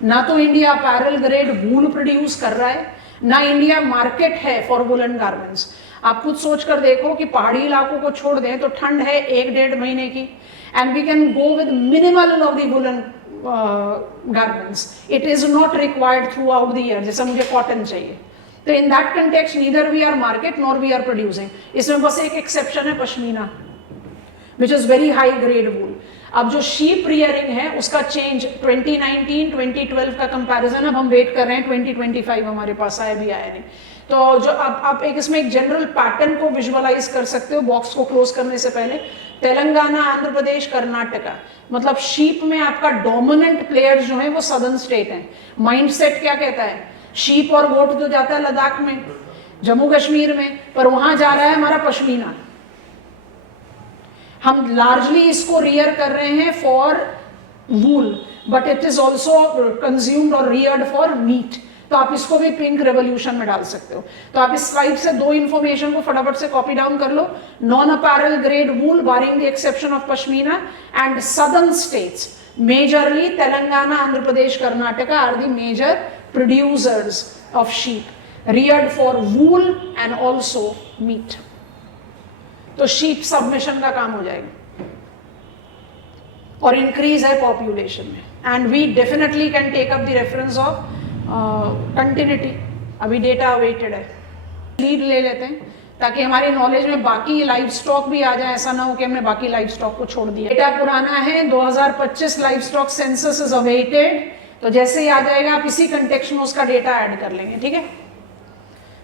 ना तो इंडिया अपैरल ग्रेड वूल प्रोड्यूस कर रहा है, ना इंडिया मार्केट है फॉर वुलन गारमेंट्स. आप खुद सोच कर देखो कि पहाड़ी इलाकों को छोड़ दें तो ठंड है 1-1.5 महीने की, and we can go with minimal of the woolen garments. It is not required throughout the year, जैसा मुझे कॉटन चाहिए. तो in that context neither we are market nor we are producing. इसमें बस एक एक्सेप्शन है Pashmina, which is very high grade wool. अब जो शीप रियरिंग है उसका चेंज 2019-2012 का कंपैरिजन अब हम वेट कर रहे हैं 2025 हमारे पास आया भी आया नहीं. तो जो आप एक इसमें एक जनरल पैटर्न को विजुअलाइज कर सकते हो बॉक्स को क्लोज करने से पहले. तेलंगाना, आंध्र प्रदेश, कर्नाटका, मतलब शीप में आपका डोमिनेंट प्लेयर जो है वो सदर्न स्टेट है. माइंडसेट क्या कहता है, शीप और गोट तो जाता है लद्दाख में, जम्मू कश्मीर में, पर वहां जा रहा है हमारा पश्मीना. हम लार्जली इसको रियर कर रहे हैं for wool, but it is also consumed और रियर्ड फॉर मीट. तो आप इसको भी पिंक रेवोल्यूशन में डाल सकते हो. तो आप इस स्लाइड से 2 इंफॉर्मेशन को फटाफट से कॉपी डाउन कर लो. Non apparel grade wool barring the exception of Pashmina and southern states majorly Telangana, Andhra Pradesh, Karnataka are the major producers of sheep. reared for wool and also meat. तो sheep submission का काम हो जाएगा और increase है population में. And we definitely can take up the reference of continuity. अभी data awaited है. लीड ले लेते हैं ताकि हमारे नॉलेज में बाकी लाइव स्टॉक भी आ जाए, ऐसा ना हो कि हमने बाकी लाइव स्टॉक को छोड़ दिया. डेटा पुराना है, 2025 live stock census is awaited. तो जैसे ही आ जाएगा आप इसी कंटेक्स्ट में उसका डेटा ऐड कर लेंगे. ठीक है,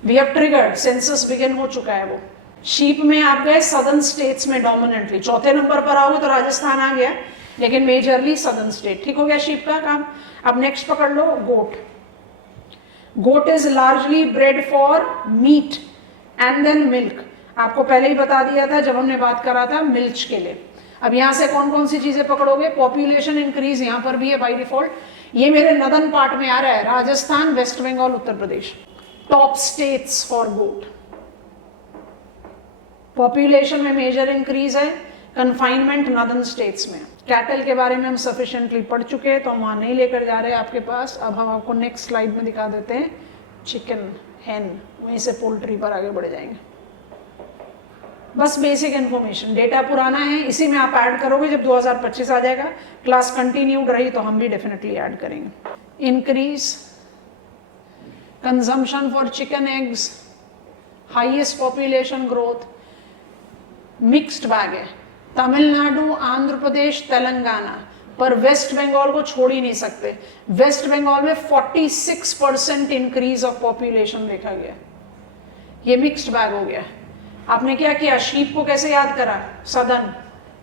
we have triggered, census begin हो चुका है. वो शीप में आप गए सदर्न स्टेट्स में डोमिनेंटली, चौथे नंबर पर आओगे तो राजस्थान आ गया, लेकिन मेजरली सदर्न स्टेट. ठीक हो गया शीप का काम. अब नेक्स्ट पकड़ लो goat. Goat is largely bred for meat and then milk. आपको पहले ही बता दिया था जब हमने बात करा था मिल्क के लिए. अब यहाँ से कौन कौन सी चीजें पकड़ोगे? पॉपुलेशन इंक्रीज यहाँ पर भी है बाय डिफॉल्ट. ये मेरे नदन पार्ट में आ रहा है, Rajasthan, West Bengal, Uttar Pradesh, top states for goat. Population में मेजर इंक्रीज है, कन्फाइनमेंट नदन स्टेट्स में. कैटल के बारे में हम सफिशिएंटली पढ़ चुके हैं तो हम वहां नहीं लेकर जा रहे हैं आपके पास. अब हम आपको नेक्स्ट स्लाइड में दिखा देते हैं चिकन, हेन, वहीं से पोल्ट्री पर आगे बढ़ जाएंगे. बस बेसिक इन्फॉर्मेशन. डेटा पुराना है, इसी में आप ऐड करोगे. जब 2025 आ जाएगा, क्लास कंटिन्यूड रही तो हम भी डेफिनेटली ऐड करेंगे. Increase consumption for chicken eggs, highest population growth, mixed bag है. तमिलनाडु, आंध्र प्रदेश, तेलंगाना, पर वेस्ट बंगाल को छोड़ ही नहीं सकते. वेस्ट बंगाल में 46% इंक्रीज ऑफ पॉपुलेशन देखा गया. ये मिक्स्ड बैग हो गया. आपने क्या किया? शीप को कैसे याद करा? सदर्न.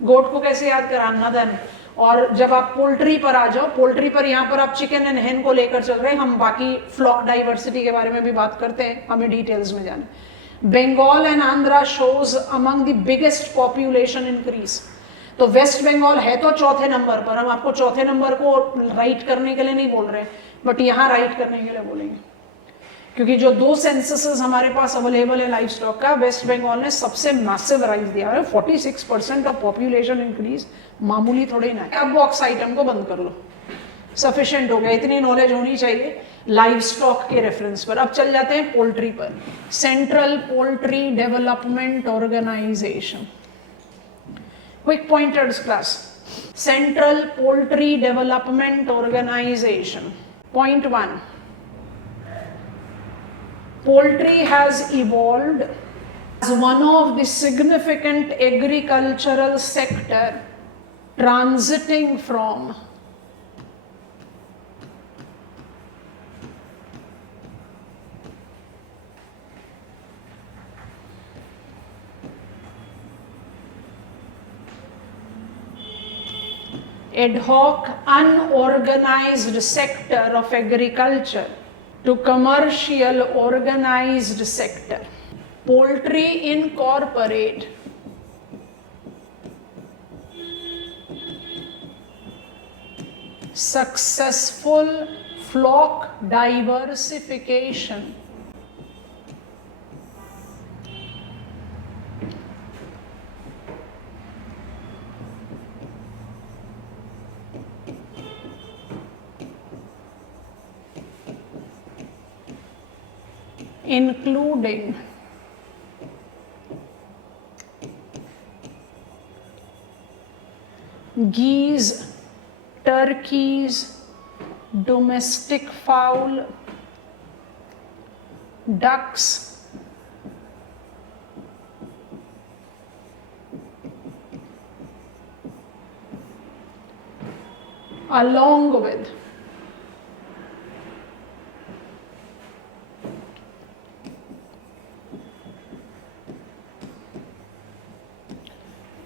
गोट को कैसे याद करा? नदर्न. और जब आप पोल्ट्री पर आ जाओ, पोल्ट्री पर यहाँ पर आप चिकन एंड हेन को लेकर चल रहे हैं. हम बाकी फ्लॉक डाइवर्सिटी के बारे में भी बात करते हैं, हमें डिटेल्स में जाना. Bengal and Andhra shows among the biggest population increase. तो वेस्ट बंगाल है तो चौथे नंबर पर. हम आपको चौथे नंबर को राइट करने के लिए नहीं बोल रहे, बट यहाँ राइट करने के लिए बोलेंगे, क्योंकि जो 2 सेंससेस हमारे पास अवेलेबल है लाइव स्टॉक का, वेस्ट बंगाल ने सबसे मैसिव राइज दिया है. 46% ऑफ पॉपुलेशन इंक्रीज मामूली थोड़े ना. अब बॉक्स आइटम को बंद कर लो, सफिशिएंट हो गया. इतनी नॉलेज होनी चाहिए लाइव स्टॉक के रेफरेंस पर. अब चल जाते हैं पोल्ट्री पर. Central poultry development organization. Quick pointers class. Central poultry development organization. Point 1, poultry has evolved as one of the significant agricultural sector transiting from ad hoc unorganized sector of agriculture to commercial organized sector. Poultry incorporate successful flock diversification including geese, turkeys, domestic fowl, ducks, along with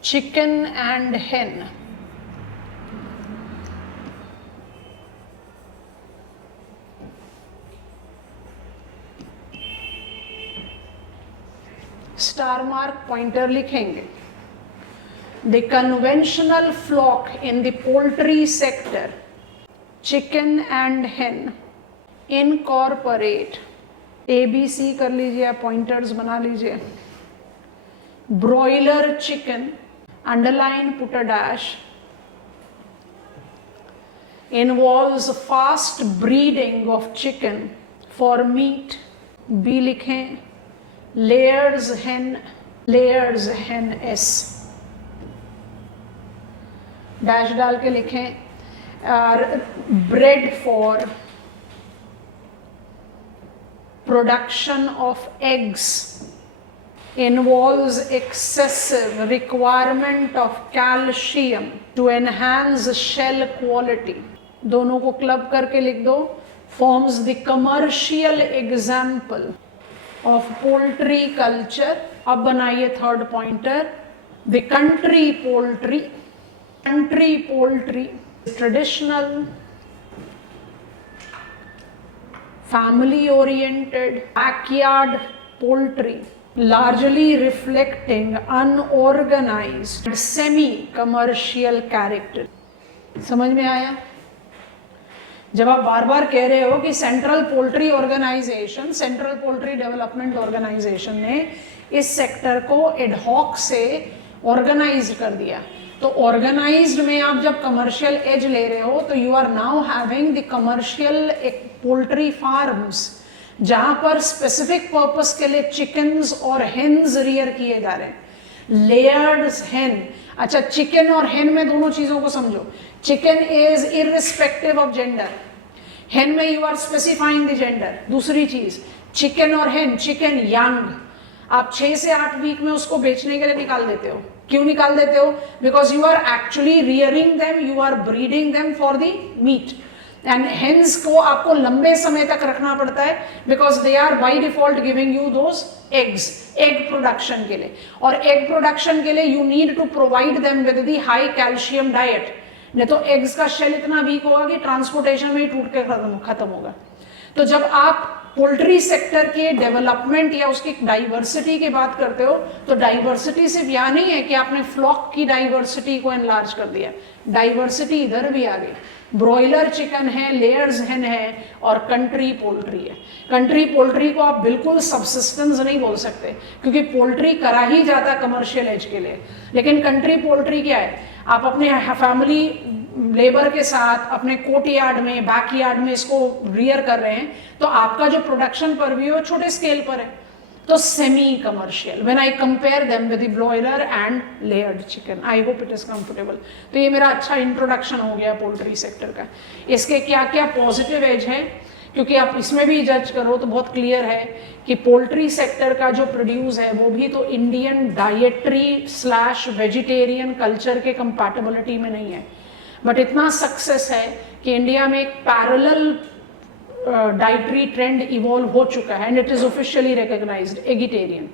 chicken and hen. Star mark pointer लिखेंगे. The conventional flock in the poultry sector, chicken and hen, incorporate, ABC कर लीजिए, आप पॉइंटर्स बना लीजिए. Broiler chicken, underline put a dash, involves fast breeding of chicken for meat, B लिखें लेयर्स हेन एस, डैश डाल के लिखें bred for production of eggs involves excessive requirement of calcium to enhance shell quality, दोनों को क्लब करके लिख दो, forms the commercial example of poultry culture। अब बनाइए third pointer, the country poultry traditional family oriented backyard poultry largely reflecting unorganized semi commercial character। समझ में आया? जब आप बार बार कह रहे हो कि central poultry organization, central poultry development organization ने इस सेक्टर को एडहॉक से ऑर्गेनाइज कर दिया, तो ऑर्गेनाइज्ड में आप जब कमर्शियल एज ले रहे हो तो you are now having the commercial poultry farms जहां पर स्पेसिफिक पर्पस के लिए चिकन्स और हेन्स रियर किए जा रहे हैं। लेयर्ड हेन, अच्छा चिकन और हेन में दोनों चीजों को समझो। Chicken is irrespective of gender, hen में you are specifying the gender. दूसरी चीज चिकन और हेन, चिकन यंग, आप 6 से 8 वीक में उसको बेचने के लिए निकाल देते हो। क्यों निकाल देते हो? Because you are actually rearing them, you are breeding them for the meat. And hens को आपको लंबे समय तक रखना पड़ता है because they are by default giving you those eggs, egg production के लिए। और एग प्रोडक्शन के लिए you need to provide them with the high calcium diet, नहीं तो एग्स का शेल इतना वीक होगा कि ट्रांसपोर्टेशन में ही टूट के खत्म होगा। तो जब आप पोल्ट्री सेक्टर के डेवलपमेंट या उसकी डाइवर्सिटी की बात करते हो तो डाइवर्सिटी सिर्फ यहाँ नहीं है कि आपने फ्लॉक की डाइवर्सिटी को एनलार्ज कर दिया, डाइवर्सिटी इधर भी आ गई। ब्रॉयलर चिकन है, लेयर्स हेन है और कंट्री पोल्ट्री है। कंट्री पोल्ट्री को आप बिल्कुल सबसिस्टेंस नहीं बोल सकते क्योंकि पोल्ट्री करा ही जाता कमर्शियल एज के लिए, लेकिन कंट्री पोल्ट्री क्या है? आप अपने फैमिली लेबर के साथ अपने कोर्ट यार्ड में, बैक यार्ड में इसको रियर कर रहे हैं, तो आपका जो प्रोडक्शन पर भी वो छोटे स्केल पर है, तो semi commercial. When I compare them with the broiler and layered chicken, I hope it is comfortable. तो ये मेरा अच्छा इंट्रोडक्शन हो गया पोल्ट्री सेक्टर का। इसके क्या क्या पॉजिटिव एज है, क्योंकि आप इसमें भी जज करो तो बहुत क्लियर है कि पोल्ट्री सेक्टर का जो प्रोड्यूस है वो भी तो Indian dietary slash vegetarian culture के कंपैटिबिलिटी में नहीं है, बट इतना सक्सेस है कि इंडिया में एक पैरेलल डाइटरी ट्रेंड इवॉल्व हो चुका है and it is officially recognized, eggetarian.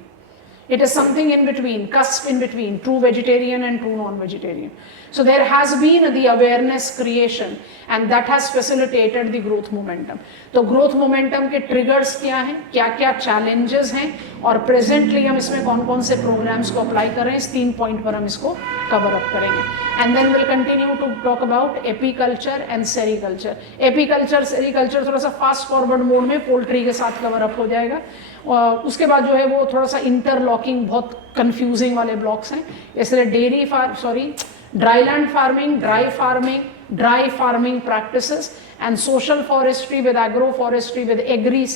It is something in between, cusp in between, true vegetarian and true non-vegetarian. So there has been the awareness creation and that has facilitated the growth momentum. तो growth momentum के triggers क्या हैं, क्या क्या challenges हैं और presently हम इसमें कौन कौन से programs को apply कर रहे हैं, इस 3 point पर हम इसको cover up करेंगे. And then we'll continue to talk about apiculture and sericulture. Apiculture, sericulture थोड़ा सा fast forward mode में poultry के साथ cover up हो जाएगा. उसके बाद जो है वो थोड़ा सा इंटरलॉकिंग बहुत कंफ्यूजिंग वाले ब्लॉक्स हैं, इसलिए dryland farming, dry farming practices and social forestry with agro forestry with agri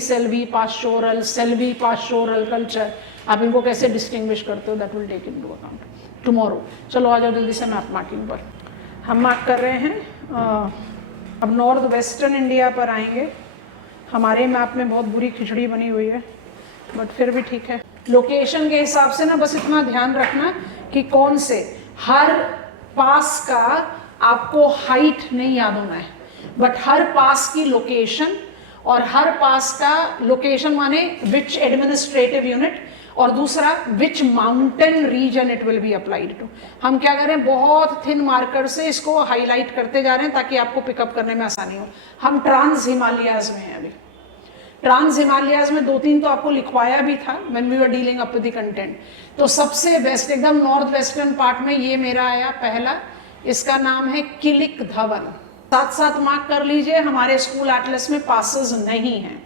silvi pastoral, silvi pastoral culture, आप इनको कैसे डिस्टिंग्विश करते हो, that will take into account tomorrow. चलो आ जाओ जल्दी से मैप मार्किंग पर। हम मार्क कर रहे हैं, अब नॉर्थ वेस्टर्न इंडिया पर आएंगे। हमारे मैप में बहुत बुरी खिचड़ी बनी हुई है बट फिर भी ठीक है। लोकेशन के हिसाब से ना बस इतना ध्यान रखना कि कौन से, हर पास का आपको हाइट नहीं याद होना है, बट हर पास की लोकेशन, और हर पास का लोकेशन माने विच एडमिनिस्ट्रेटिव यूनिट, और दूसरा which mountain region it will be applied to. हम क्या करें, बहुत थिन मार्कर से इसको हाईलाइट करते जा रहे हैं ताकि आपको पिकअप करने में आसानी हो। हम ट्रांस हिमालयाज में हैं अभी। ट्रांस हिमालयाज में 2-3 तो आपको लिखवाया भी था when we were dealing up with the content. तो सबसे बेस्ट एकदम नॉर्थ वेस्टर्न पार्ट में ये मेरा आया पहला, इसका नाम है किलिक धवन। साथ साथ मार्क कर लीजिए, हमारे स्कूल एटलस में पासेस नहीं हैं,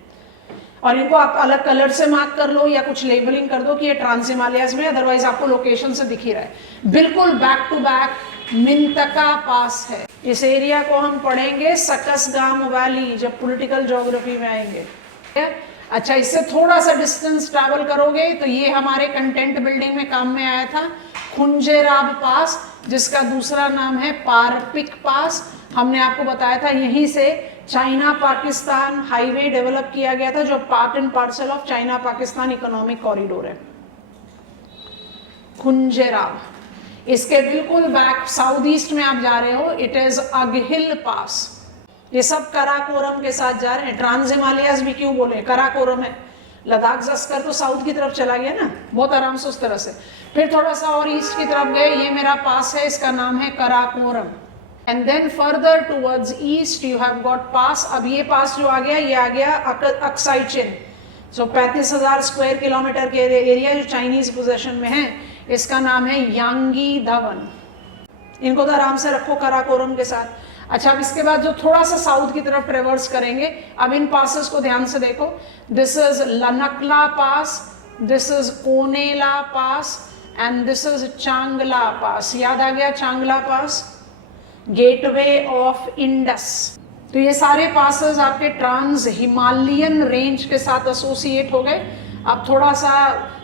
और इनको आप अलग कलर से मार्क कर लो या कुछ लेबलिंग कर दो कि ये ट्रांस हिमालयाज में, अदरवाइज आपको लोकेशन से दिख ही रहा है। बिल्कुल बैक टू बैक मिंतका पास है। इस एरिया को हम पढ़ेंगे सकसगाम वैली जब पॉलिटिकल ज्योग्राफी में आएंगे। अच्छा, इससे थोड़ा सा डिस्टेंस ट्रैवल करोगे तो ये हमारे कंटेंट बिल्डिंग में काम में आया था, खुंजेराब पास, जिसका दूसरा नाम है पारपिक पास। हमने आपको बताया था यहीं से चाइना पाकिस्तान हाईवे डेवलप किया गया था, जो part and parcel of China Pakistan economic corridor है, खुंजेराब। इसके बिल्कुल बैक साउथ ईस्ट में आप जा रहे हो, इट इज अगहिल पास। ये सब कराकोरम के साथ जा रहे हैं। ट्रांस हिमालयाज भी क्यों बोले, कराकोरम है। लद्दाख जस्कर तो साउथ की तरफ चला गया ना, बहुत आराम से उस तरह से। फिर थोड़ा सा और ईस्ट की तरफ गए, ये मेरा पास है, इसका नाम है Karakoram. And then further towards east you have got pass. अब ये पास जो आ गया, ये आ गया Aksai Chin. So 35,000 square kilometer के एरिया जो चाइनीज पोजेशन में है, इसका नाम है यांगी धवन। इनको तो आराम से रखो कराकोरम के साथ। अच्छा, अब इसके बाद जो थोड़ा सा साउथ की तरफ ट्रेवर्स करेंगे, अब इन पासेस को ध्यान से देखो। This is Lanakla pass, this is Konela pass and this is Changla pass. याद आ गया चांगला पास, गेटवे ऑफ इंडस। तो ये सारे पासेस आपके ट्रांस हिमालयन रेंज के साथ एसोसिएट हो गए। अब थोड़ा सा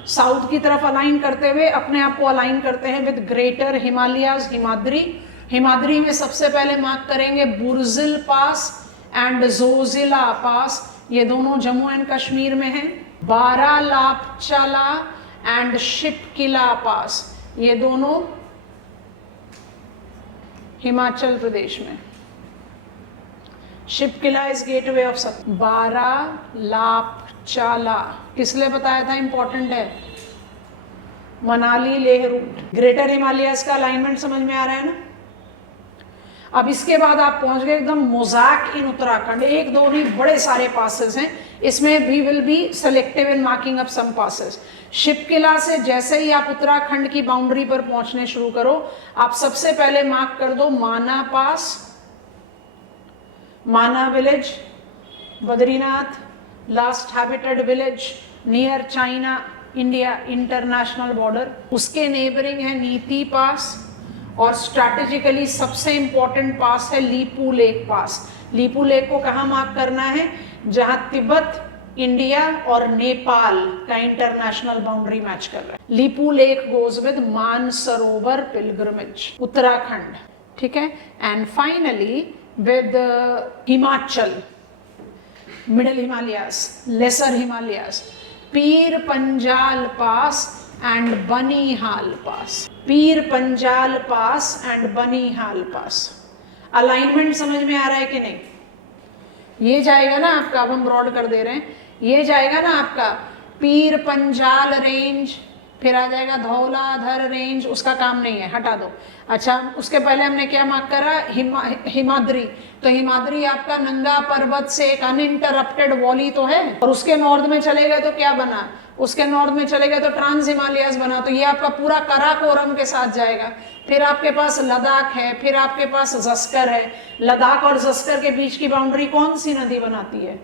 साउथ की तरफ अलाइन करते हुए अपने आप को अलाइन करते हैं विद ग्रेटर हिमालयाज, हिमाद्री। हिमाद्री में सबसे पहले मार्क करेंगे बुर्जिल पास एंड जोजिला पास, ये दोनों जम्मू एंड कश्मीर में हैं। बारालापचाला एंड शिपकिला पास, ये दोनों हिमाचल प्रदेश में। शिपकिला इज गेटवे ऑफ सब। बारालापचाला किस लिए बताया था, इंपॉर्टेंट है, मनाली लेह रूट। ग्रेटर हिमालयाज का अलाइनमेंट समझ में आ रहा है ना। अब इसके बाद आप पहुंच गए एकदम मोज़ैक इन उत्तराखंड। एक दो नहीं, बड़े सारे पासेस हैं इसमें। We will be selective in marking up some passes. Shipki La से जैसे ही आप उत्तराखंड की बाउंड्री पर पहुंचने शुरू करो, आप सबसे पहले मार्क कर दो माना पास, माना village, Badrinath, last habited village near China India international border. उसके नेबरिंग है नीति पास, और स्ट्रैटेजिकली सबसे इंपॉर्टेंट पास है लीपू लेक पास। लीपू लेक को कहाँ मार्क करना है, जहां तिब्बत, इंडिया और नेपाल का इंटरनेशनल बाउंड्री मैच कर रहा है। Lipulekh goes with Mansarovar pilgrimage, Uttarakhand, ठीक है। And finally with Himachal, middle Himalayas, lesser Himalayas, Pir Panjal pass and Banihal pass. Pir Panjal pass and Banihal pass. Alignment समझ में आ रहा है कि नहीं। ये जाएगा ना आपका, अब हम ब्रॉड कर दे रहे हैं, ये जाएगा ना आपका पीर पंजाल रेंज, फिर आ जाएगा धौलाधर रेंज, उसका काम नहीं है, हटा दो। अच्छा, उसके पहले हमने क्या मार्क करा, हिमाद्री। तो हिमाद्री आपका नंगा पर्वत से एक अनइंटरप्टेड वॉली तो है, और उसके नॉर्थ में चले गए तो क्या बना, उसके नॉर्थ में चले गए तो ट्रांस हिमालयाज बना। तो ये आपका पूरा कराकोरम के साथ जाएगा। फिर आपके पास लद्दाख है, फिर आपके पास जस्कर है। लद्दाख और जस्कर के बीच की बाउंड्री कौन सी नदी बनाती है,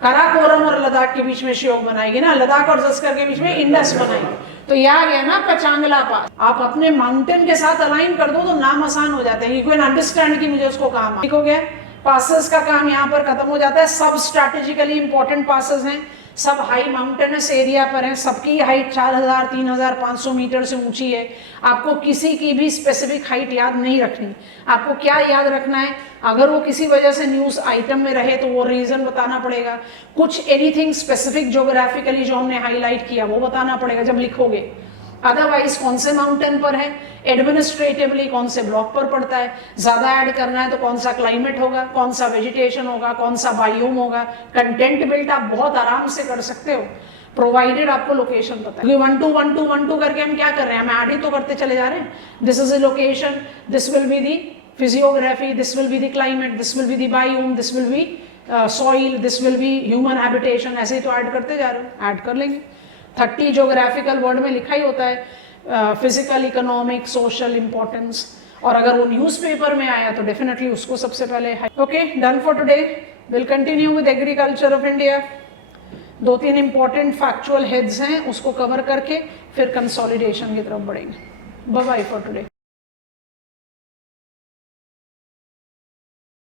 कराकोरम और लद्दाख के बीच में श्योक बनाएगी ना, लद्दाख और जस्कर के बीच में इंडस बनाएगी। तो यह आ गया ना आपका चांगला पास। आप अपने माउंटेन के साथ अलाइन कर दो तो नाम आसान हो जाते हैं, यू कैन अंडरस्टैंड कि मुझे उसको काम ठीक हो गया। पासेस का काम यहाँ पर खत्म हो जाता है। सब स्ट्रैटेजिकली इंपॉर्टेंट पासेस हैं, सब हाई माउंटेनस एरिया पर हैं, सबकी हाइट 4000 3500 मीटर से ऊंची है। आपको किसी की भी स्पेसिफिक हाइट याद नहीं रखनी। आपको क्या याद रखना है, अगर वो किसी वजह से न्यूज़ आइटम में रहे तो वो रीज़न बताना पड़ेगा। कुछ एनीथिंग स्पेसिफिक जोग्राफिकली जो हमने हाईलाइट किया वो बताना पड़ेगा जब लिखोगे। अदरवाइज कौन से माउंटेन पर है, एडमिनिस्ट्रेटिवली कौन से ब्लॉक पर पड़ता है, ज्यादा ऐड करना है तो कौन सा क्लाइमेट होगा, कौन सा वेजिटेशन होगा, कौन सा बायोम होगा। कंटेंट बिल्ट आप बहुत आराम से कर सकते हो, प्रोवाइडेड आपको लोकेशन पता है। 1 2 1 2 1 2 करके हम क्या कर रहे हैं, हम ऐड ही तो करते चले जा रहे हैं। This is the location, this will be the physiography, this will be the climate, this will be the biome, this will be soil, this will be human habitation. ऐसे ही तो ऐड करते जा रहे हो, ऐड कर लेंगे। 30 जोग्राफिकल वर्ड में लिखा ही होता है, फिजिकल, इकोनॉमिक, सोशल इंपॉर्टेंस। और अगर वो न्यूज़पेपर में आया तो डेफिनेटली उसको सबसे पहले। Okay, done for today. Will continue with agriculture of India. 2-3 important factual heads हैं, उसको कवर करके फिर कंसोलिडेशन की तरफ बढ़ेंगे। Bye bye for today.